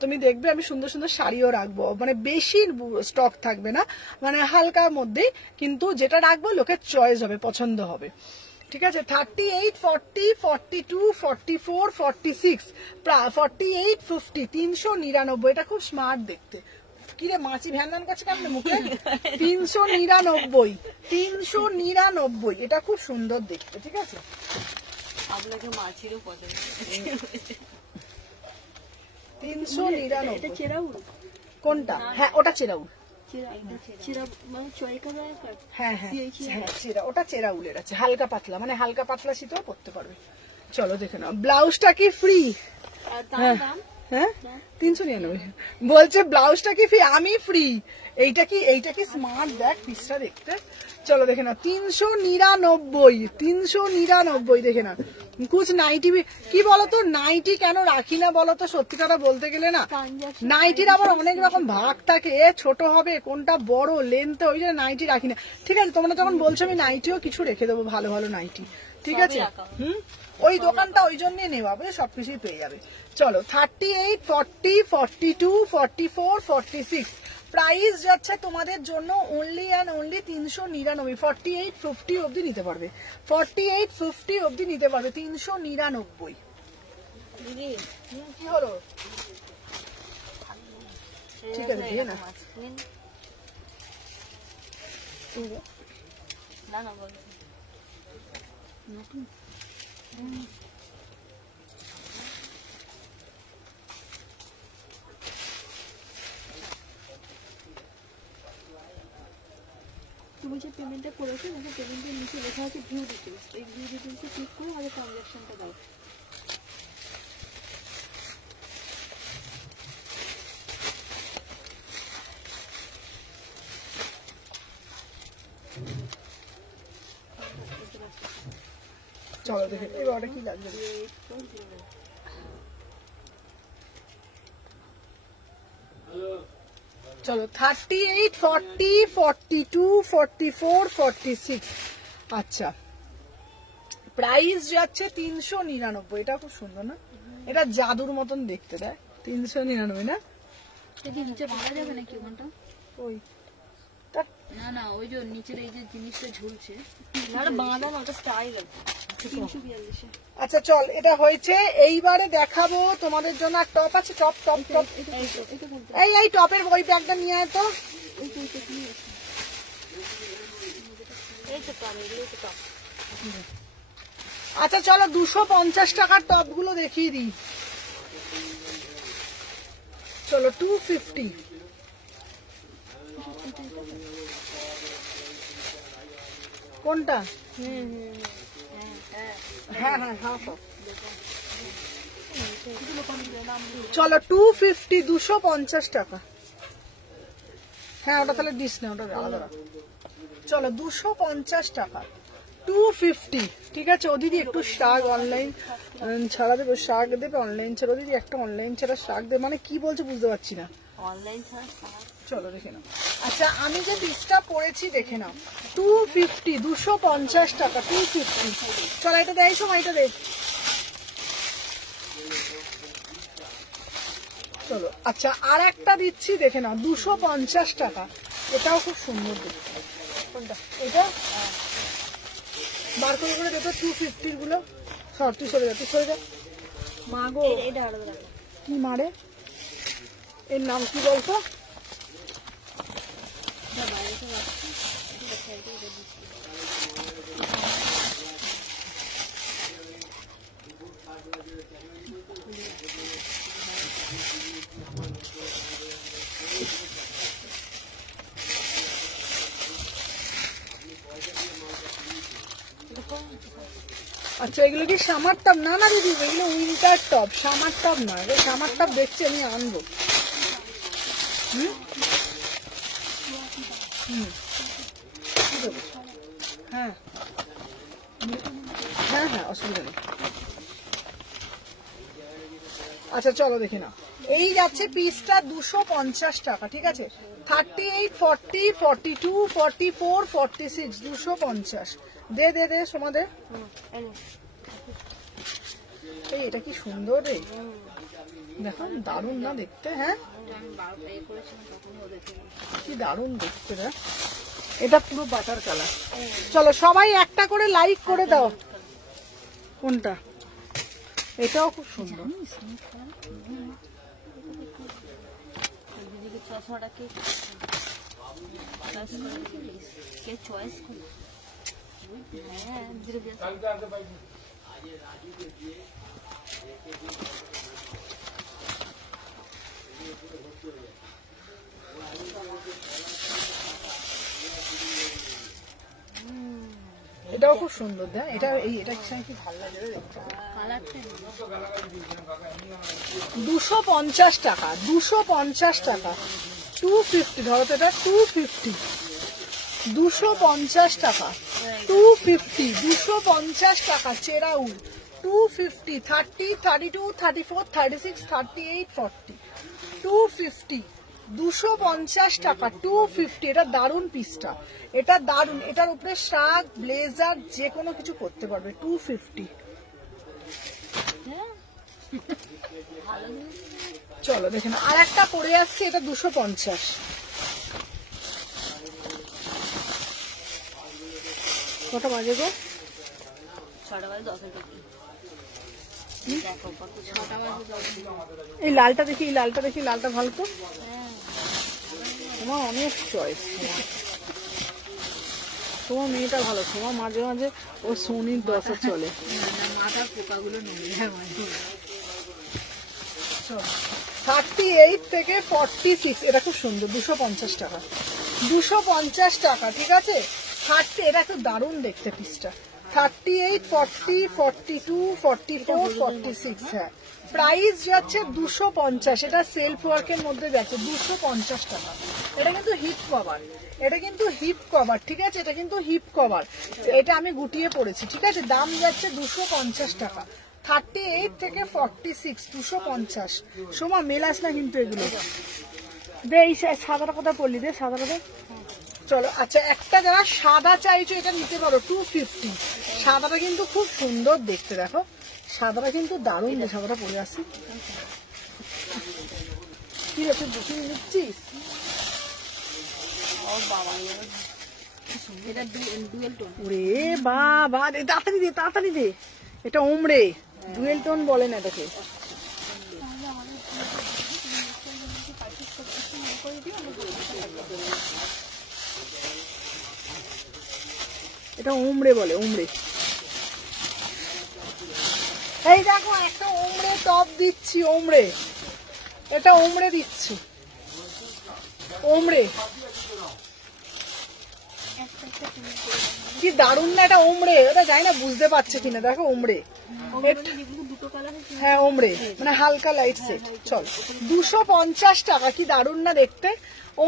তুমি দেখবে আমি সুন্দর সুন্দর শাড়িও রাখবো, মানে বেশি স্টক থাকবে না, মানে হালকার মধ্যেই, কিন্তু যেটা রাখবো লোকের চয়েস হবে, পছন্দ হবে, ঠিক আছে। 38, 40, 42, 44, 46, 48, 50, 399। এটা খুব স্মার্ট দেখতে। কিরে মাছি ভ্যান ভ্যান করছে কেমন মুখে। 399, 399। এটা খুব সুন্দর দেখতে, ঠিক আছে। আপনাকে মাছিরও পছন্দ। 399। এটা চেরাউল কোনটা? হ্যাঁ ওটা চেরাউল। চেরা মানে চয়কা দেয়। হ্যাঁ হ্যাঁ হ্যাঁ চেরা, ওটা চেরা উলের আছে, হালকা পাতলা, মানে হালকা পাতলা শীতেও পরতে পারবে। চলো দেখে নাও ব্লাউজটা কি ফ্রি। আর দাম দাম হ্যাঁ 399 বলছে ব্লাউজটা কি ফ্রি, আমি ফ্রি। এইটা কি স্মার্ট দেখ পিসটা দেখতে। চলো দেখে না 399, 399 দেখে না। কুছ নাইটি কি বলতো, নাইটি কেন রাখি না বলতো, সত্যি কথা বলতে গেলে না নাইটির আবার অনেক রকম ভাগ থাকে, এ ছোট হবে কোনটা বড় লেন্থ, ওই জন্য নাইটি রাখি না। ঠিক আছে তোমরা যখন বলছো আমি নাইটিও কিছু রেখে দেবো, ভালো ভালো নাইটি, ঠিক আছে। ওই দোকানটা ওই জন্যই নেওয়া, বুঝে সবকিছুই পেয়ে যাবে। চলো 38, 40, 42, 44, 46। প্রাইস যাচ্ছে তোমাদের জন্য অনলি অ্যান্ড অনলি 399। 48, 50 অব্দি নিতে পারবে, 48, 50 অব্দি নিতে পারবে, 399। কি হলো? ঠিক আছে দিয়ে না না না বলো নতুন। তুমি যে পেমেন্টটা করেছো দেখো পেমেন্টের নিচে লেখা আছে ভিউ ডিটেলস, এই ভিউ ডিটেলসে ক্লিক করে আগে ট্রানজাকশনটা দাও। চলো দেখে এবার ওটা কি লাগবে। চলো 38, 40, 42, 44, 46। আচ্ছা প্রাইস যাচ্ছে 399। এটা খুব সুন্দর না, এটা জাদুর মতন দেখতে দেয়। 399 না, যদি নিচে ভাড়া যাবে নাকি ওখানটা? ওই না না ওই যে নিচের এই যে জিনিসটা ঝুলছে বাঁধা না, ওটা স্টাইল আছে 342। আচ্ছা চল এটা হয়েছে। এইবারে দেখাবো তোমাদের জন্য টপ আছে, টপ টপ টপ। এই টপের বই ব্যাগটা নিয়ে আয় তো। আচ্ছা চলো 250 টাকার টপ গুলো দেখিয়ে দিই। চলো 250। কোনটা? হ্যাঁ হ্যাঁ হ্যাঁ চলো 250, 250 টাকা। হ্যাঁ ওটা তাহলে ডিস না, ওটা আলাদা। চলো 250 টাকা 250, ঠিক আছে। ও দিদি একটু শাক অনলাইন ছাড়া দেবে, শাক দেবে অনলাইন ছাড়া। দিদি একটা অনলাইন ছাড়া শাক দেবে, মানে কি বলছে বুঝতে পারছি না। অনলাইন ছাড়া চলো দেখে নাও। আচ্ছা আমি যে পিসটা পরেছি দেখে নাও 250, 250 টাকা 250। চলো এটা দেয় সময়, এটা দেখ। চলো আচ্ছা আর একটা দিচ্ছি দেখে নাও 250 টাকা। এটাও খুব সুন্দর দেখতে। কোনটা? এটা বার করে দেবে 250 গুলো। সর তুই সরে যা, তুই সরে যা। মা গো কি মারে, এর নাম কি বলতো? আচ্ছা এগুলো কি সামার টপ? না না দিদি, এগুলো উইন্টার টপ, সামার টপ না। সামার টপ দেখছি আমি আনবো। হ্যাঁ হ্যাঁ হ্যাঁ, অসুবিধা নেই। আচ্ছা চলো দেখে না, এই যাচ্ছে পিসটা 250 টাকা, ঠিক আছে। 38, 40, 42, 44, 46, 250। দে দে দে সোমা দে। এই এটা কি সুন্দর রে, দেখো দারুণ না দেখতে? হ্যাঁ কি দারুণ দেখতে রে, এটা পুরো বাটার কালার। চলো সবাই একটা করে লাইক করে দাও। কোনটা? এটাও খুব সুন্দর। এটাও খুব সুন্দর। দেখ এটা, এটা কি ভালো লাগে রে দেখতে। 250 টাকা, 250 টাকা, 250। ধরো তো এটা 250, 250 টাকা, 250, 250 টাকা। চেরা উল 250, 30, 32, 34, 36, 38, 40, 250, 250 টাকা, 250। এটা দারুন পিসটা, এটা দারুন। এটার উপরে শার্ট, ব্লেজার যে কোনো কিছু করতে পারবে। 250। চলো দেখে না, আর একটা পরে আসছে, এটা 250। কটা বাজে গো? 6টা বাজে 10 মিনিট। এই লালটা দেখি, এই লালটা দেখি, লালটা ভালো তো। তোমার অনেক চয়েস, তোমার মেয়েটা ভালো। তোমার মাঝে মাঝে ও সোনির দশা চলে, মাথার পোকাগুলো নড়ে যায়। 38 থেকে 46। এটা খুব সুন্দর, 250 টাকা, 250 টাকা, ঠিক আছে। 30, এটা একটু দারুণ দেখতে পিসটা। 38, 40, 42, 44, 46। হ্যাঁ প্রাইস যাচ্ছে 250। এটা সেলফ ওয়ার্কের মধ্যে যাচ্ছে 250 টাকা। এটা কিন্তু হিপ কভার, এটা কিন্তু হিপ কভার, ঠিক আছে। এটা কিন্তু হিপ কভার, এটা আমি গুটিয়ে পড়েছি, ঠিক আছে। দাম যাচ্ছে 250 টাকা। 38 থেকে 46, 250। সোমা মেলাস না কিন্তু এগুলো। দে এই সাদাটা কোথায় পড়লি? দে সাদাটা। চলো আচ্ছা, একটা যারা সাদা চাইছো এটা নিতে পারো, 250। সাদাটা কিন্তু খুব সুন্দর দেখতে, দেখো সাদাটা কিন্তু দারুণ। সাদাটা পরে আসি কি রে, তুই বুকিং নিচ্ছিস? ওরে বাবা, তাড়াতাড়ি দে, তাড়াতাড়ি দে। এটা ওমরে ডুয়েল টোন বলে না এটাকে। এটা ওমরে বলে, ওমরে। এই দেখো একটা ওমরে টপ দিচ্ছি, ওমরে। এটা ওমরে দিচ্ছি, ওমরে। কি দারুণ না এটা, ওমরে। এটা জানি না বুঝতে পারছে কিনা, দেখো ওমরে। হ্যাঁ ওমরে মানে হালকা লাইট সেট। চল 250 টাকা, কি দারুণ না দেখতে।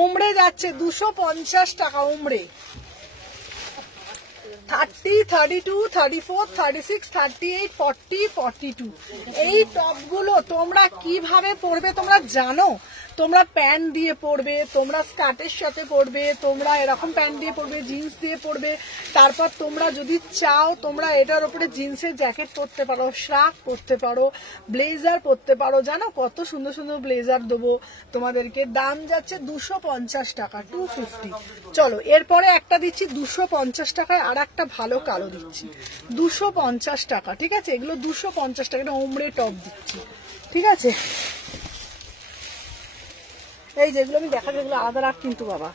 ওমরে যাচ্ছে 250 টাকা, ওমরে। 30, 32, 34, 36, 38, 40, 42। এই টপগুলো তোমরা কিভাবে পরবে তোমরা জানো? তোমরা প্যান্ট দিয়ে পরবে, তোমরা স্কার্টের সাথে পরবে, তোমরা এরকম প্যান্ট দিয়ে পরবে, জিন্স দিয়ে পরবে। তারপর তোমরা যদি চাও তোমরা এটার উপরে জিন্সের জ্যাকেট পরতে পারো, শ্রাক পরতে পারো, ব্লেজার পরতে পারো। জানো কত সুন্দর সুন্দর ব্লেজার দেবো তোমাদেরকে। দাম যাচ্ছে 250 টাকা, 250। চলো এরপরে একটা দিচ্ছি 250 টাকায়, আর একটা ভালো কালো দিচ্ছি 250 টাকা, ঠিক আছে। এগুলো 250 টাকা, এটা ওমরে টপ দিচ্ছি, ঠিক আছে। এই যেগুলো আমি দেখা, যেগুলো আলাদা রাখ কিন্তু বাবা।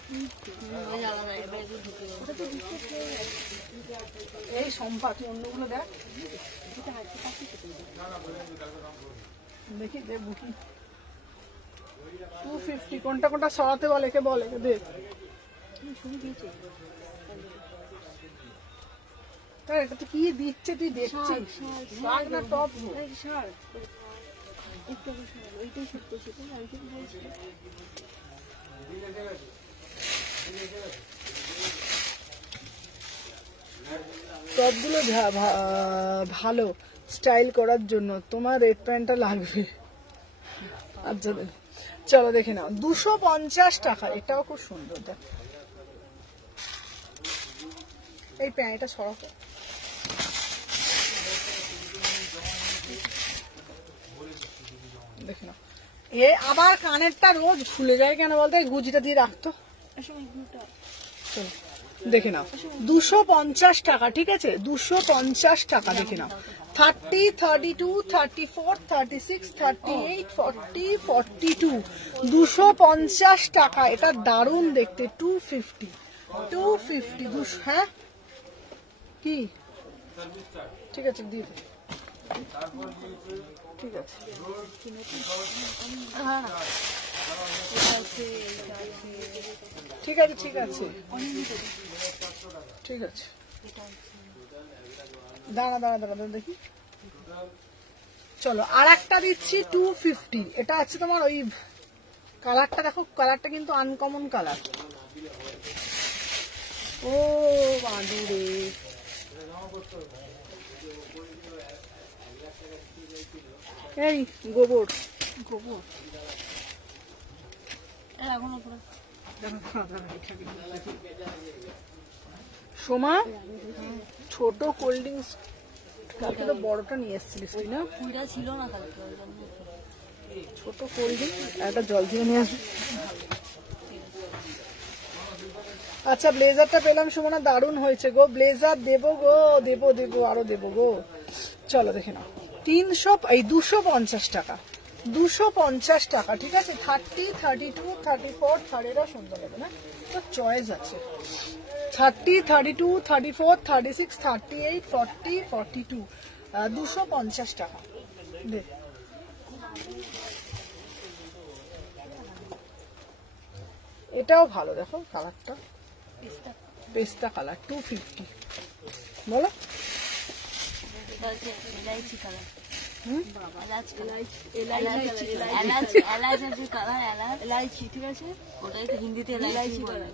এই সম্পা তুই অন্যগুলো দেখ, দেখি দে বুকি। 250 কোনটা কোনটা সরাতে বলে, একে বলে দে। এটা তো কি দিচ্ছে তুই দেখছিস? শাক না টপ? টপগুলো ভালো স্টাইল করার জন্য, তোমার রেড প্যান্টটা লাগবে। আচ্ছা চলো দেখে নাও, 250 টাকা। এটাও খুব সুন্দর, দেখ এই প্যান্টটা সরাবো। দেখে নাও, এ আবার কানেরটা রোজ খুলে যায় কেন বলতো? এই গুজিটা দিয়ে রাখতো। চলো দেখে নাও, 250 টাকা, ঠিক আছে? 250 টাকা। দেখে নাও, 30, 32, 34, 36, 38, 40, 42, 250 টাকা। এটা দারুণ দেখতে। 250, হ্যাঁ কি ঠিক আছে দিয়ে দে। ঠিক আছে, ঠিক আছে, ঠিক আছে, ঠিক আছে। দাঁড়া দাঁড়া দাঁড়া দেখি। চলো আর একটা দিচ্ছি 250। এটা আছে তোমার ওই কালারটা, দেখো কালারটা কিন্তু আনকমন কালার। ও বাঁদুরে, এই গোবর গোবর সোমা, ছোট কোল্ড ড্রিঙ্কস কালকে তো বড়টা নিয়ে এসেছিলিস তুই না? ছিল না কালকে, ছোট কোল্ড ড্রিঙ্কস একটা জল দিয়ে নিয়ে আসবি। আচ্ছা ব্লেজারটা পেলাম সুমনা, দারুণ হয়েছে গো। ব্লেজার দেবো গো, দেবো দেবো, আরো দেবো গো। চলো দেখে নাও, 250 টাকা। 250 টাকা, ঠিক আছে? 30, 32, 34, 30 সুন্দর হবে না? তো চয়েস আছে। 30, 32, 34, 36, 38, 40, 42, 250 টাকা। দেখ এটাও ভালো, দেখো কালারটা পেস্তা কালার, 250। বলো ইলাইচি কালার, এলাইচি, ঠিক আছে? ওটাই তো হিন্দিতে এলাইচি বলে।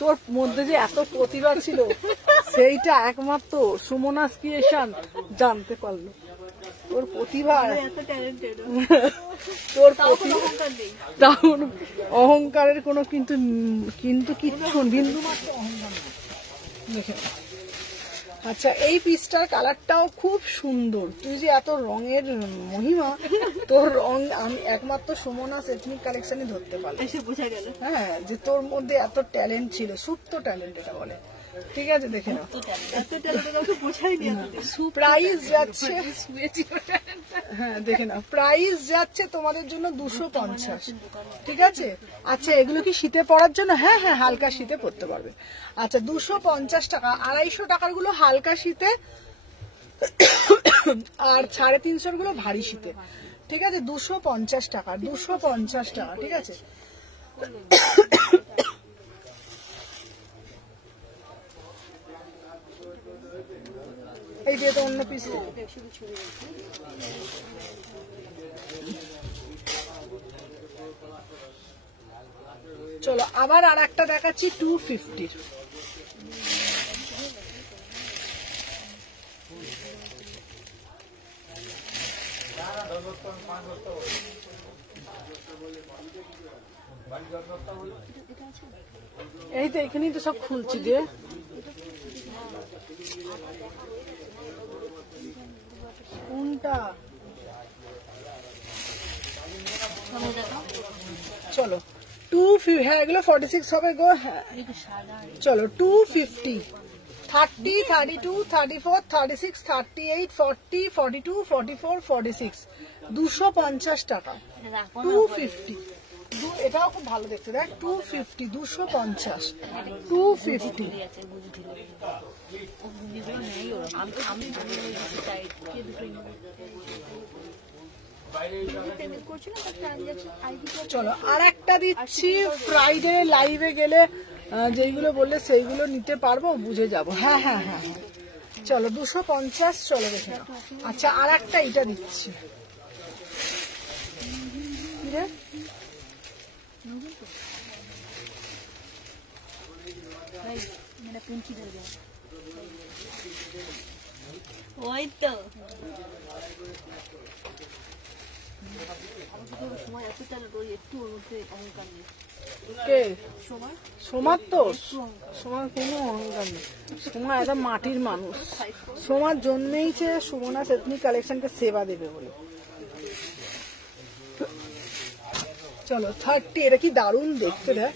তোর মধ্যে যে এত প্রতিভা ছিল সেইটা একমাত্র সুমনাস ক্রিয়েশন জানতে পারলো। তোর প্রতিভা, তোর অহংকারের কোনো কিন্তু কিচ্ছু বিন্দু মাত্র অহংকার দেখে। আচ্ছা এই পিসটার কালারটাও খুব সুন্দর। তুই যে এত রঙের মহিমা, তোর রং আমি একমাত্র সুমনাস এথনিক কালেকশনই ধরতে পারলাম। এসে বোঝা গেল, হ্যাঁ, যে তোর মধ্যে এত ট্যালেন্ট ছিল, সুপ্ত ট্যালেন্ট এটা বলে। ঠিক আছে দেখে নাও, প্রাইস যাচ্ছে, হ্যাঁ দেখে নাও, প্রাইস যাচ্ছে তোমাদের জন্য 250, ঠিক আছে? আচ্ছা এগুলো কি শীতে পরার জন্য? হ্যাঁ হ্যাঁ, হালকা শীতে পরতে পারবে। আচ্ছা 250 টাকা। 250 টাকার গুলো হালকা শীতে, আর 350 গুলো ভারী শীতে, ঠিক আছে? 250 টাকা, 250 টাকা, ঠিক আছে? এই দিয়ে তো অন্য পিস। চলো আবার আর একটা দেখাচ্ছি 250। এই তো এখানেই তো সব খুলছি দিয়ে। কোনটা? চলো 250, হ্যাঁ এগুলো 46 হবে গো। হ্যাঁ চলো 250, 30, 32, 34, 36, 38, 40, 42, 44, 46, 250 টাকা। 250, এটাও খুব ভালো দেখতে, দেখ 250, 250, 250। পেমেন্ট করছি না, তার ট্রানজাকশন আইডি চলো আর একটা দিচ্ছি, ফ্রাইডে লাইভে গেলে যেইগুলো বললে সেইগুলো নিতে পারবো, বুঝে যাব। হ্যাঁ হ্যাঁ হ্যাঁ হ্যাঁ, চলো 250, চলো দেখে নাও। আচ্ছা আর একটা এটা দিচ্ছি, মানে পুঁচি ধরবে ওই তো সময় এতটা একটু ওর মধ্যে অহংকার নেই। কে সময় সোমার? তো সোমার কোনো অহংকার নেই, সোমা একটা মাটির মানুষ। সোমার জন্মেইছে সুমনা এথনিক কালেকশনকে সেবা দেবে বলে। চলো 30, এটা কি দারুণ দেখতে দেখ।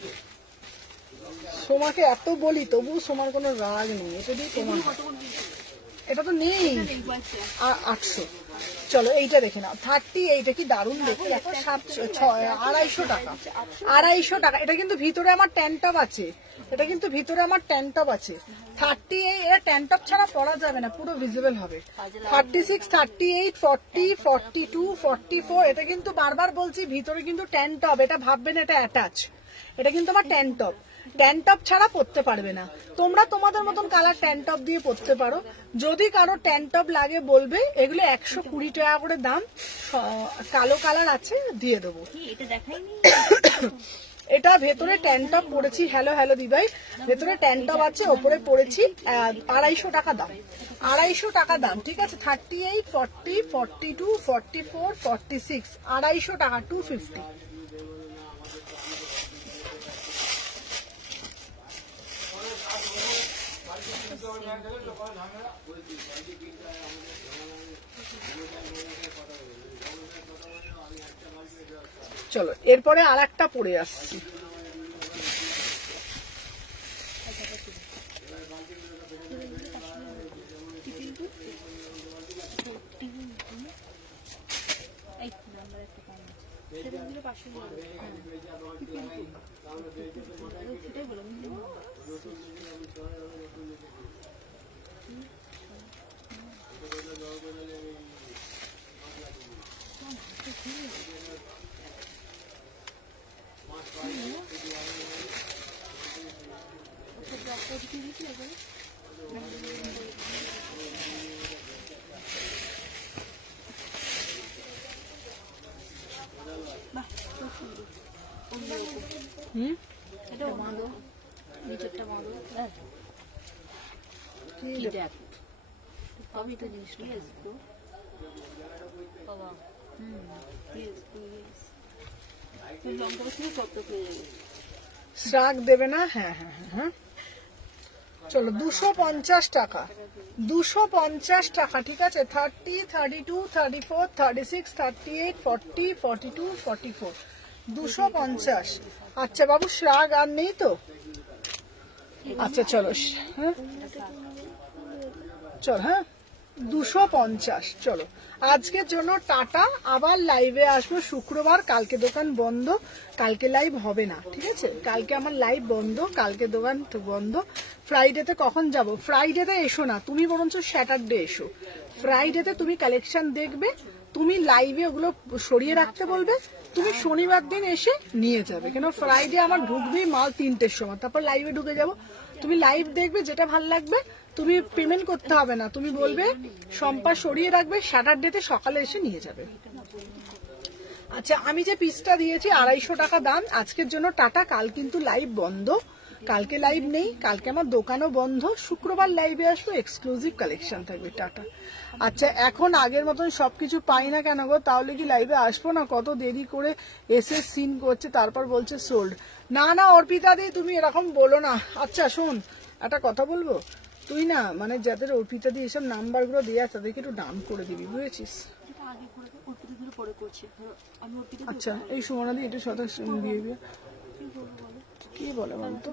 সোমাকে এত বলি তবু সোমার কোনো রাগ নেই, এটা দিয়ে তোমার এটা তো নেই। 800, চলো এইটা দেখে নাও 30, এইটা কি দারুণ দেখতে দেখো। 250 টাকা, 250 টাকা। এটা কিন্তু ভিতরে আমার ট্যান্টপ আছে, এটা কিন্তু ভিতরে আমার ট্যান্টপ আছে। 30, এটা ট্যান্টপ ছাড়া পরা যাবে না, পুরো ভিজিবল হবে। 36, 38, 40, 42, 44, এটা কিন্তু বারবার বলছি ভিতরে কিন্তু ট্যান্টপ, এটা ভাববেন এটা অ্যাটাচ। এটা কিন্তু আমার ট্যান্টপ, ট্যান্টপ ছাড়া পরতে পারবে না। তোমরা তোমাদের মতন কালার ট্যান্টপ দিয়ে পরতে পারো। যদি কারো ট্যান্টপ লাগে বলবে, এগুলো 120 টাকা করে দাম। কালো কালার আছে, দিয়ে দেবো। এটা দেখাইনি, এটা ভেতরে ট্যান্টপ পরেছি। হ্যালো হ্যালো দিভাই, ভেতরে ট্যান্টপ আছে, ওপরে পরেছি। 250 টাকা দাম, 250 টাকা দাম, ঠিক আছে। 38, 40, 42, 44, 46, 250 টাকা, 250। চলো এরপরে আর একটা পরে আসছি। এটা বাঁধো, নিচেরটা বাঁধো। কি দেখ আমি তো জিনিসটা বাবা, লঙ্কা থেকে কত পেয়ে যাবে, শাক দেবে না? হ্যাঁ হ্যাঁ হ্যাঁ হ্যাঁ, চলো 250 টাকা, 250 টাকা, ঠিক আছে। 30, 32, 34, 36, 38, 40, 42, 44, 250। আচ্ছা বাবু শাক আর নেই তো? আচ্ছা চলো, হ্যাঁ চল, হ্যাঁ 250। চলো আজকের জন্য টাটা, আবার লাইভে আসবো শুক্রবার। কালকে দোকান বন্ধ, কালকে লাইভ হবে না, ঠিক আছে। কালকে আমার লাইভ বন্ধ, কালকে দোকান তো বন্ধ। ফ্রাইডেতে কখন যাব? ফ্রাইডেতে এসো না তুমি, বরঞ্চ স্যাটারডে এসো। ফ্রাইডেতে তুমি কালেকশন দেখবে, তুমি লাইভে ওগুলো সরিয়ে রাখতে বলবে, তুমি শনিবার দিন এসে নিয়ে যাবে। কেন ফ্রাইডে আমার ঢুকবেই মাল 3টের সময়, তারপর লাইভে ঢুকে যাব। তুমি লাইভ দেখবে, যেটা ভালো লাগবে, তুমি পেমেন্ট করতে হবে না, তুমি বলবে সম্পা সরিয়ে রাখবে, স্যাটারডেতে সকালে এসে নিয়ে যাবে। আচ্ছা আমি যে পিসটা দিয়েছি 250 টাকা দাম, আজকের জন্য টাটা। কাল কিন্তু লাইভ বন্ধ, কালকে লাইভ নেই, কালকে আমার দোকানও বন্ধ। শুক্রবার লাইভে আসবো, এক্সক্লুসিভ কালেকশন থাকবে। টাটা। আচ্ছা এখন আগের মতন সবকিছু পাই না কেন গো? তাহলে কি লাইভে আসবো না? কত দেরি করে এসে সিন করছে, তারপর বলছে সোল্ড। না না অর্পিতা দি, তুমি এরকম বলো না। আচ্ছা শোন, একটা কথা বলবো, তুই না মানে যাদের অর্পিতা দি এসব নাম্বার গুলো দেওয়া, তাদেরকে একটু ডান করে দিবি, বুঝেছিস? আচ্ছা এই সুমনা দি একটু সাথে বিহেভিয়ার কি বলে বলতো?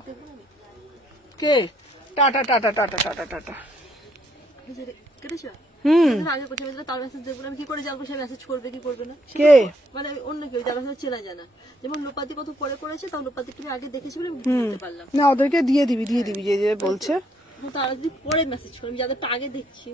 কে? Tata tata tata tata tata. কি করে জানবো সে মেসেজ করবে কি করবে না? কে? মানে অন্য কেউ, যারা চেনা জানা। যেমন লোপাতি কত পরে করেছে, তাও লোপাতিকে আমি আগে দেখেছি বলে বুঝতে পারলাম। না ওদেরকে দিয়ে দিবি যে যে বলছে। তারা যদি পরে মেসেজ করে, আমি যাদেরটা আগে দেখছি